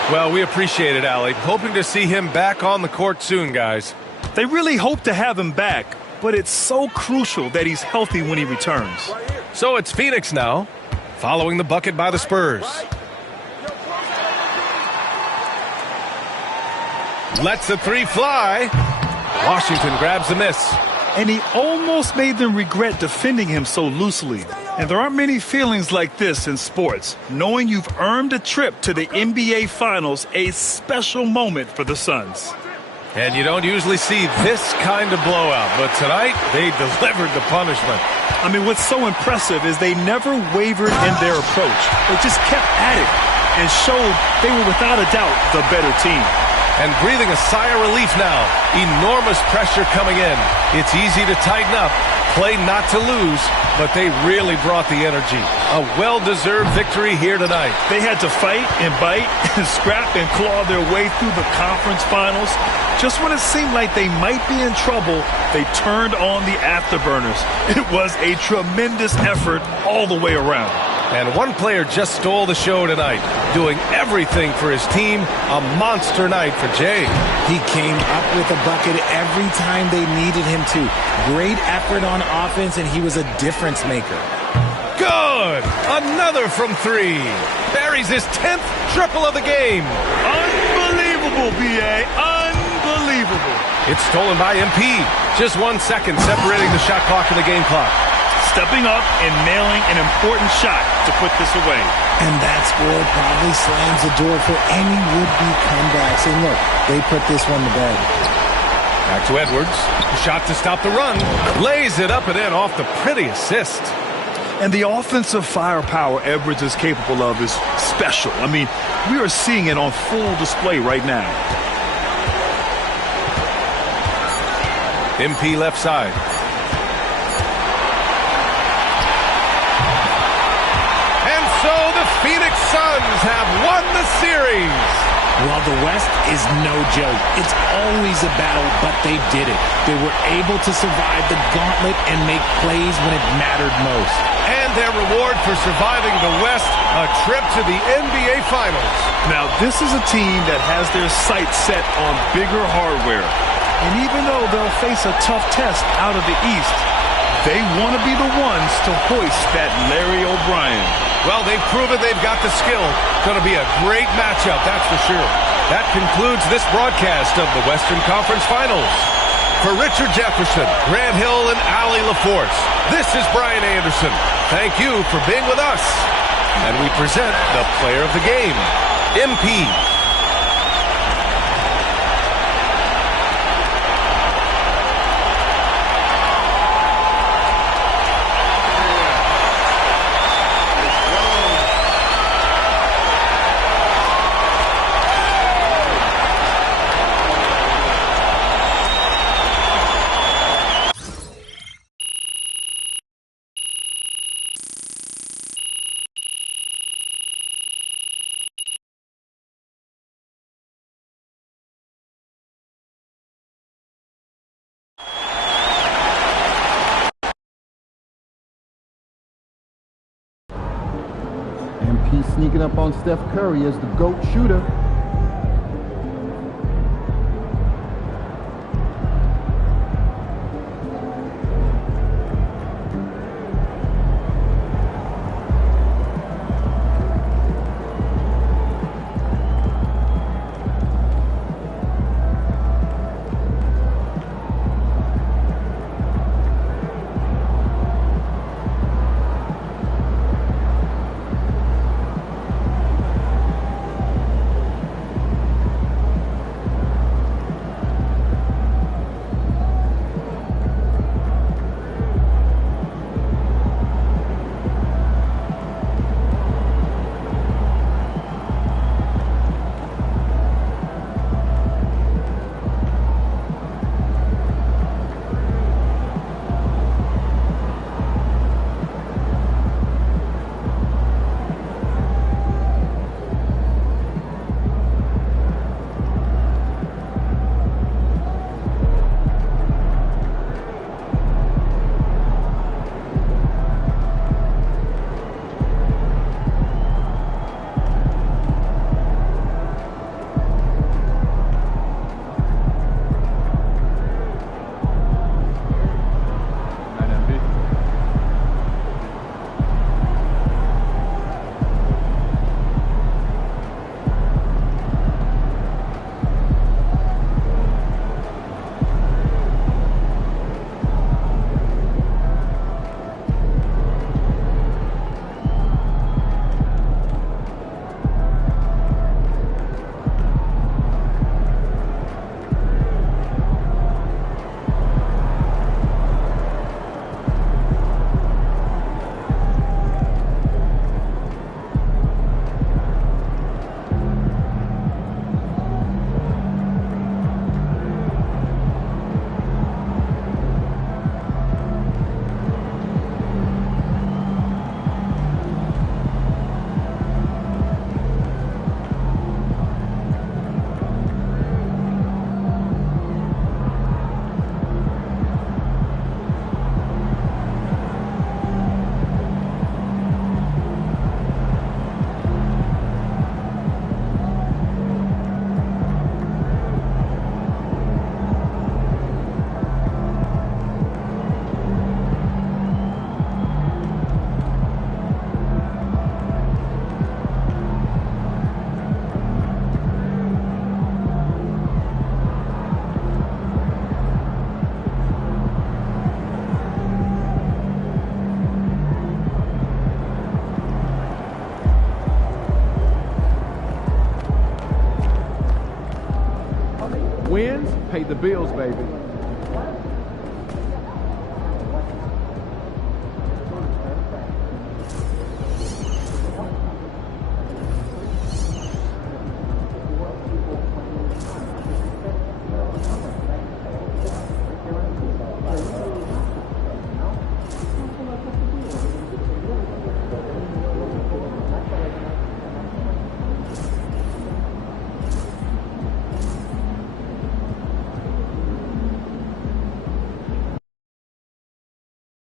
Well, we appreciate it, Allie. Hoping to see him back on the court soon, guys. They really hope to have him back, but it's so crucial that he's healthy when he returns. So it's Phoenix now, following the bucket by the Spurs. Lets the three fly. Washington grabs the miss. And he almost made them regret defending him so loosely. And there aren't many feelings like this in sports, knowing you've earned a trip to the NBA Finals, a special moment for the Suns. And you don't usually see this kind of blowout, but tonight they delivered the punishment. I mean, what's so impressive is they never wavered in their approach. They just kept at it and showed they were without a doubt the better team. And breathing a sigh of relief now. Enormous pressure coming in. It's easy to tighten up, play not to lose, but they really brought the energy. A well-deserved victory here tonight. They had to fight and bite and scrap and claw their way through the conference finals. Just when it seemed like they might be in trouble, they turned on the afterburners. It was a tremendous effort all the way around. And one player just stole the show tonight, doing everything for his team. A monster night for Jay. He came up with a bucket every time they needed him to. Great effort on offense, and he was a difference maker. Good! Another from three. Buries his 10th triple of the game. Unbelievable, B.A. Unbelievable. It's stolen by MP. Just 1 second separating the shot clock and the game clock. Stepping up and nailing an important shot to put this away. And that score probably slams the door for any would-be comebacks. And look, they put this one to bed. Back to Edwards. Shot to stop the run. Lays it up and in off the pretty assist. And the offensive firepower Edwards is capable of is special. I mean, we are seeing it on full display right now. MP left side. So the Phoenix Suns have won the series. Well, the West is no joke. It's always a battle, but they did it. They were able to survive the gauntlet and make plays when it mattered most. And their reward for surviving the West, a trip to the NBA Finals. Now, this is a team that has their sights set on bigger hardware. And even though they'll face a tough test out of the East, they want to be the ones to hoist that Larry O'Brien. Well, they've proven they've got the skill. Going to be a great matchup, that's for sure. That concludes this broadcast of the Western Conference Finals. For Richard Jefferson, Grant Hill, and Allie LaForce, this is Brian Anderson. Thank you for being with us. And we present the player of the game, MP. MP sneaking up on Steph Curry as the GOAT shooter. Wins pay the bills, baby.